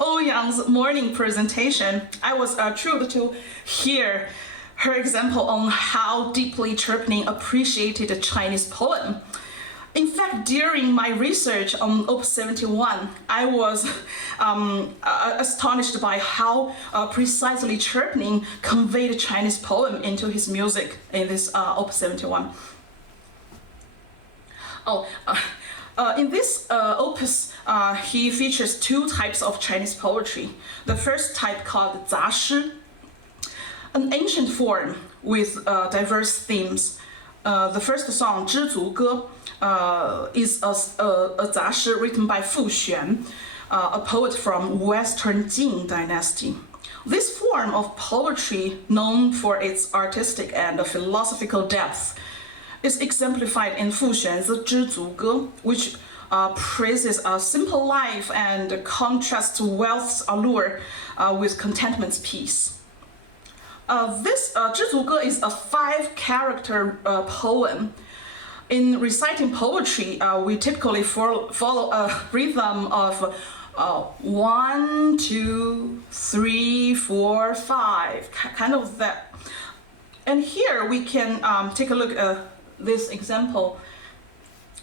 Ouyang's morning presentation, I was thrilled to hear her example on how deeply Tcherepnin appreciated a Chinese poem. In fact, during my research on Op. 71, I was astonished by how precisely Tcherepnin conveyed a Chinese poem into his music in this Op. 71. In this opus, he features 2 types of Chinese poetry. The first type, called 杂诗, an ancient form with diverse themes. The first song, 知足歌, is a 杂诗 written by Fu Xuan, a poet from Western Jin dynasty. This form of poetry, known for its artistic and philosophical depth, is exemplified in Fu Xuan's 知足歌, which praises a simple life and contrasts wealth's allure with contentment's peace. This 知足歌 is a 5-character poem. In reciting poetry, we typically follow a rhythm of 1, 2, 3, 4, 5, kind of that. And here we can take a look at this example.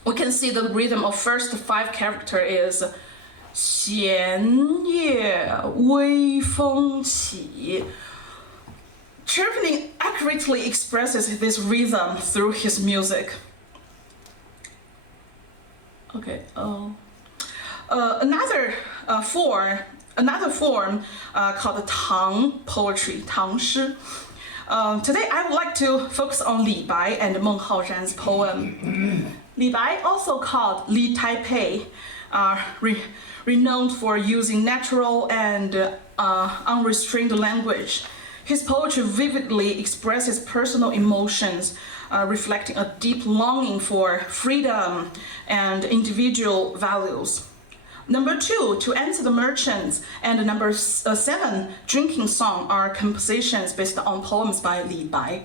We can see the rhythm of first 5 character is 弦夜微风起. Tcherepnin accurately expresses this rhythm through his music. Okay. Another form called Tang poetry, Tang Shi. Today I would like to focus on Li Bai and Meng Haozhan's poem. Li Bai, also called Li Taipei, renowned for using natural and unrestrained language. His poetry vividly expresses personal emotions, reflecting a deep longing for freedom and individual values. Number 2, To Answer the Merchants, and number 7, Drinking Song, are compositions based on poems by Li Bai.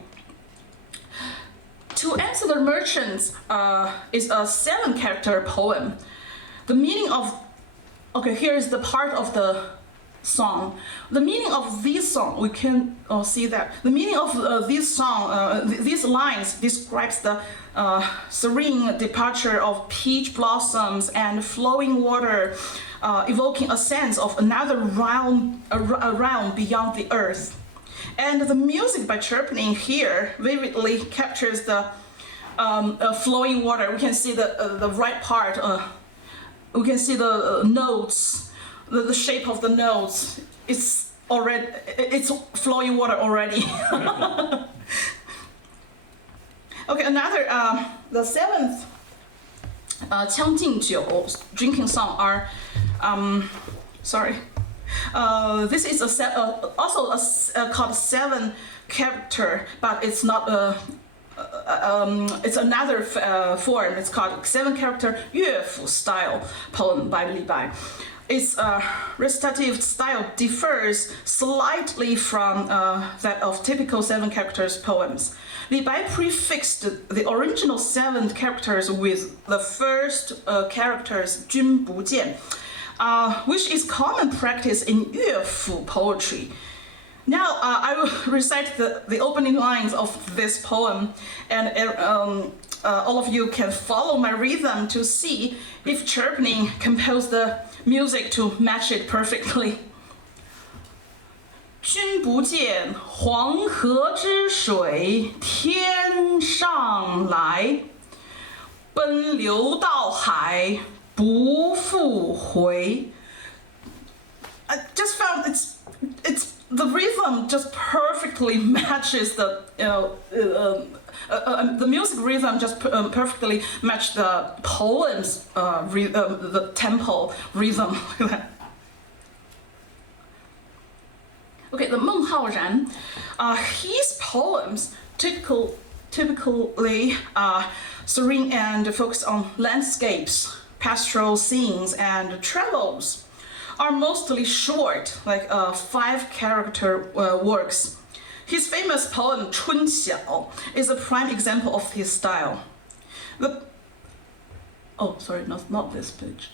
To Answer the Merchants is a 7-character poem. The meaning of, here is the part of the song. The meaning of this song, we can see that. The meaning of this song, these lines describes the serene departure of peach blossoms and flowing water, evoking a sense of another realm beyond the earth. And the music by Tcherepnin here vividly captures the flowing water. We can see the right part. We can see the notes, the shape of the notes. It's flowing water already. Okay, another the 7th 将进酒 drinking song are this is also called 7 character, but it's not it's another form. It's called 7 character 乐府 style poem by Li Bai. Its recitative style differs slightly from that of typical 7 characters poems. Li Bai prefixed the original 7 characters with the first characters 君不见, which is common practice in 乐府 poetry. Now I will recite the opening lines of this poem, and all of you can follow my rhythm to see if Tcherepnin composed the music to match it perfectly. 君不见黄河之水天上来，奔流到海不复回。I just found it's the rhythm just perfectly matches the the music rhythm just perfectly matched the poem's the tempo rhythm. Okay, the Meng Haozhan, his poems typically serene and focus on landscapes, pastoral scenes, and travels. Are mostly short, like 5-character works. His famous poem 春晓 is a prime example of his style. Not this page.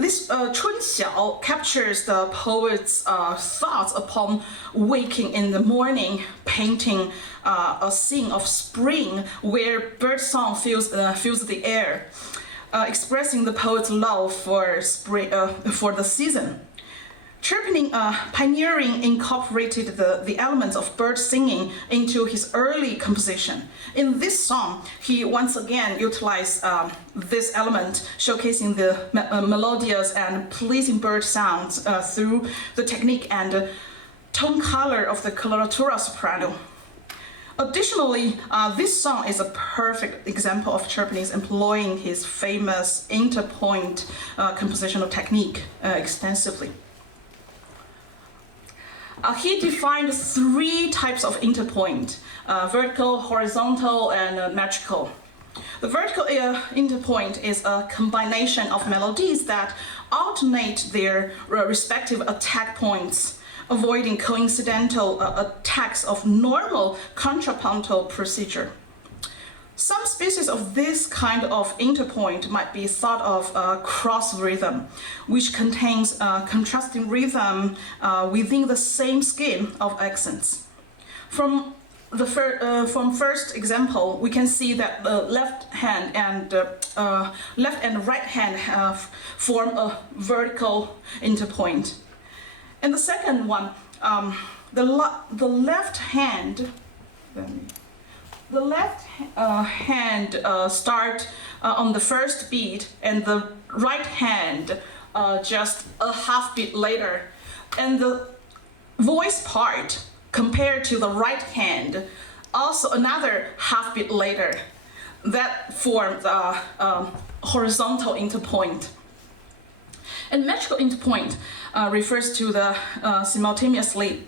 This 春晓 captures the poet's thoughts upon waking in the morning, painting a scene of spring where birdsong fills the air, expressing the poet's love for spring, for the season. Tcherepnin pioneering incorporated the elements of bird singing into his early composition. In this song, he once again utilized this element, showcasing the melodious and pleasing bird sounds through the technique and tone color of the coloratura soprano. Additionally, this song is a perfect example of Tcherepnin employing his famous interpoint compositional technique extensively. He defined 3 types of interpoint, vertical, horizontal, and metrical. The vertical interpoint is a combination of melodies that alternate their respective attack points, avoiding coincidental attacks of normal contrapuntal procedure. Some species of this kind of interpoint might be thought of cross rhythm, which contains contrasting rhythm within the same scheme of accents. From first example, we can see that the left hand and right hand form a vertical interpoint. And the second one, the left hand start on the first beat, and the right hand just a half beat later. And the voice part compared to the right hand, also another half beat later. That forms a horizontal interpoint. And metrical interpoint refers to the simultaneously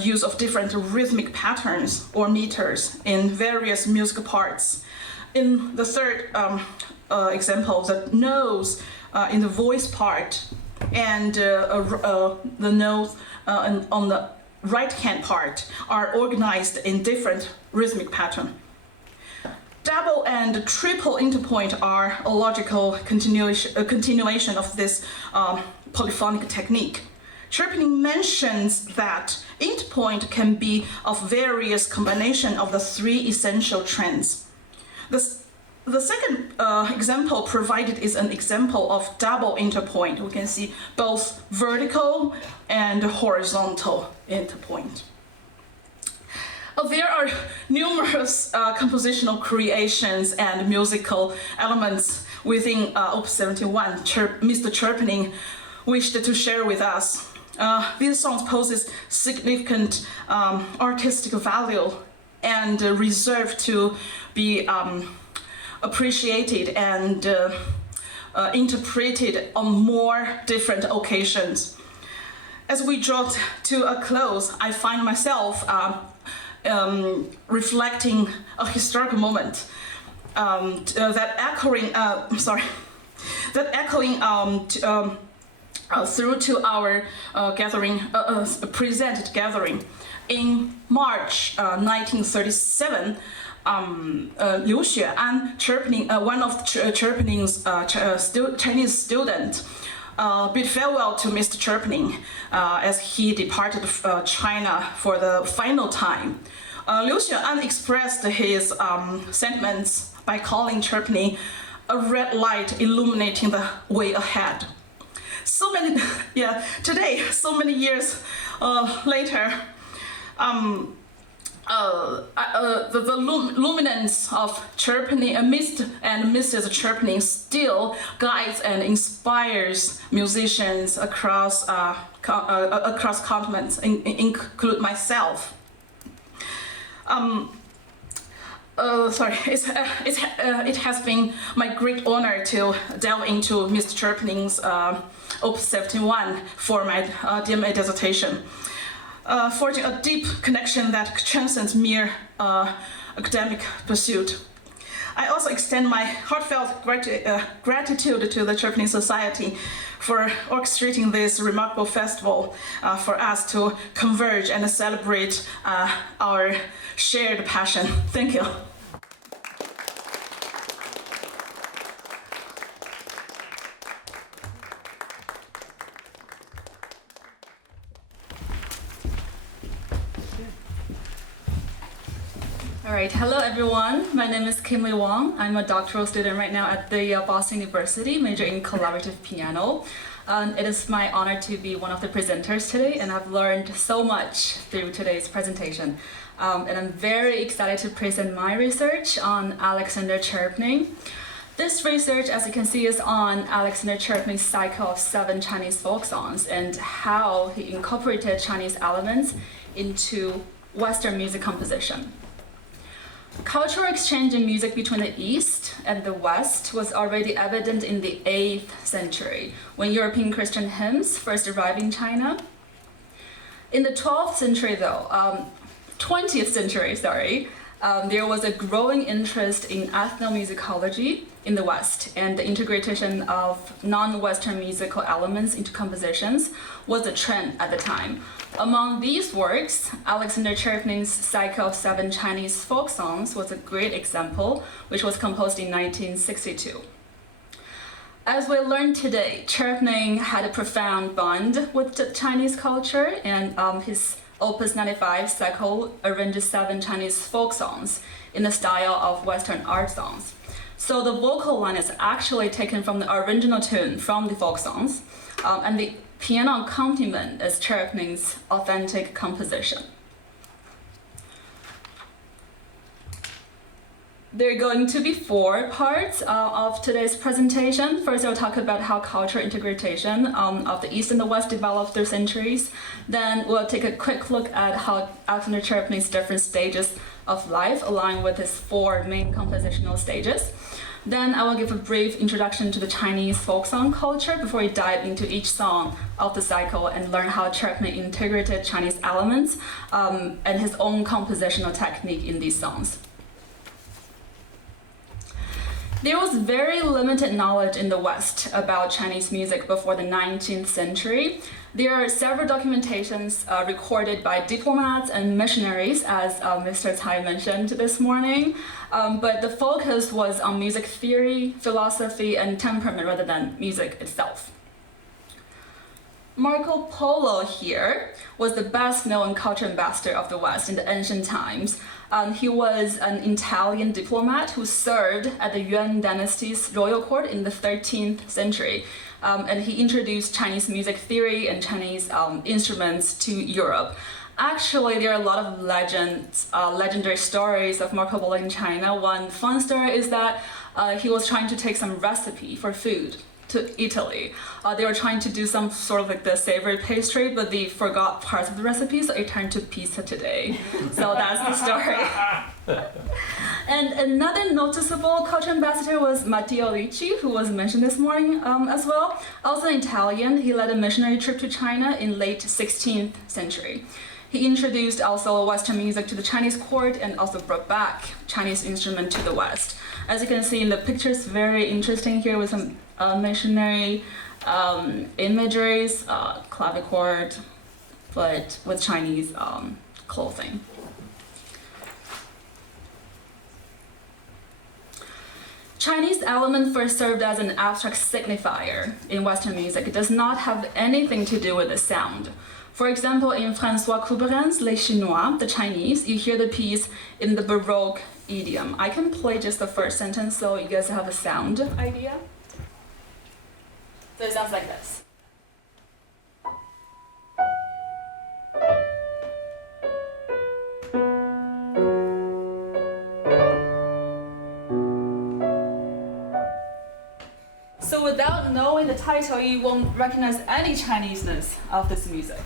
use of different rhythmic patterns or meters in various musical parts. In the third example, the notes in the voice part and the notes on the right-hand part are organized in different rhythmic pattern. Double and triple interpoint are a logical continuation of this polyphonic technique. Tcherepnin mentions that interpoint can be of various combination of the 3 essential trends. The second example provided is an example of double interpoint. We can see both vertical and horizontal interpoint. There are numerous compositional creations and musical elements within Opus 71 Mr. Tcherepnin wished to share with us. These songs poses significant artistic value and reserve to be appreciated and interpreted on more different occasions. As we draw to a close, I find myself reflecting a historical moment that echoing through to our presented gathering. In March 1937, Liu Xuan, one of Tcherepnin's Chinese students, bid farewell to Mr. Tcherepnin as he departed China for the final time. Liu Xuan expressed his sentiments by calling Tcherepnin a red light illuminating the way ahead. Today, so many years later, the luminance of Tcherepnin, Mr. and Mrs. Tcherepnin still guides and inspires musicians across continents, include myself. It has been my great honor to delve into Mr. Tcherepnin's Opus 71 for my DMA dissertation, forging a deep connection that transcends mere academic pursuit. I also extend my heartfelt gratitude to the Tcherepnin Society for orchestrating this remarkable festival for us to converge and celebrate our shared passion. Thank you. All right, hello everyone. My name is Wang. I'm a doctoral student right now at the Boston University, majoring in collaborative piano. It is my honor to be one of the presenters today, and I've learned so much through today's presentation. And I'm very excited to present my research on Alexander Tcherepnin. This research, as you can see, is on Alexander Tcherepnin's cycle of 7 Chinese folk songs and how he incorporated Chinese elements into Western music composition. Cultural exchange in music between the East and the West was already evident in the 8th century, when European Christian hymns first arrived in China. In the 20th century, there was a growing interest in ethnomusicology in the West, and the integration of non-Western musical elements into compositions was a trend at the time. Among these works, Alexander Tcherepnin's cycle of 7 Chinese folk songs was a great example, which was composed in 1962. As we learned today, Tcherepnin had a profound bond with the Chinese culture, and his Opus 95 cycle arranges 7 Chinese folk songs in the style of Western art songs. So the vocal line is actually taken from the original tune from the folk songs, and the piano accompaniment is Tcherepnin's authentic composition. There are going to be 4 parts of today's presentation. First, I'll talk about how cultural integration of the East and the West developed through centuries. Then we'll take a quick look at how Alexander Tcherepnin's different stages of life align with his 4 main compositional stages. Then I will give a brief introduction to the Chinese folk song culture before we dive into each song of the cycle and learn how Tcherepnin integrated Chinese elements and his own compositional technique in these songs. There was very limited knowledge in the West about Chinese music before the 19th century. There are several documentations recorded by diplomats and missionaries, as Mr. Cai mentioned this morning, but the focus was on music theory, philosophy, and temperament rather than music itself. Marco Polo here was the best-known culture ambassador of the West in the ancient times. He was an Italian diplomat who served at the Yuan dynasty's royal court in the 13th century. And he introduced Chinese music theory and Chinese instruments to Europe. Actually, there are a lot of legendary stories of Marco Polo in China. One fun story is that he was trying to take some recipe for food to Italy. They were trying to do some sort of like the savory pastry, but they forgot parts of the recipe, so it turned to pizza today. So that's the story. And another noticeable culture ambassador was Matteo Ricci, who was mentioned this morning as well. Also an Italian, he led a missionary trip to China in late 16th century. He introduced also Western music to the Chinese court and also brought back Chinese instruments to the West. As you can see in the pictures, very interesting here with some missionary imageries, clavichord, but with Chinese clothing. Chinese element first served as an abstract signifier in Western music. It does not have anything to do with the sound. For example, in François Couperin's Les Chinois, the Chinese, you hear the piece in the Baroque idiom. I can play just the first sentence so you guys have a sound idea. So it sounds like this. So without knowing the title, you won't recognize any Chineseness of this music.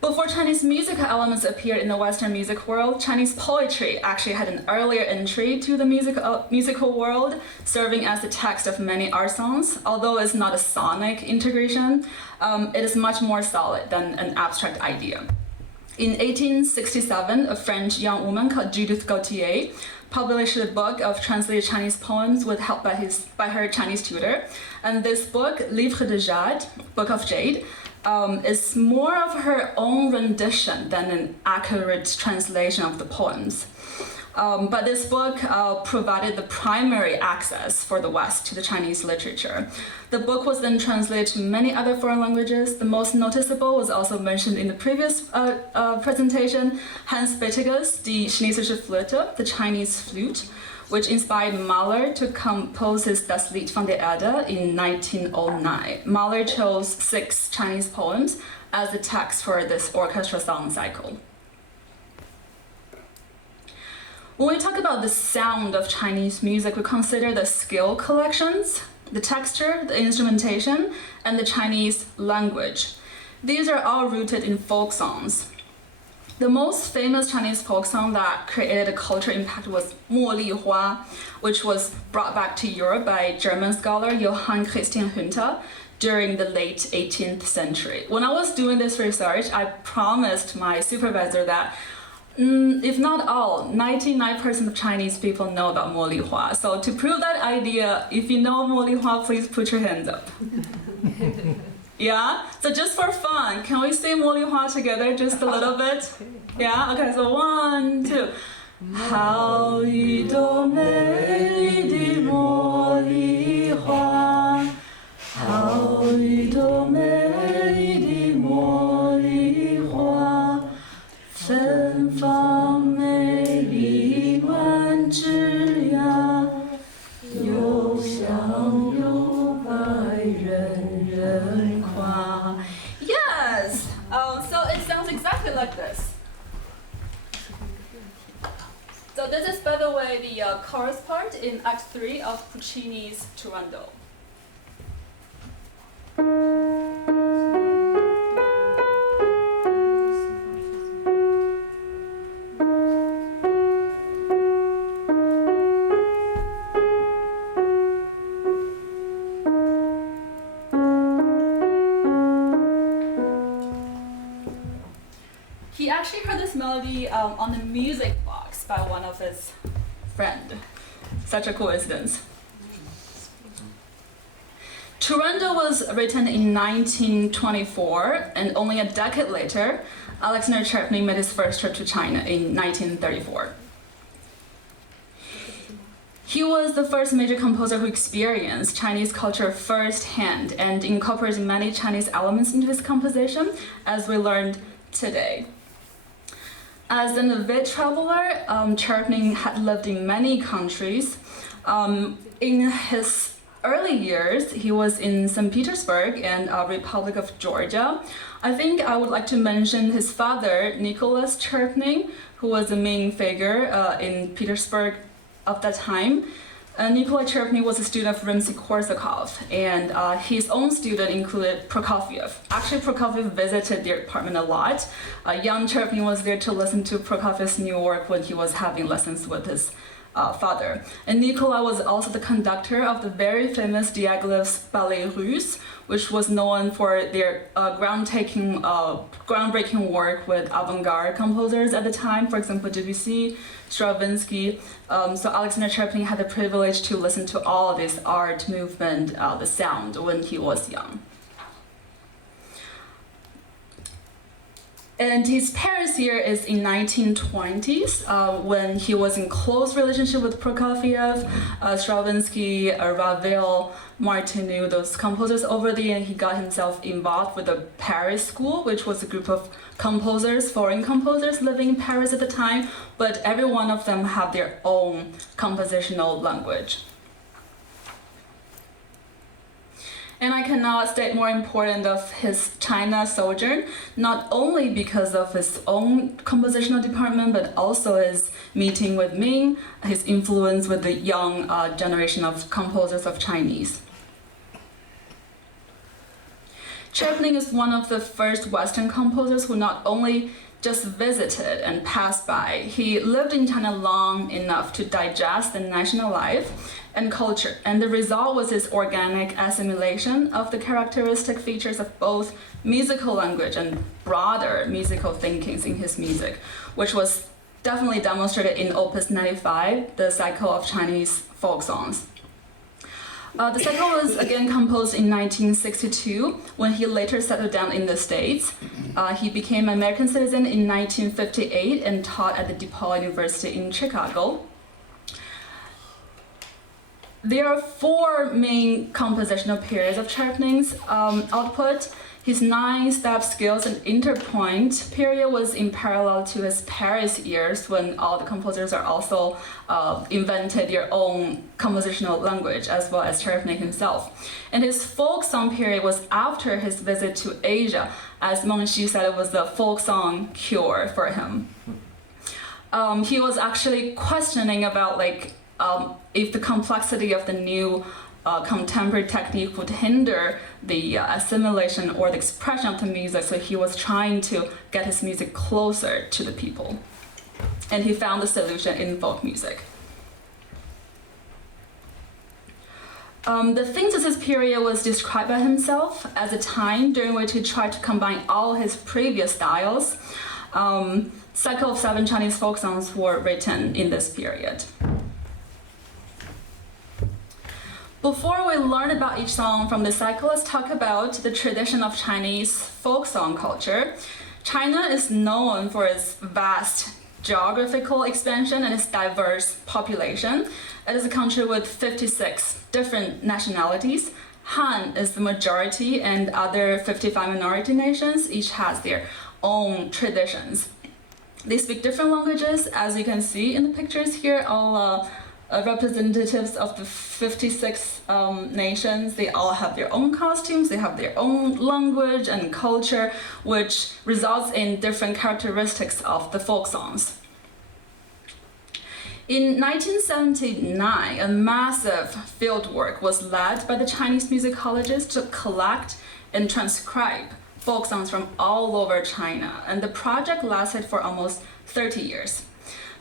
Before Chinese musical elements appeared in the Western music world, Chinese poetry actually had an earlier entry to the musical world, serving as the text of many art songs. Although it's not a sonic integration, it is much more solid than an abstract idea. In 1867, a French young woman called Judith Gautier published a book of translated Chinese poems with help by her Chinese tutor. And this book, Livre de Jade, Book of Jade, is more of her own rendition than an accurate translation of the poems. But this book provided the primary access for the West to the Chinese literature. The book was then translated to many other foreign languages. The most noticeable was also mentioned in the previous presentation, Hans Bettiger's Die Chinesische Flöte, the Chinese flute, which inspired Mahler to compose his Das Lied von der Erde in 1909. Mahler chose 6 Chinese poems as the text for this orchestra song cycle. When we talk about the sound of Chinese music, we consider the scale collections, the texture, the instrumentation, and the Chinese language. These are all rooted in folk songs. The most famous Chinese folk song that created a cultural impact was 茉莉花, which was brought back to Europe by German scholar Johann Christian Hünter during the late 18th century. When I was doing this research, I promised my supervisor that if not all, 99% of Chinese people know about 茉莉花. So to prove that idea, if you know 茉莉花, please put your hands up. Yeah? So just for fun, can we say 茉莉花 together just a little bit? Yeah? Okay, so 1, 2. 好一朵美丽的茉莉花，好一朵美丽的茉莉花，芬芳美丽万枝桠，又香又白人人夸。Yes! So it sounds exactly like this. So this is, by the way, the chorus part in Act 3 of Puccini's Turandot. He actually heard this melody on the music box by one of his friends. Such a coincidence. Turandot was written in 1924, and only a decade later, Alexander Tcherepnin made his first trip to China in 1934. He was the first major composer who experienced Chinese culture firsthand and incorporated many Chinese elements into his composition, as we learned today. As an avid traveler, Tcherepnin had lived in many countries. In his early years, he was in St. Petersburg and Republic of Georgia. I think I would like to mention his father, Nicholas Tcherepnin, who was a main figure in Petersburg of that time. Nikolai Tcherepnin was a student of Rimsky-Korsakov, and his own student included Prokofiev. Actually, Prokofiev visited their apartment a lot. Young Tcherepnin was there to listen to Prokofiev's new work when he was having lessons with his father. And Nikolai was also the conductor of the very famous Diaghilev's Ballet Russe, which was known for their groundbreaking work with avant-garde composers at the time, for example, Debussy, Stravinsky. So Alexander Tcherepnin had the privilege to listen to all this art movement, the sound, when he was young. And his parents' year is in 1920s, when he was in close relationship with Prokofiev, Stravinsky, Ravel, Martinu, those composers over there, and he got himself involved with the Paris School, which was a group of composers, foreign composers living in Paris at the time, but every one of them have their own compositional language. And I cannot state more important of his China sojourn, not only because of his own compositional department, but also his meeting with Ming, his influence with the young generation of composers of Chinese. Tcherepnin is one of the first Western composers who not only just visited and passed by, he lived in China long enough to digest the national life and culture, and the result was his organic assimilation of the characteristic features of both musical language and broader musical thinkings in his music, which was definitely demonstrated in Opus 95, the cycle of Chinese folk songs. The cycle was again composed in 1962, when he later settled down in the States. He became an American citizen in 1958 and taught at the DePaul University in Chicago. There are 4 main compositional periods of Tcherepnin's output. His 9-step scales and interpoint period was in parallel to his Paris years, when all the composers are also invented their own compositional language, as well as Tcherepnin himself. And his folk song period was after his visit to Asia. As Mengxi said, it was the folk song cure for him. He was actually questioning about if the complexity of the new contemporary technique would hinder the assimilation or the expression of the music, so he was trying to get his music closer to the people. And he found the solution in folk music. The synthesis period was described by himself as a time during which he tried to combine all his previous styles. Cycle of 7 Chinese folk songs were written in this period. Before we learn about each song from the cycle, let's talk about the tradition of Chinese folk song culture. China is known for its vast geographical expansion and its diverse population. It is a country with 56 different nationalities. Han is the majority, and other 55 minority nations each has their own traditions. They speak different languages, as you can see in the pictures here. All representatives of the 56 nations, they all have their own costumes, they have their own language and culture, which results in different characteristics of the folk songs. In 1979, a massive fieldwork was led by the Chinese musicologists to collect and transcribe folk songs from all over China, and the project lasted for almost 30 years.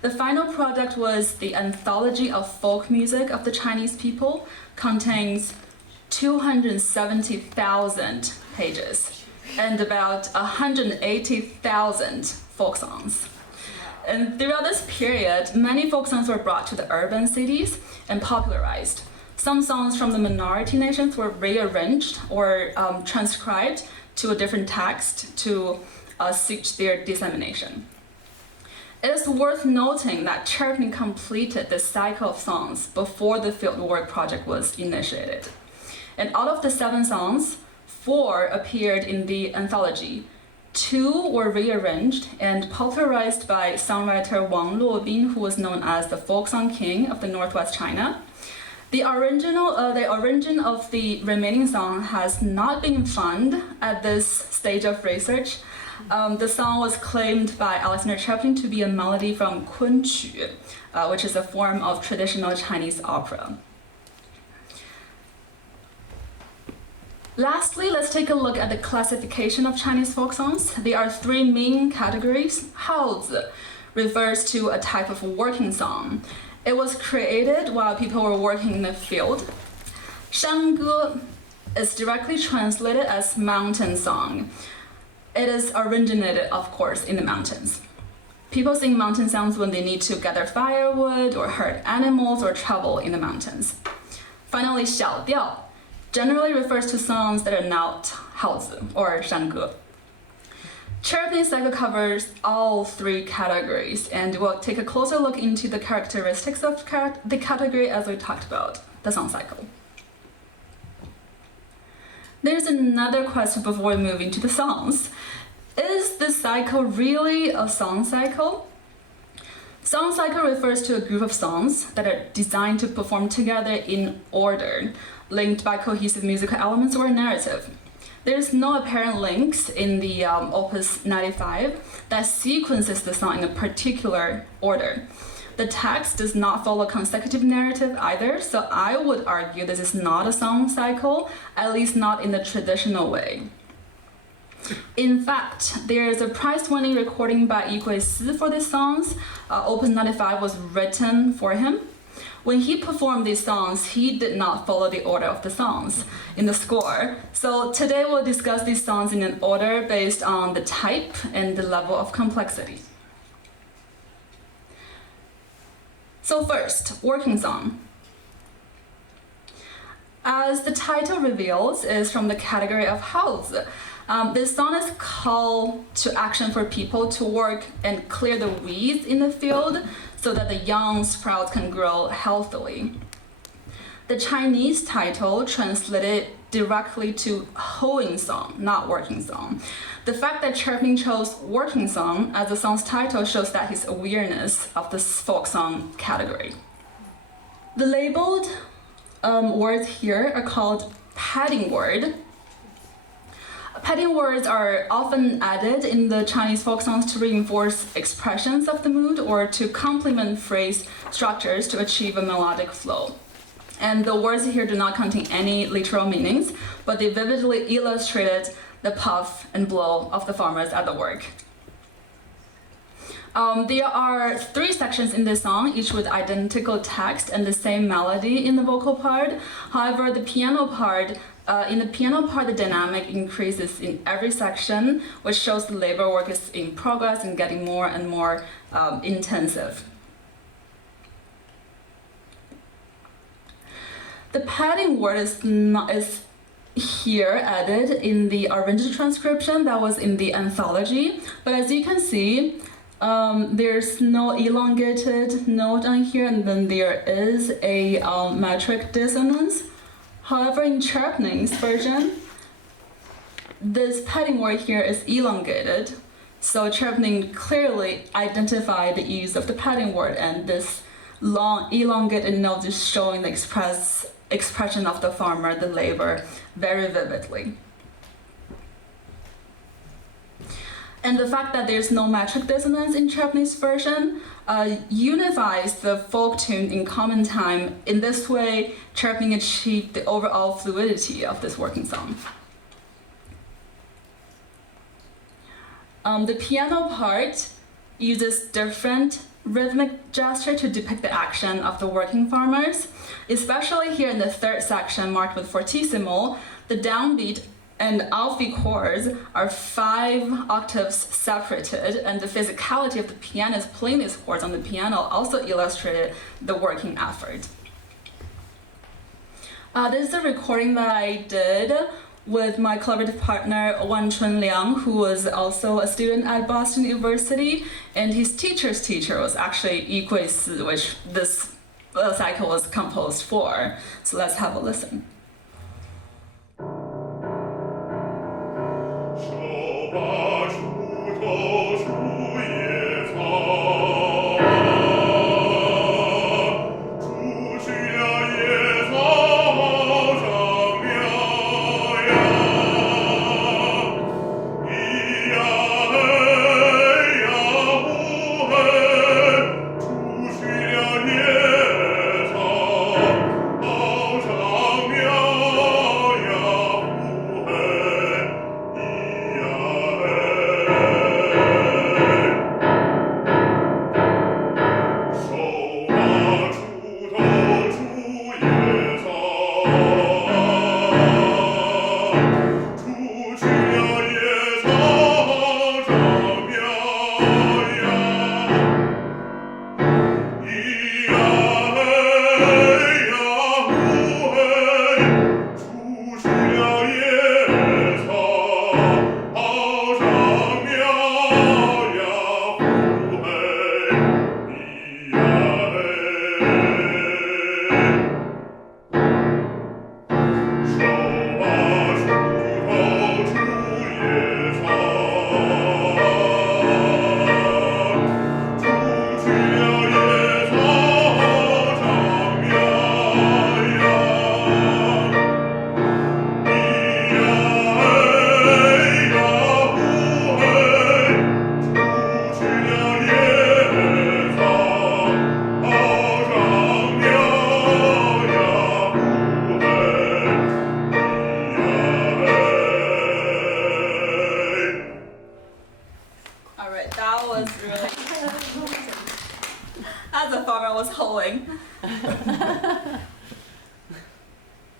The final product was the Anthology of Folk Music of the Chinese People, contains 270,000 pages and about 180,000 folk songs. And throughout this period, many folk songs were brought to the urban cities and popularized. Some songs from the minority nations were rearranged or transcribed to a different text to seek their dissemination. It is worth noting that Tcherepnin completed this cycle of songs before the fieldwork project was initiated. And out of the 7 songs, 4 appeared in the anthology. 2 were rearranged and popularized by songwriter Wang, who was known as the folk song king of the Northwest China. The origin of the remaining song has not been found at this stage of research. The song was claimed by Alexander Tcherepnin to be a melody from kunqu, which is a form of traditional Chinese opera. Lastly, let's take a look at the classification of Chinese folk songs. There are 3 main categories. Haozi refers to a type of working song. It was created while people were working in the field. Shangge is directly translated as mountain song. It is originated, of course, in the mountains. People sing mountain songs when they need to gather firewood or herd animals or travel in the mountains. Finally, xiaodiao generally refers to songs that are not haozi or shangge. Tcherepnin's cycle covers all 3 categories, and we'll take a closer look into the characteristics of the category as we talked about the song cycle. There's another question before we move into the songs. Is this cycle really a song cycle? Song cycle refers to a group of songs that are designed to perform together in order, linked by cohesive musical elements or a narrative. There's no apparent links in the Opus 95 that sequences the song in a particular order. The text does not follow consecutive narrative either, so I would argue this is not a song cycle, at least not in the traditional way. In fact, there is a prize-winning recording by Yi Guisi for these songs. Opus 95 was written for him. When he performed these songs, he did not follow the order of the songs in the score. So today we'll discuss these songs in an order based on the type and the level of complexity. So first, working song. As the title reveals, is from the category of haozi. This song is call to action for people to work and clear the weeds in the field so that the young sprouts can grow healthily. The Chinese title translated directly to hoeing song, not working song. The fact that Tcherepnin chose working song as the song's title shows that his awareness of the folk song category. The labeled words here are called padding word. Padding words are often added in the Chinese folk songs to reinforce expressions of the mood or to complement phrase structures to achieve a melodic flow. And the words here do not contain any literal meanings, but they vividly illustrated the puff and blow of the farmers at the work. There are 3 sections in this song, each with identical text and the same melody in the vocal part. However, in the piano part, the dynamic increases in every section, which shows the labor work is in progress and getting more and more intensive. The padding word is here added in the original transcription that was in the anthology, but as you can see, there's no elongated note on here, and then there is a metric dissonance. However, in Tcherepnin's version, this padding word here is elongated, so Tcherepnin clearly identified the use of the padding word, and this long elongated note is showing the expression of the farmer, the labor, very vividly. And the fact that there's no metric dissonance in Tcherepnin's version unifies the folk tune in common time. In this way, Tcherepnin achieved the overall fluidity of this working song. The piano part uses different rhythmic gesture to depict the action of the working farmers. Especially here in the 3rd section marked with fortissimo, the downbeat and offbeat chords are 5 octaves separated, and the physicality of the pianist playing these chords on the piano also illustrated the working effort. This is a recording that I did with my collaborative partner Wang who was also a student at Boston University, and his teacher's teacher was actually Yi Guisi, which this cycle was composed for. So let's have a listen.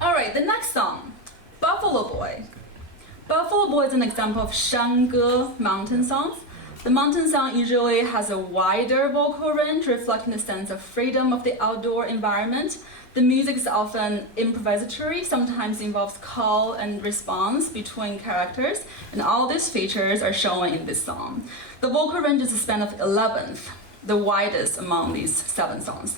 Alright, the next song, Buffalo Boy. Buffalo Boy is an example of Shangge mountain songs. The mountain song usually has a wider vocal range, reflecting the sense of freedom of the outdoor environment. The music is often improvisatory, sometimes involves call and response between characters, and all these features are shown in this song. The vocal range is a span of 11th, the widest among these 7 songs.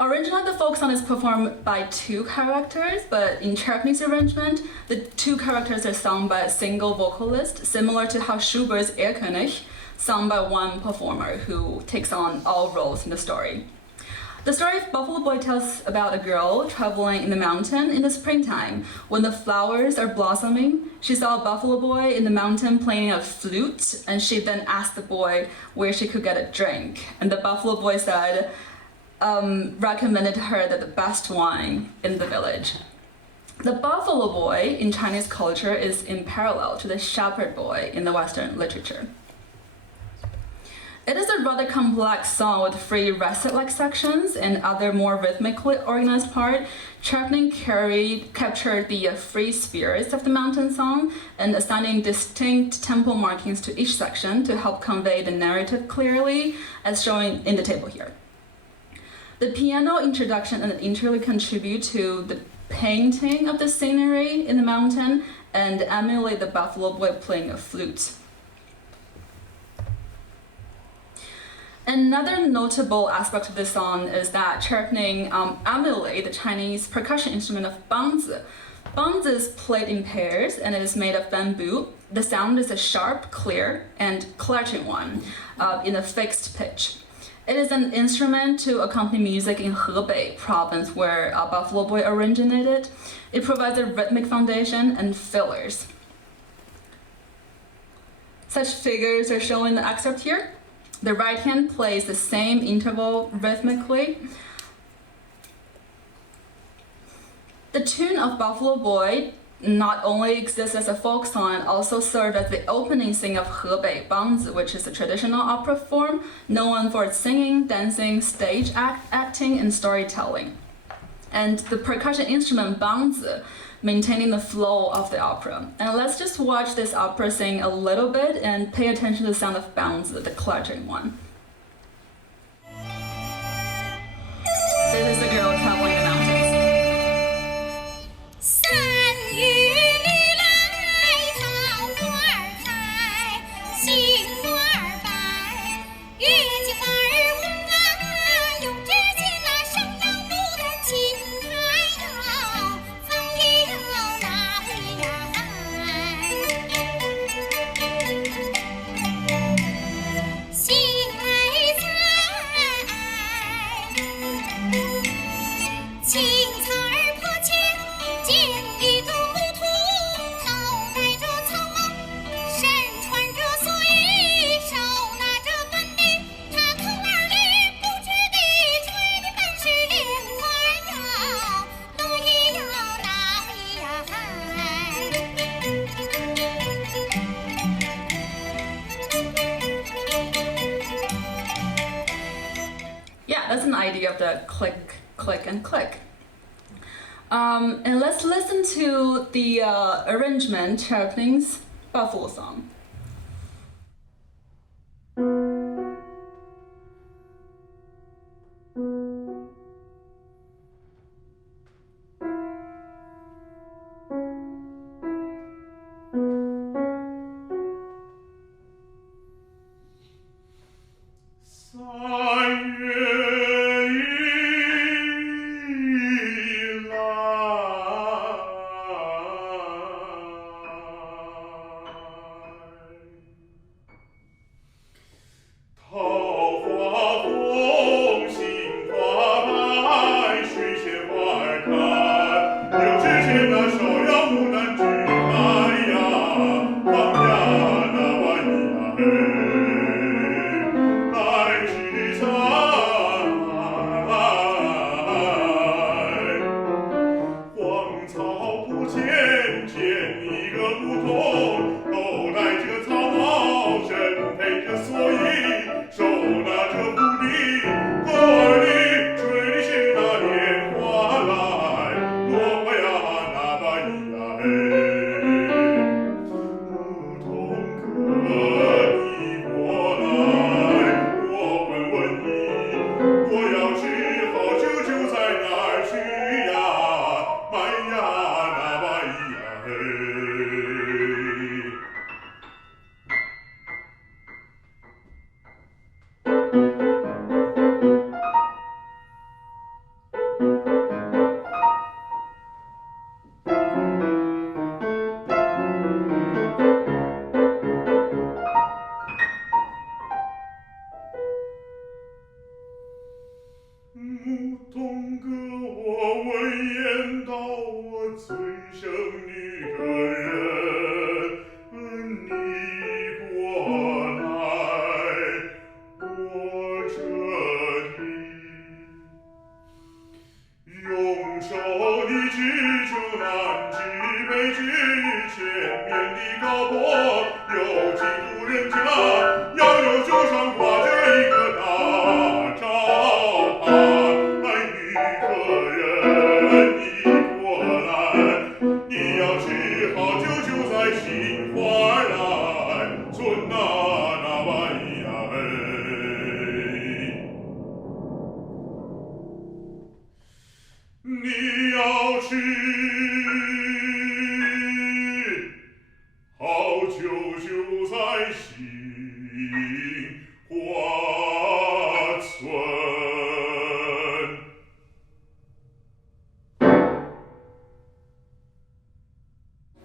Originally, the folk song is performed by 2 characters, but in Tcherepnin's arrangement, the 2 characters are sung by a single vocalist, similar to how Schubert's Erlkönig, sung by 1 performer who takes on all roles in the story. The story of Buffalo Boy tells about a girl traveling in the mountain in the springtime. When the flowers are blossoming, she saw a buffalo boy in the mountain playing a flute, and she then asked the boy where she could get a drink. And the buffalo boy said, recommended her that the best wine in the village. The buffalo boy in Chinese culture is in parallel to the shepherd boy in the Western literature. It is a rather complex song with free recit-like sections and other more rhythmically organized part. Tcherepnin captured the free spirits of the mountain song and assigning distinct tempo markings to each section to help convey the narrative clearly, as shown in the table here. The piano introduction and interlude contribute to the painting of the scenery in the mountain and emulate the buffalo boy playing a flute. Another notable aspect of this song is that Tcherepnin emulates the Chinese percussion instrument of bangzi. Bangzi is played in pairs and it is made of bamboo. The sound is a sharp, clear, and clattering one in a fixed pitch. It is an instrument to accompany music in Hebei province where Buffalo Boy originated. It provides a rhythmic foundation and fillers. Such figures are shown in the excerpt here. The right hand plays the same interval rhythmically. The tune of Buffalo Boy not only exists as a folk song, also served as the opening scene of Hebei Bangzi, which is a traditional opera form known for its singing, dancing, stage acting, and storytelling. And the percussion instrument Bangzi maintaining the flow of the opera. And let's just watch this opera sing a little bit and pay attention to the sound of Bangzi, the clattering one. This is the girl traveling in the mountains. That's an idea of the click, click, and click. And let's listen to the arrangement, Tcherepnin's Buffalo Song.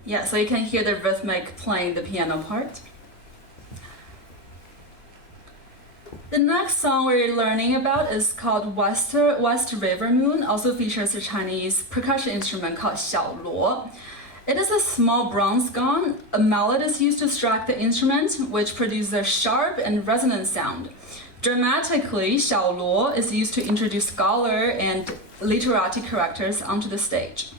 Yeah, so you can hear the rhythmic playing the piano part. The next song we're learning about is called West River Moon, also features a Chinese percussion instrument called xiaoluo. It is a small bronze gong. A mallet is used to strike the instrument, which produces a sharp and resonant sound. Dramatically, xiaoluo is used to introduce scholar and literati characters onto the stage.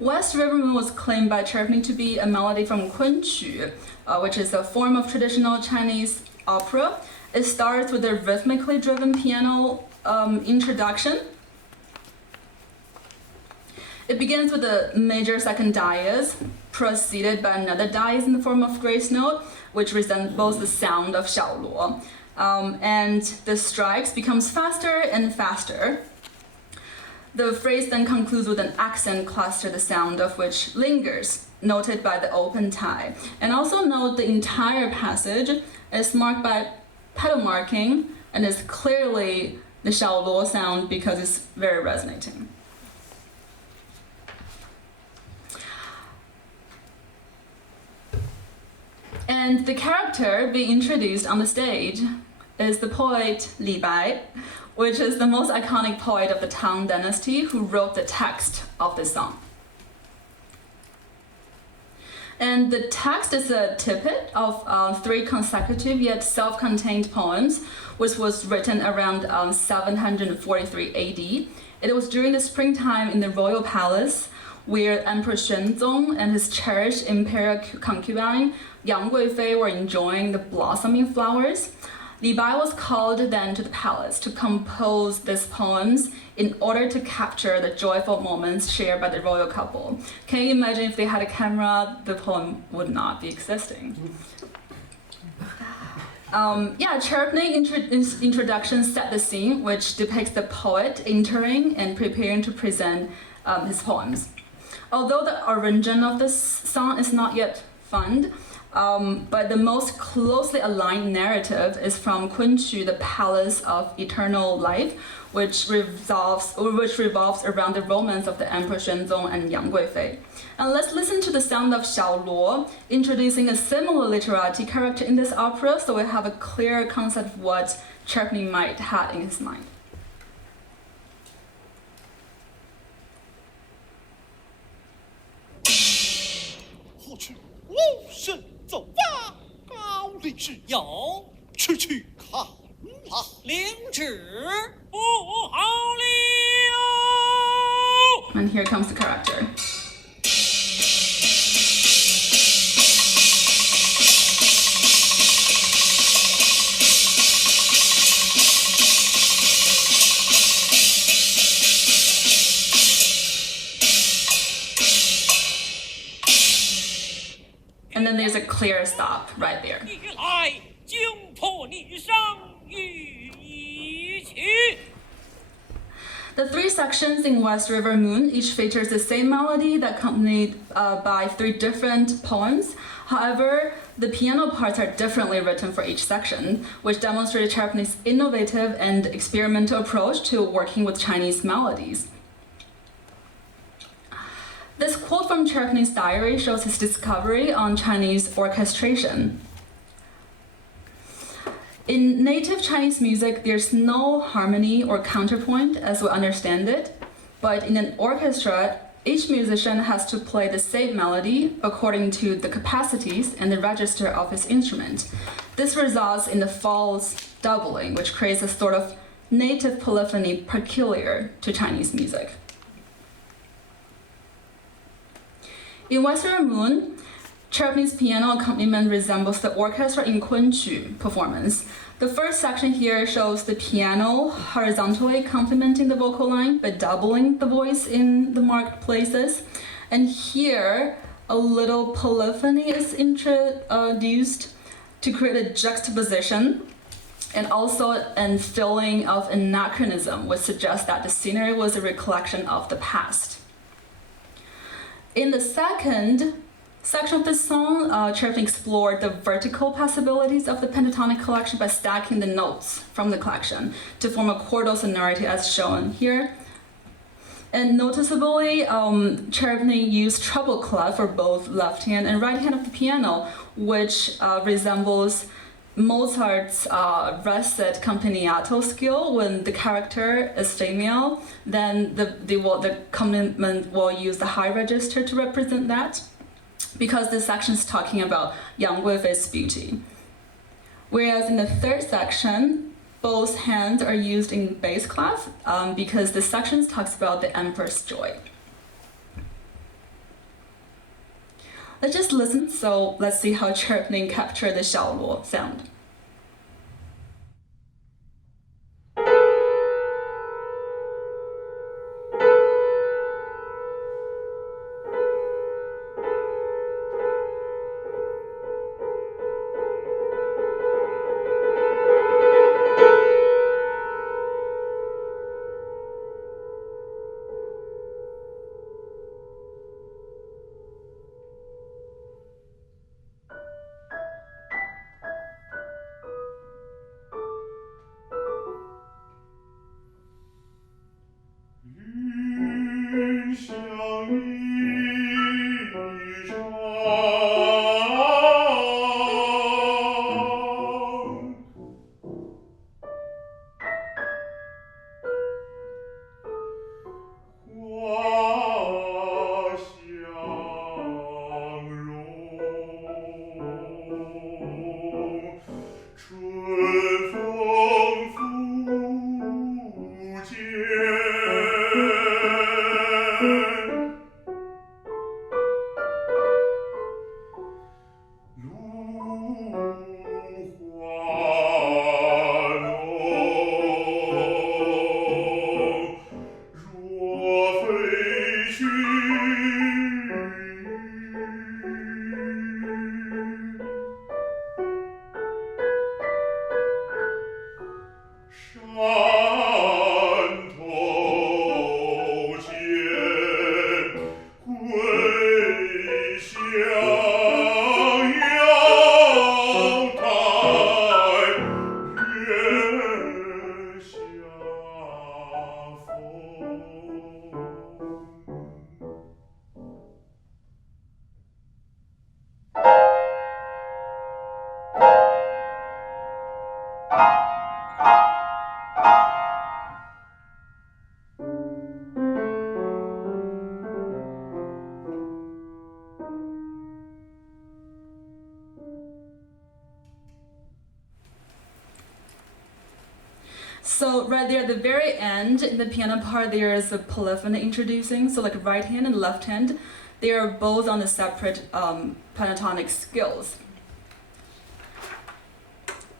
West River Moon was claimed by Tcherepnin to be a melody from Kunqu, which is a form of traditional Chinese opera. It starts with a rhythmically driven piano introduction. It begins with a major second dies, preceded by another dies in the form of grace note, which resembles the sound of xiaoluo. And the strikes becomes faster and faster. The phrase then concludes with an accent cluster, the sound of which lingers, noted by the open tie. And also note the entire passage is marked by pedal marking and is clearly the xiaoluo sound because it's very resonating. And the character being introduced on the stage is the poet Li Bai, which is the most iconic poet of the Tang dynasty who wrote the text of this song. And the text is a tidbit of 3 consecutive yet self-contained poems, which was written around 743 AD. It was during the springtime in the royal palace where Emperor Xuanzong and his cherished imperial concubine Yang Guifei were enjoying the blossoming flowers. Li Bai was called then to the palace to compose these poems in order to capture the joyful moments shared by the royal couple. Can you imagine if they had a camera, the poem would not be existing. Tcherepnin's introduction set the scene, which depicts the poet entering and preparing to present his poems. Although the origin of this song is not yet found, but the most closely aligned narrative is from Kunqu, the Palace of Eternal Life, which revolves around the romance of the Emperor Xuanzong and Yang Guifei. And let's listen to the sound of xiaoluo, introducing a similar literati character in this opera, so we have a clear concept of what Tcherepnin might have in his mind. And here comes the character. And then there's a clear stop right there. The 3 sections in West River Moon each features the same melody that accompanied by 3 different poems. However, the piano parts are differently written for each section, which demonstrated Tcherepnin's innovative and experimental approach to working with Chinese melodies. This quote from Tcherepnin's diary shows his discovery on Chinese orchestration. In native Chinese music, there's no harmony or counterpoint as we understand it, but in an orchestra, each musician has to play the same melody according to the capacities and the register of his instrument. This results in the false doubling, which creates a sort of native polyphony peculiar to Chinese music. In Western Moon, Cherepnin's piano accompaniment resembles the orchestra in Kunqu performance. The first section here shows the piano horizontally complementing the vocal line but doubling the voice in the marked places. And here, a little polyphony is introduced to create a juxtaposition and also a feeling of anachronism, which suggests that the scenery was a recollection of the past. In the second section of this song, Cherepnin explored the vertical possibilities of the pentatonic collection by stacking the notes from the collection to form a chordal sonority as shown here. And noticeably, Cherepnin used treble clef for both left hand and right hand of the piano, which resembles Mozart's recit campaniato skill. When the character is female, then the accompaniment will use the high register to represent that, because this section is talking about Yang Guifei's beauty. Whereas in the third section, both hands are used in bass clef because this section talks about the emperor's joy. Let's just listen, so let's see how Cherepnin captured the xiaoluo sound. So right there at the very end, in the piano part, there is a polyphony introducing. So like right hand and left hand, they are both on the separate pentatonic scales.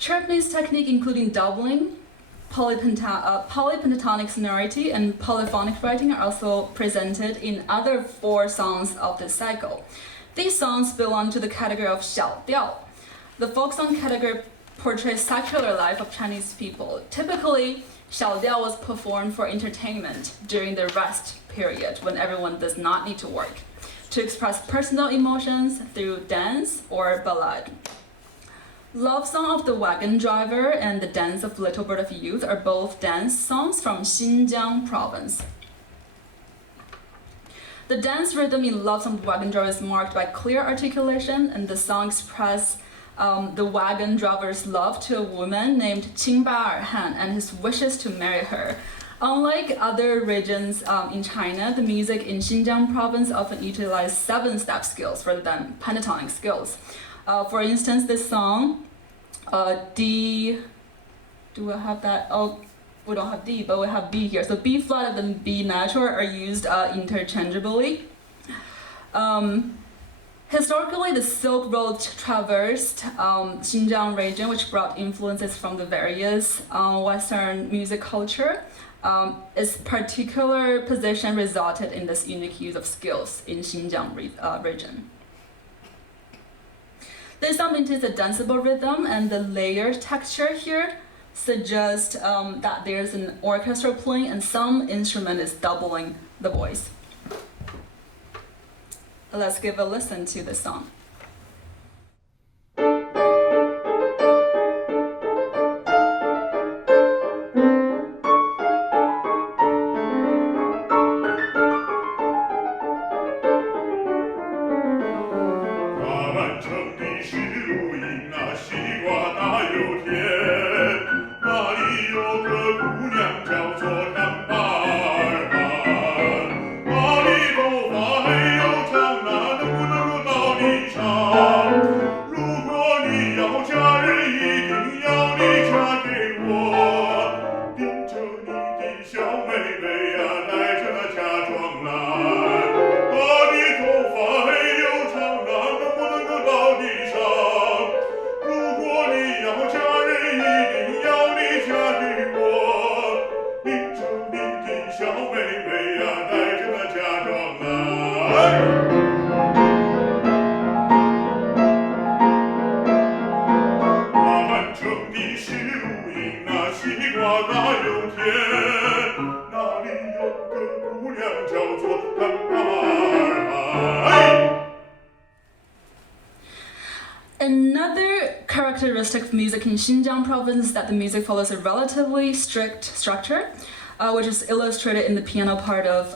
Cherepnin's technique, including doubling, polypentatonic sonority, and polyphonic writing, are also presented in other 4 songs of the cycle. These songs belong to the category of xiaodiao. The folk song category portrays secular life of Chinese people. Typically, xiaodiao was performed for entertainment during the rest period when everyone does not need to work, to express personal emotions through dance or ballad. Love Song of the Wagon Driver and The Dance of Little Bird of Youth are both dance songs from Xinjiang province. The dance rhythm in Love Song of the Wagon Driver is marked by clear articulation, and the song expresses the wagon driver's love to a woman named Qingba Erhan and his wishes to marry her. Unlike other regions in China, the music in Xinjiang province often utilizes 7-step skills rather than pentatonic skills. For instance, this song, D, do I have that? Oh, we don't have D, but we have B here. So B flat and B natural are used interchangeably. Historically, the Silk Road traversed Xinjiang region, which brought influences from the various Western music culture. Its particular position resulted in this unique use of skills in Xinjiang region. This song maintains a danceable rhythm, and the layered texture here suggests that there's an orchestra playing and some instrument is doubling the voice. Let's give a listen to this song. 叫做干巴。 Another characteristic of music in Xinjiang province is that the music follows a relatively strict structure, which is illustrated in the piano part of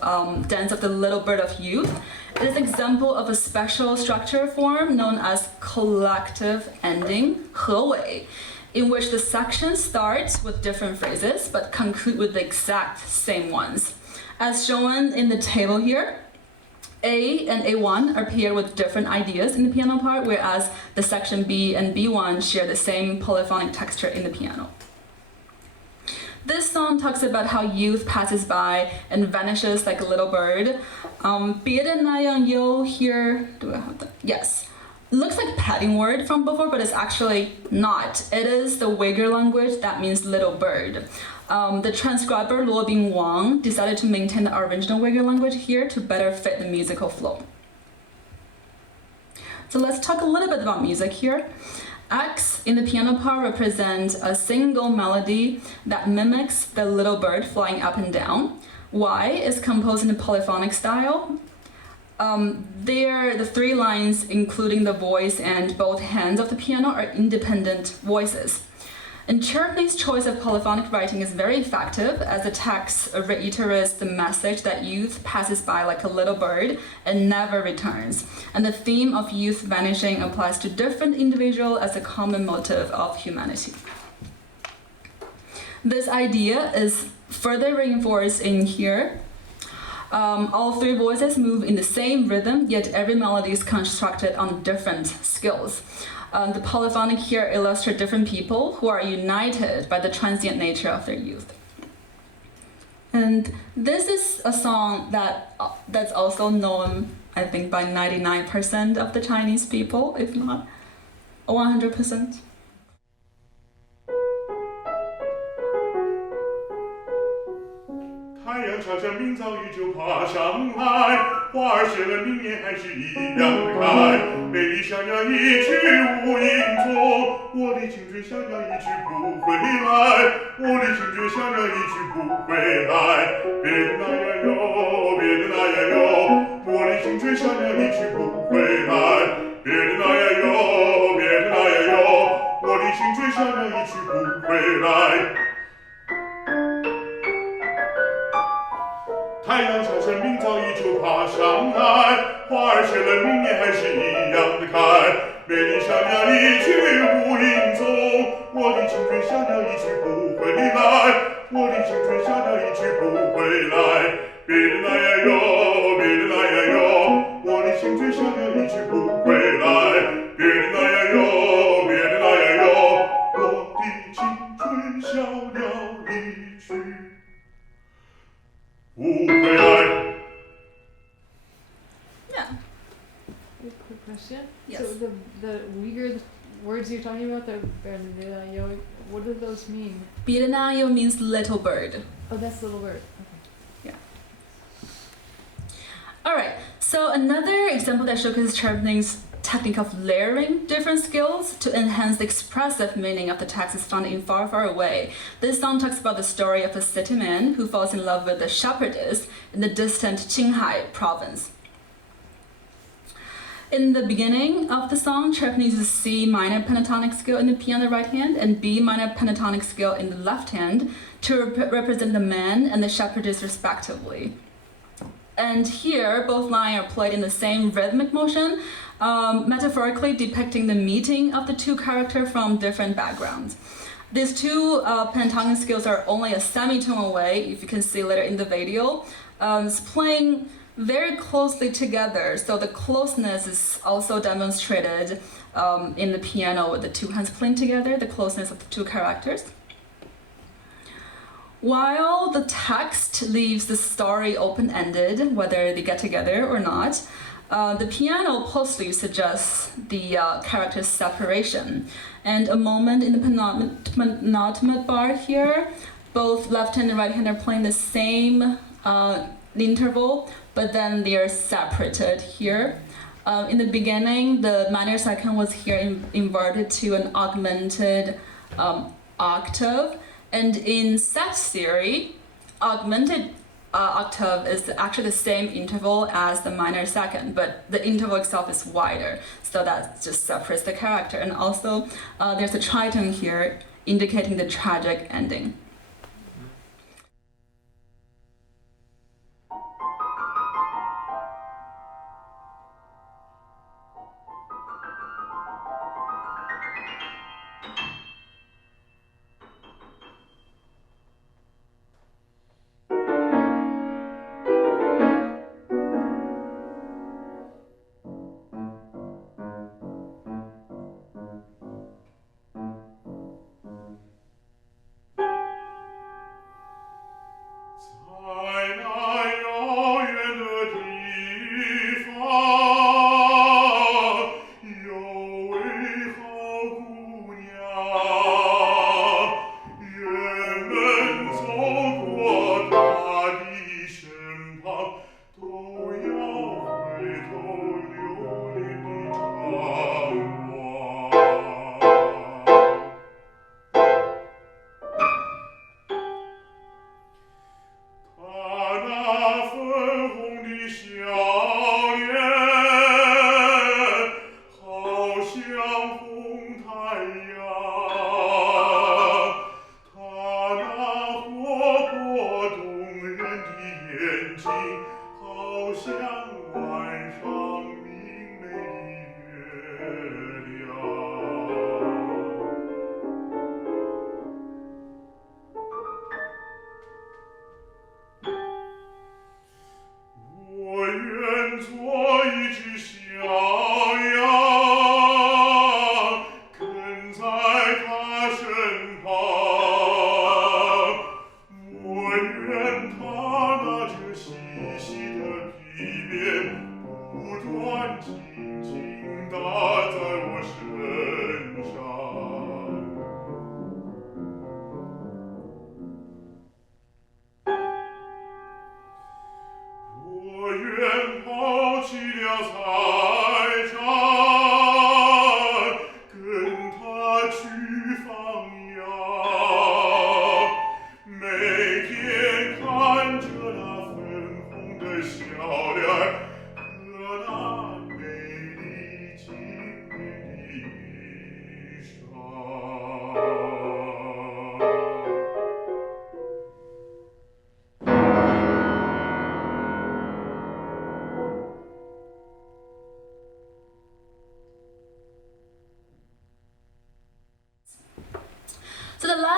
Dance of the Little Bird of Youth. It is an example of a special structure form known as collective ending, 合尾, in which the section starts with different phrases but conclude with the exact same ones. As shown in the table here, A and A1 are paired with different ideas in the piano part, whereas the section B and B1 share the same polyphonic texture in the piano. This song talks about how youth passes by and vanishes like a little bird. 别的那样游 here, do I have that? Yes. Looks like petting word from before, but it's actually not. It is the Uyghur language that means little bird. The transcriber Wang decided to maintain the original Uyghur language here to better fit the musical flow. So let's talk a little bit about music here. X in the piano part represents a single melody that mimics the little bird flying up and down. Y is composed in a polyphonic style. The three lines, including the voice and both hands of the piano, are independent voices. And Tcherepnin's choice of polyphonic writing is very effective, as the text reiterates the message that youth passes by like a little bird and never returns. And the theme of youth vanishing applies to different individuals as a common motive of humanity. This idea is further reinforced in here. All three voices move in the same rhythm, yet every melody is constructed on different skills. The polyphonic here illustrates different people who are united by the transient nature of their youth. And this is a song that's also known, I think, by 99% of the Chinese people, if not 100%. 太阳插上明早雨就爬上来，花儿谢了明年还是一样的开。美丽小鸟一去无影踪，我的青春小鸟一去不回来，我的青春小鸟一去不回来。别的那样哟，别的那样哟，我的青春小鸟一去不回来。别的那样哟，别的那样哟，我的青春小鸟一去不回来。 太阳插上明早依旧爬上来，花儿谢了明年还是一样的开。美丽小鸟一去无影踪，我的青春小鸟一去不回来，我的青春小鸟一去不回来。别人那呀哟，别人那呀哟，我的青春小鸟一去不回来。别人那呀哟，别人那呀哟，我的青春小鸟一去不回来。Yeah. Quick question. Yes. So the Uyghur words you're talking about, what do those mean? Biranayo means little bird. Oh, that's little bird. Yeah. All right. So another example that showcases Tcherepnin's technique of layering different skills to enhance the expressive meaning of the text is found in Far, Far Away. This song talks about the story of a city man who falls in love with a shepherdess in the distant Qinghai province. In the beginning of the song, Tcherepnin uses C minor pentatonic scale in the piano on the right hand and B minor pentatonic scale in the left hand to represent the man and the shepherdess respectively. And here, both lines are played in the same rhythmic motion, metaphorically depicting the meeting of the two characters from different backgrounds. These two pentatonic scales are only a semitone away, if you can see later in the video. It's playing very closely together, so the closeness is also demonstrated in the piano with the two hands playing together, the closeness of the two characters. While the text leaves the story open-ended, whether they get together or not, the piano postlude suggests the character's separation. And a moment in the penultimate bar here, both left hand and right hand are playing the same interval, but then they are separated here. In the beginning, the minor second was here inverted to an augmented octave, and in set theory, augmented octave is actually the same interval as the minor second, but the interval itself is wider, so that just separates the character. And also, there's a tritone here indicating the tragic ending.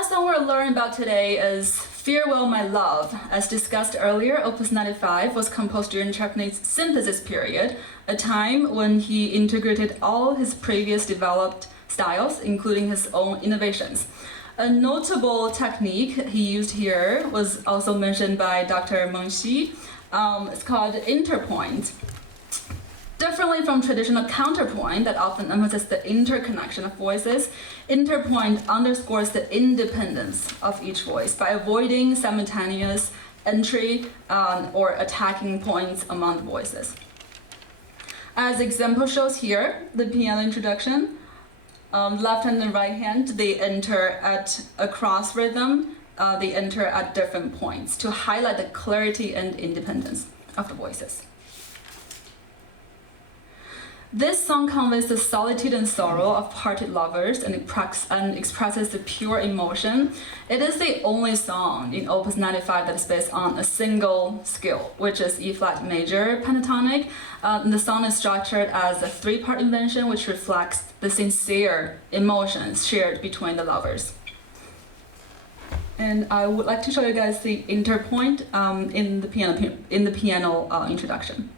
last song we'll learn about today is Farewell My Love. As discussed earlier, Opus 95 was composed during Tcherepnin's synthesis period, a time when he integrated all his previous developed styles, including his own innovations. A notable technique he used here was also mentioned by Dr. Mengxi. It's called interpoint. Differently from traditional counterpoint that often emphasizes the interconnection of voices, interpoint underscores the independence of each voice by avoiding simultaneous entry or attacking points among the voices. As example shows here, the piano introduction, left hand and right hand, they enter at a cross rhythm, they enter at different points to highlight the clarity and independence of the voices. This song conveys the solitude and sorrow of parted lovers and expresses the pure emotion. It is the only song in Opus 95 that is based on a single scale, which is E-flat major pentatonic. The song is structured as a three-part invention, which reflects the sincere emotions shared between the lovers. And I would like to show you guys the interpoint in the piano introduction.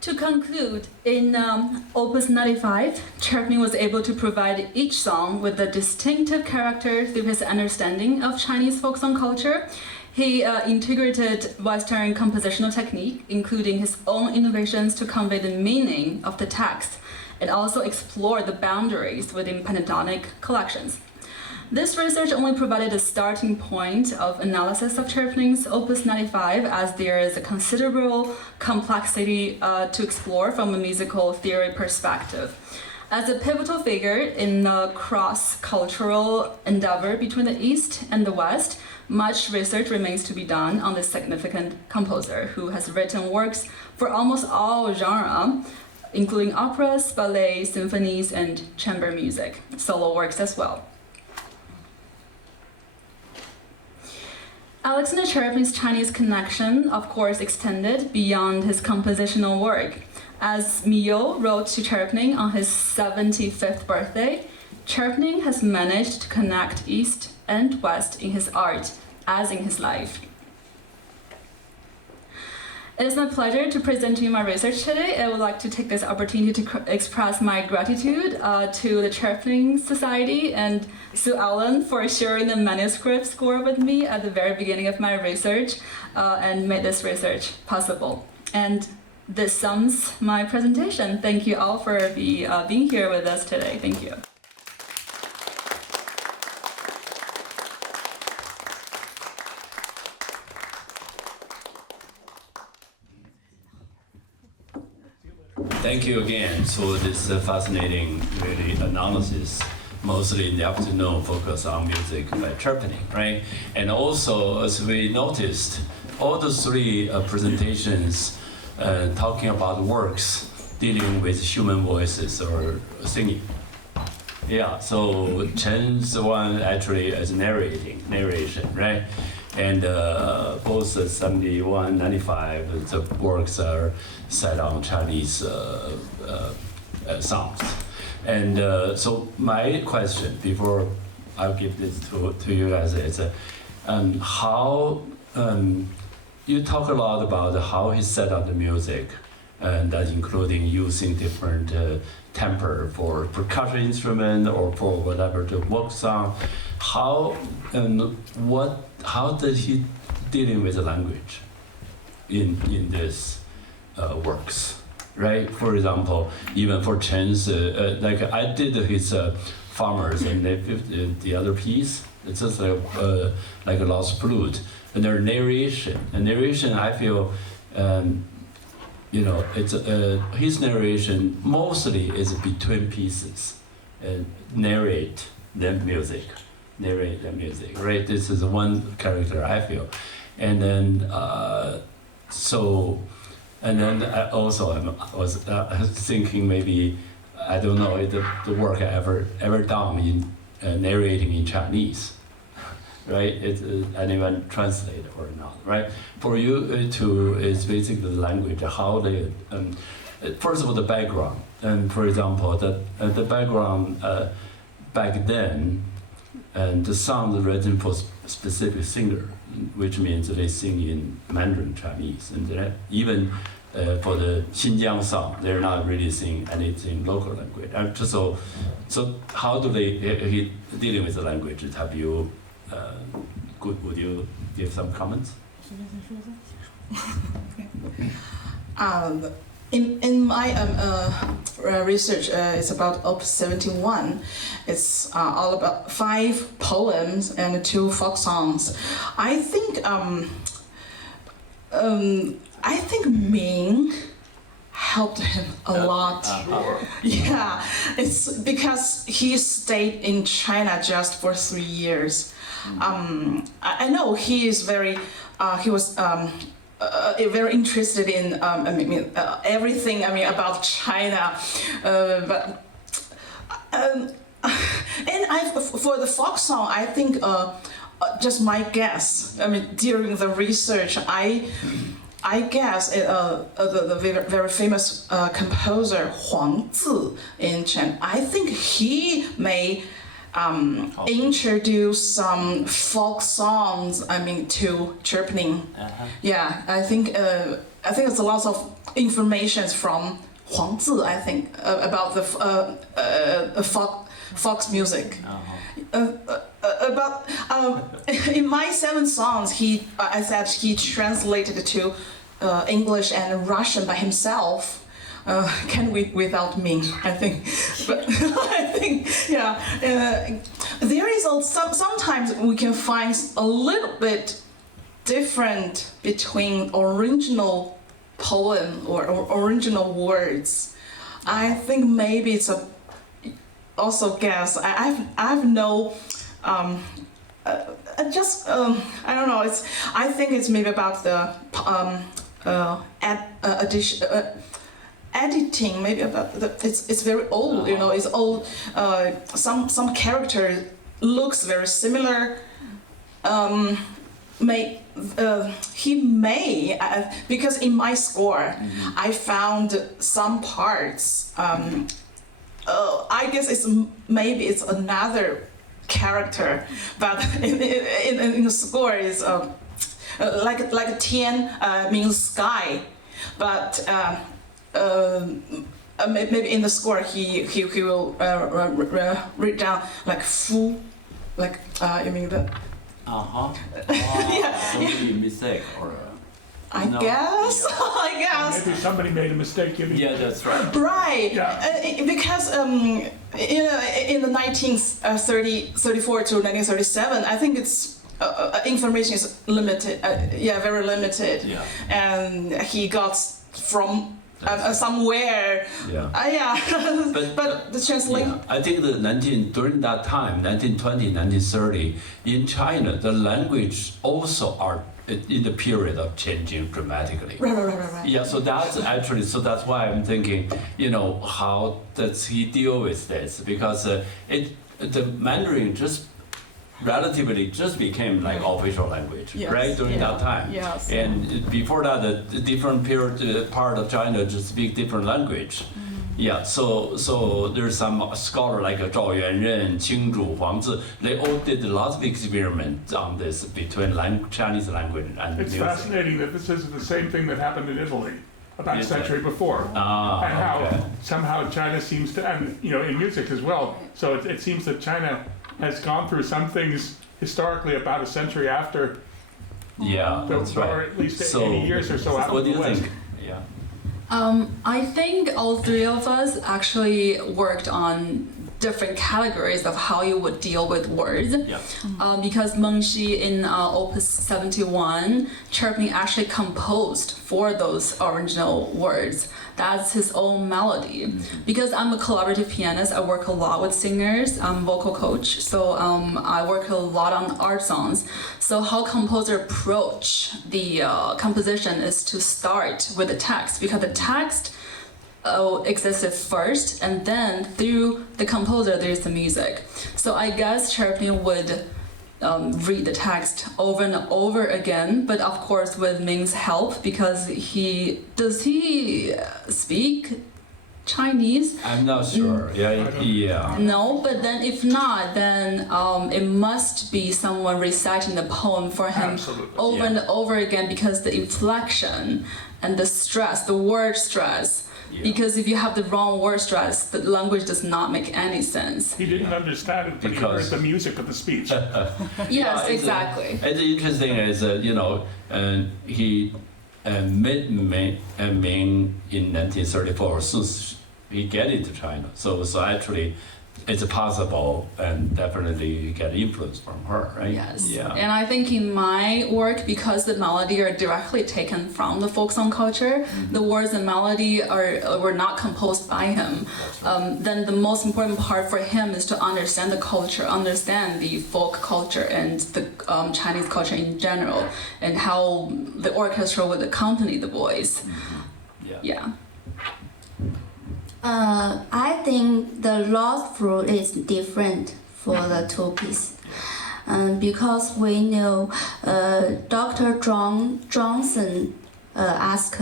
To conclude, in Opus 95, Tcherepnin was able to provide each song with a distinctive character through his understanding of Chinese folk song culture. He integrated Western compositional technique, including his own innovations to convey the meaning of the text, and also explored the boundaries within pentatonic collections. This research only provided a starting point of analysis of Tcherepnin's Opus 95, as there is a considerable complexity to explore from a musical theory perspective. As a pivotal figure in the cross-cultural endeavor between the East and the West, much research remains to be done on this significant composer who has written works for almost all genres, including operas, ballets, symphonies, and chamber music, solo works as well. Alexander Tcherepnin's Chinese connection, of course, extended beyond his compositional work. As Meilun wrote to Tcherepnin on his 75th birthday, Tcherepnin has managed to connect East and West in his art, as in his life. It is my pleasure to present to you my research today. I would like to take this opportunity to express my gratitude to the Tcherepnin Society and Sue Allen for sharing the manuscript score with me at the very beginning of my research and made this research possible. And this sums my presentation. Thank you all for being here with us today. Thank you. Thank you again for this fascinating really analysis. Mostly in the afternoon, focus on music by Tcherepnin, right? And also, as we noticed, all the three presentations talking about works dealing with human voices or singing. Yeah, so Chen's one actually is narration, right? And both 71, 95, the works are set on Chinese songs. And so my question, before I give this to you guys, is how you talk a lot about how he set up the music, and that including using different temper for percussion instrument or for whatever the work song. How did he dealing with the language in this works? Right, for example, even for Chen's, like I did his farmers and the other piece, it's just like a lost flute, and their narration. And narration, I feel, it's his narration mostly is between pieces, and narrate the music, right? This is one character I feel, and then And then I was thinking maybe, I don't know if the work I ever done in narrating in Chinese, right? And even translate or not, right? For you it's basically the language, how they, first of all, the background. And for example, the background back then, and the sound written for specific singer, which means they sing in Mandarin Chinese, and even for the Xinjiang song, they're not really singing anything local language. And so how do he dealing with the language? Have you would you give some comments? In my research, it's about Opus 71. It's all about 5 poems and 2 folk songs. I think Ming helped him a lot. Yeah, it's because he stayed in China just for 3 years. I know he is very interested in everything about China, and for the folk song, I think just my guess. During the research, I guess the very famous composer Wang in China. I think he may introduce some folk songs. To Tcherepnin. Yeah, I think it's a lot of information from Wang I think about the folk music. In my 7 songs, I said he translated to English and Russian by himself. Can we without Ming? I think, but I think there is sometimes we can find a little bit different between original poem or original words. I think maybe it's also guess. I have no. I don't know. I think it's maybe about the editing. Maybe about it's very old. It's old. Some character looks very similar. He may because in my score I found some parts. I guess maybe it's another character, but in the score is like Tian means sky, but maybe in the score he will read down like fu, like you mean the. Yeah. Somebody mistake or. I guess. I guess. Maybe somebody made a mistake. Yeah, that's right. Right. Yeah. Because in the 1934 to 1937, I think it's information is limited. Very limited. Yeah. And he got from somewhere. Yeah. But the translation. Yeah, I think during that time, 1920, 1930, in China, the language also are in the period of changing dramatically. Right. Yeah, so that's why I'm thinking, how does he deal with this? Because the Mandarin relatively just became like official language, right? During that time. Yes. And before that, the different part of China just speak different language. Yeah, so there's some scholar like Zhao Yuanren, Qingzhu, Huangzi, they all did lots of experiments on this between Chinese language and It's music. fascinating that this is the same thing that happened in Italy about a century before, and okay. how somehow China seems to, and in music as well. So it seems that China has gone through some things historically about a century after. Yeah, that's right. Or at least 80 years or so after what do the you West. think? Yeah. I think all three of us actually worked on different categories of how you would deal with words. Yeah. Because Mengxi in Opus 71, Tcherepnin actually composed for those original words. That's his own melody. Because I'm a collaborative pianist, I work a lot with singers, I'm a vocal coach, so I work a lot on art songs. So how composer approach the composition is to start with the text, because the text existed first, and then through the composer there's the music. So I guess Tcherepnin would read the text over and over again, but of course with Ming's help, because does he speak Chinese? I'm not sure. Yeah. No, but then if not, then it must be someone reciting the poem for him over and over again, because the inflection and the stress, the word stress. Because if you have the wrong word stress, the language does not make any sense. He didn't understand it, but he heard the music of the speech. Yes, exactly. It's interesting is he met Ming in 1934 since he get into China. So actually, it's possible and definitely get influence from her, right? Yes. Yeah. And I think in my work, because the melody are directly taken from the folk song culture, the words and melody were not composed by him. Then the most important part for him is to understand the culture, understand the folk culture and the Chinese culture in general, and how the orchestra would accompany the voice. Yeah. I think the lost fruit is different for the two pieces. Because we know Dr. Johnson asked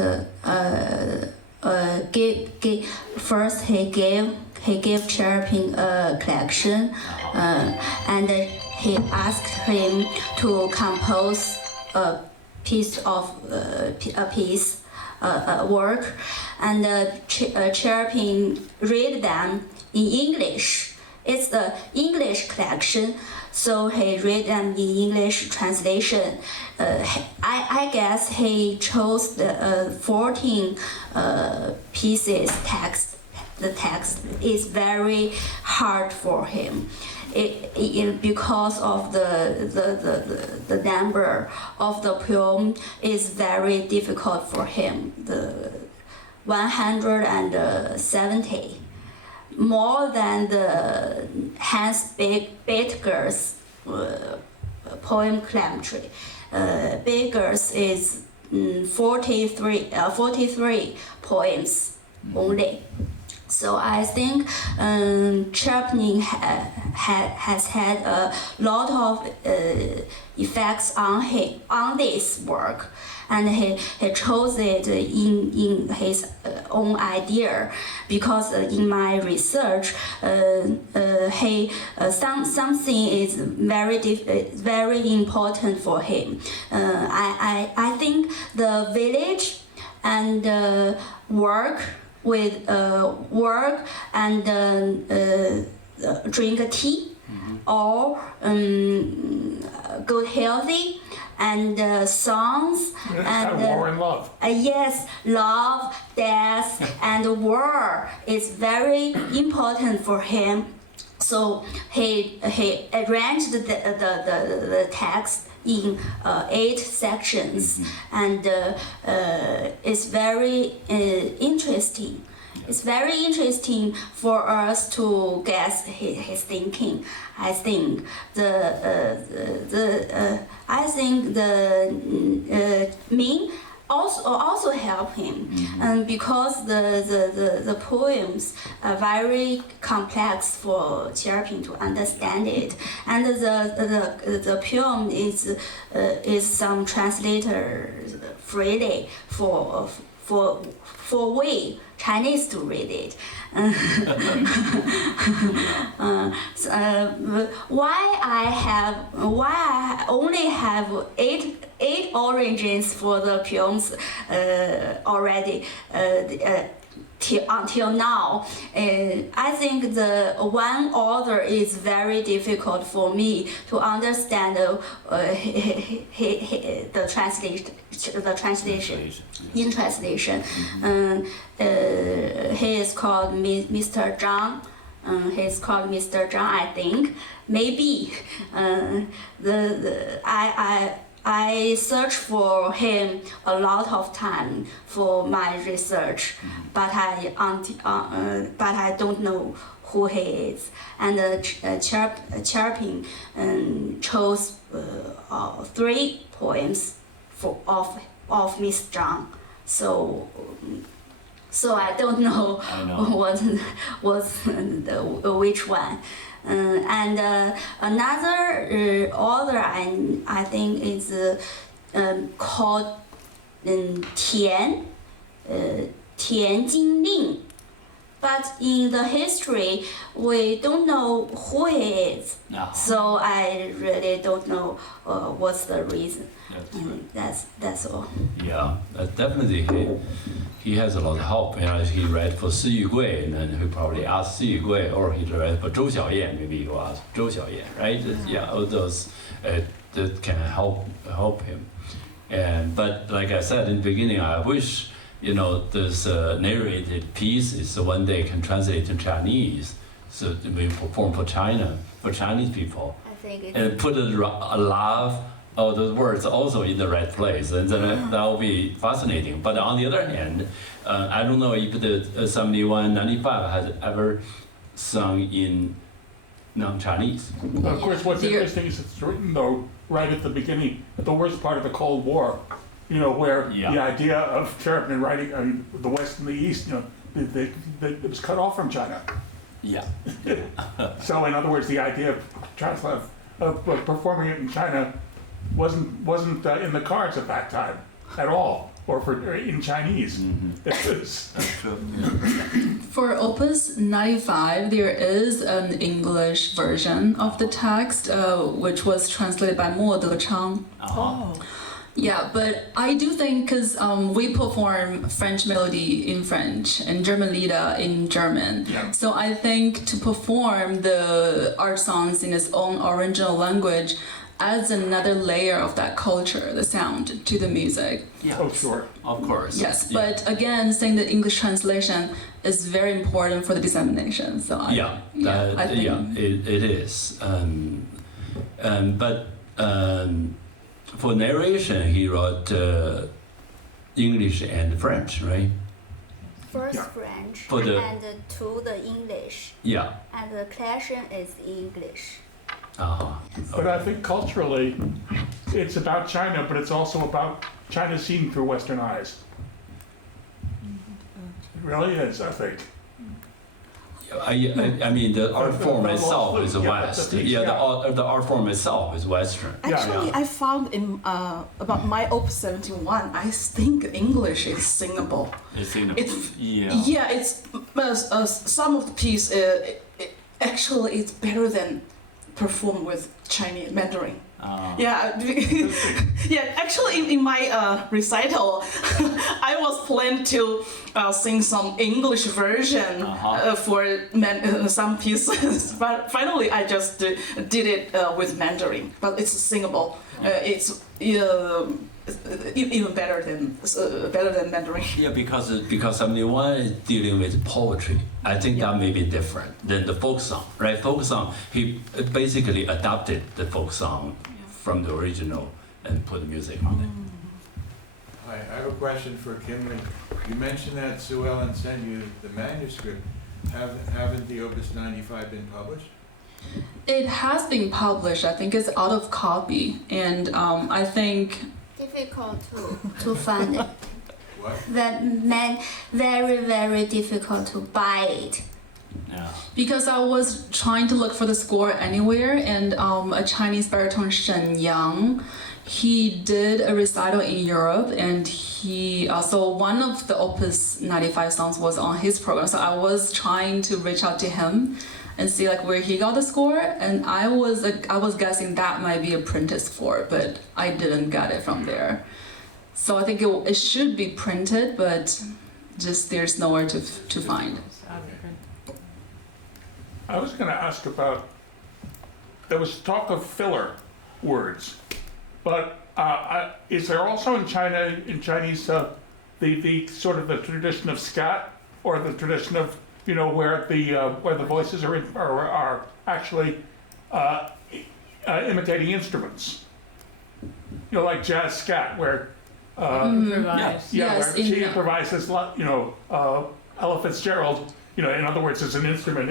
first he gave Tcherepnin a collection, and he asked him to compose a work, and Tcherepnin read them in English. It's an English collection, so he read them in English translation. I guess he chose the 14 pieces text. The text is very hard for him. Because of the number of the poem is very difficult for him. The 170, more than the Hans Beetger's poem Clemtree. Beetger's is 43 poems only. So I think Tcherepnin has had a lot of effects on this work, and he chose it in his own idea, because in my research, something is very important for him. I think the village and work and drink tea, or good healthy, and songs, and war and love. Yes, love, death, and war is very important for him. So he arranged the text in 8 sections, and it's very interesting. It's very interesting for us to guess his thinking. I think Ming also help him, because the poems are very complex for Tcherepnin to understand it, and the poem is some translator freely for we Chinese to read it. Why I only have eight origins for the poems already until now. I think the one author is very difficult for me to understand the translation. In translation, he is called Mr. Chang. He's called Mr. Chang, I think. Maybe I searched for him a lot of time for my research, but I don't know who he is. And Tcherepnin chose 3 poems of Miss Zhang. So I don't know which one. And another author I think is called Tian Jinling. But in the history, we don't know who he is. So I really don't know what's the reason. That's all. Yeah, definitely. He has a lot of help. You know, he read for Si Yugui, and then he probably asked Si Yugui, or he read for Zhou Xiaoyan. Maybe he asked Zhou Xiaoyan, right? Yeah, all those that can help him. But like I said in the beginning, I wish this narrated pieces one day can translate to Chinese, so we perform for China, for Chinese people, and put a love of those words also in the right place, and then that will be fascinating. But on the other hand, I don't know if the 7195 has ever sung in non-Chinese. Of course, what's interesting is it's written though right at the beginning, at the worst part of the Cold War, where the idea of Tcherepnin writing, the West and the East, it was cut off from China. Yeah. So in other words, the idea of performing it in China wasn't in the cards at that time at all, or in Chinese. For Opus 95, there is an English version of the text, which was translated by Mo De Chang. Oh. Yeah, but I do think because we perform French melody in French and German Lieder in German. Yeah. So I think to perform the art songs in its own original language adds another layer of that culture, the sound, to the music. Yeah. Oh, sure. Of course. Yes, Yeah. but again, saying the English translation is very important for the dissemination. So I think it is. But for narration, he wrote English and French, right? First French and 2 the English. Yeah. And the collection is English. But I think culturally, it's about China, but it's also about China seen through Western eyes. It really is, I think. I mean, the art form itself is Yeah, West. the piece, Yeah, yeah. the art form itself is Western. Actually, I found in about my Opus 71, I think English is singable. It's in the, It's yeah. it's some of the piece. Actually, it's better than perform with Chinese Mandarin. Yeah, yeah. Actually, in my recital, I was planning to sing some English version for some pieces, but finally I just did it with Mandarin. But it's singable. It's even better than Mandarin. Yeah, because 71 is dealing with poetry. I think that may be different than the folk song, right? Folk song, he basically adapted the folk song from the original and put music on it. Hi, I have a question for Kim. You mentioned that Sue Ellen sent you the manuscript. Haven't the Opus 95 been published? It has been published. I think it's out of copy, and I think difficult to find it. What? Very difficult to buy it. Yeah. because I was trying to look for the score anywhere, and a Chinese baritone Shen Yang, he did a recital in Europe, and he so one of the Opus 95 songs was on his program. So I was trying to reach out to him and see like where he got the score, and I was guessing that might be a printed score, but I didn't get it from there. So I think it should be printed, but just there's nowhere to find. I was going to ask about, there was talk of filler words, but is there also in Chinese, the sort of the tradition of scat, or the tradition of, you know, where the voices are actually imitating instruments, you know, like jazz scat, where Improvise. where she improvises, you know, Ella Fitzgerald, you know, in other words, as an instrument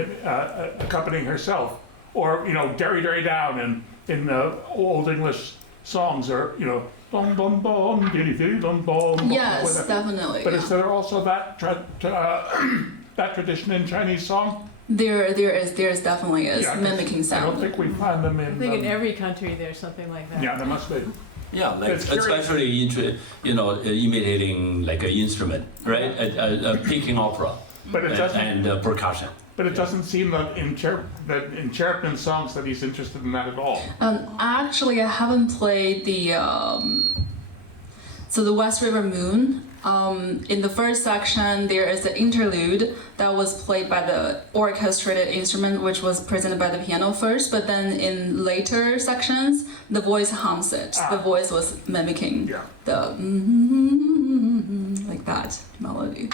accompanying herself, or, you know, Derry Derry Down in old English songs, or, you know, bum bum bum diddy diddy dum bum. Yes, definitely. But yeah. is there also that that tradition in Chinese song? There is definitely is mimicking sound. I don't think we find them in. I think in every country there's something like that. Yeah, there must be. Yeah, like especially imitating like an instrument, right? A Peking opera, but it doesn't, and percussion. But it doesn't seem that in Tcherepnin's songs that he's interested in that at all. Actually, I haven't played the so the West River Moon. In the first section, there is an interlude that was played by the orchestrated instrument, which was presented by the piano first, but then in later sections, the voice hums it. The voice was mimicking the like that melody.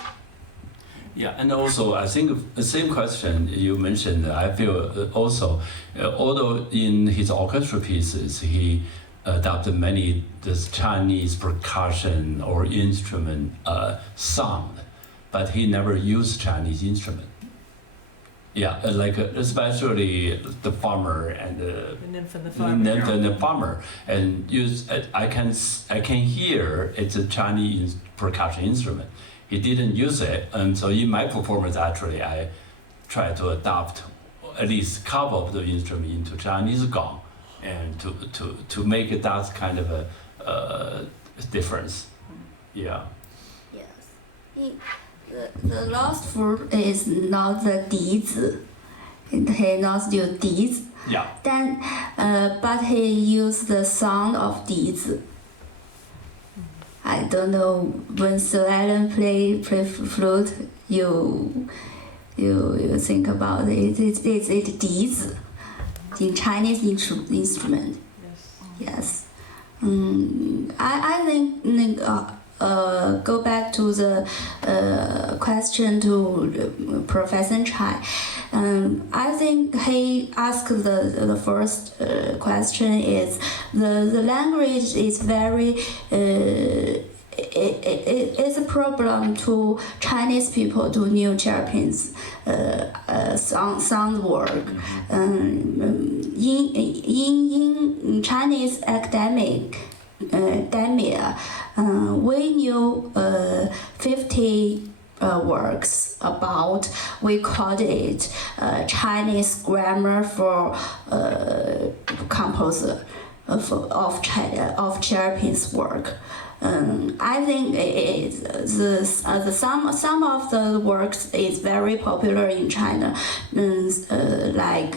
Yeah, and also I think the same question you mentioned, I feel also, although in his orchestra pieces, he adopted many this Chinese percussion or instrument sound, but he never used Chinese instrument. Yeah, like especially the farmer and the nymph and the farmer. And use I can hear it's a Chinese percussion instrument. He didn't use it, and so in my performance actually I try to adopt at least a couple of the instrument into Chinese gong, and to make it that kind of a difference. Yeah. Yes. The last fruit is not the 笛子. He not use 笛子. Yeah. Then, but he used the sound of 笛子. I don't know, when Sue Ellen play flute, you think about it. It's 笛子. In Chinese instrument. Yes. I think go back to the question to Professor Chai. I think he asked the first question is the language is very it's a problem to Chinese people to new Tcherepnin's sound work. In Chinese academia, we knew 50 works about, we called it Chinese grammar for composer of Tcherepnin's work. I think some of the works is very popular in China, like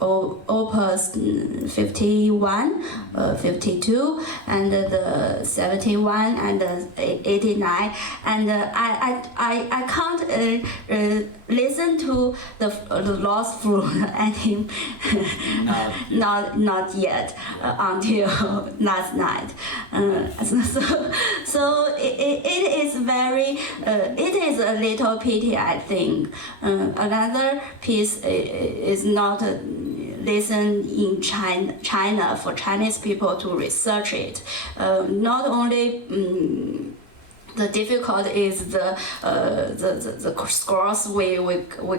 Opus 51, 52, and the 71 and the 89. And I can't listen to the Lost Fruit ending, not yet, until last night. So it is very, it is a little pity, I think. Another piece is not listen in China for Chinese people to research it. Not only the difficult is the scores we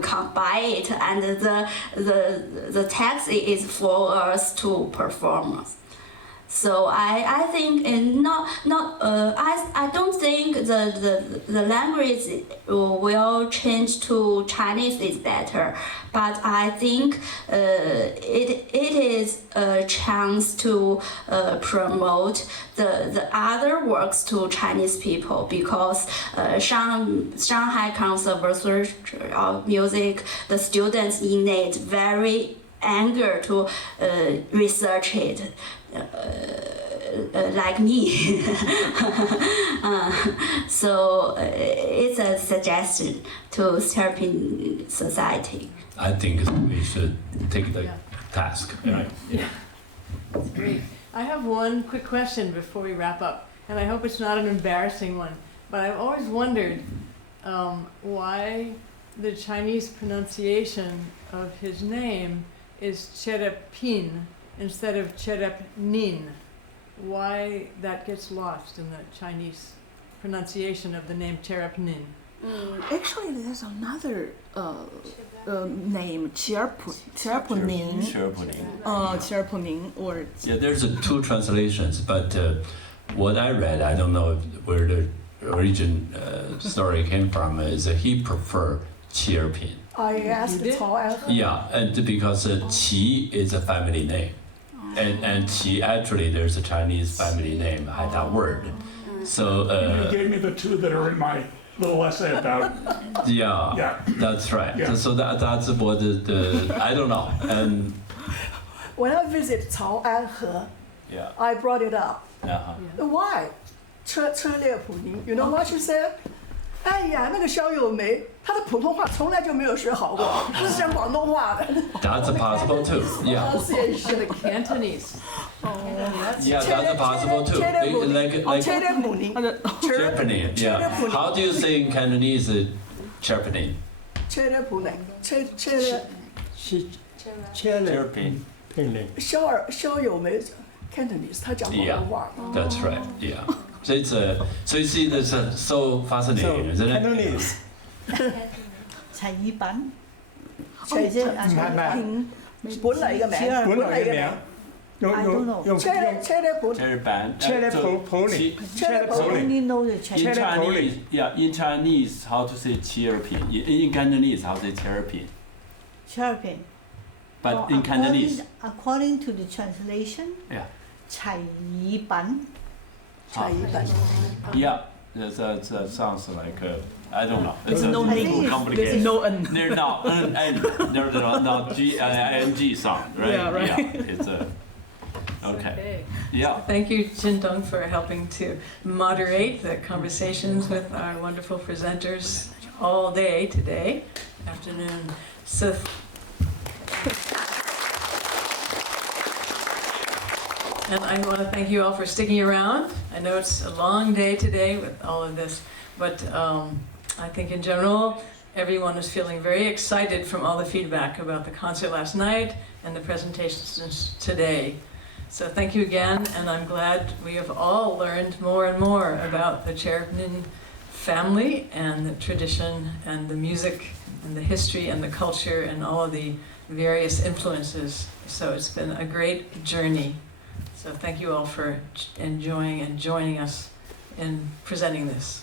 can't buy it, and the text is for us to perform. So I think I don't think the language will change to Chinese is better, but I think it is a chance to promote the other works to Chinese people, because Shanghai Conservatory of Music, the students innate very eager to research it. Like me. So it's a suggestion to Tcherepnin Society. I think we should take the task. Right? Yeah. That's great. I have one quick question before we wrap up, and I hope it's not an embarrassing one, but I've always wondered why the Chinese pronunciation of his name is Tcherepnin instead of Tcherepnin. Why that gets lost in the Chinese pronunciation of the name Tcherepnin? Actually, there's another name, Tcherepnin. Tcherepnin, or Yeah, there's two translations, but what I read, I don't know where the origin story came from, is that he preferred Tcherepnin. I asked Cao An. Yeah, and because Qi is a family name. And Qi, actually, there's a Chinese family name, had that word. So you gave me the two that are in my little essay about. Yeah, that's right. Yeah. So that's what the I don't know. And when I visit Cao An, yeah, I brought it up. Why? You know what she said? 哎呀，那个肖友梅，她的普通话从来就没有学好过，她是讲广东话的。That's possible too. Yeah. The Cantonese. Yeah, that's possible too. Like Tcherepnin. Yeah. How do you say in Cantonese Tcherepnin? Tcherepnin. 肖友梅 Cantonese， 她讲广东话。That's right. Yeah. So it's so you see, this so fascinating, isn't it? Cantonese. 齊語品。本嚟嘅名。用 Only know the Chinese. In Chinese, how to say Tcherepnin? In Cantonese, how to say Tcherepnin? Tcherepnin. But in Cantonese. According to the translation. Yeah. 齊語品. Yeah, that sounds like I don't know. It's a no little complicated. There's no N. There's not N. There's not G sound, right? Yeah, right. Yeah, it's a. Okay. Yeah. Thank you, Jindong, for helping to moderate the conversations with our wonderful presenters all day today, afternoon. So. And I want to thank you all for sticking around. I know it's a long day today with all of this, but I think in general, everyone is feeling very excited from all the feedback about the concert last night and the presentations today. So thank you again, and I'm glad we have all learned more and more about the Tcherepnin family and the tradition and the music and the history and the culture and all of the various influences. So it's been a great journey. So thank you all for enjoying and joining us in presenting this.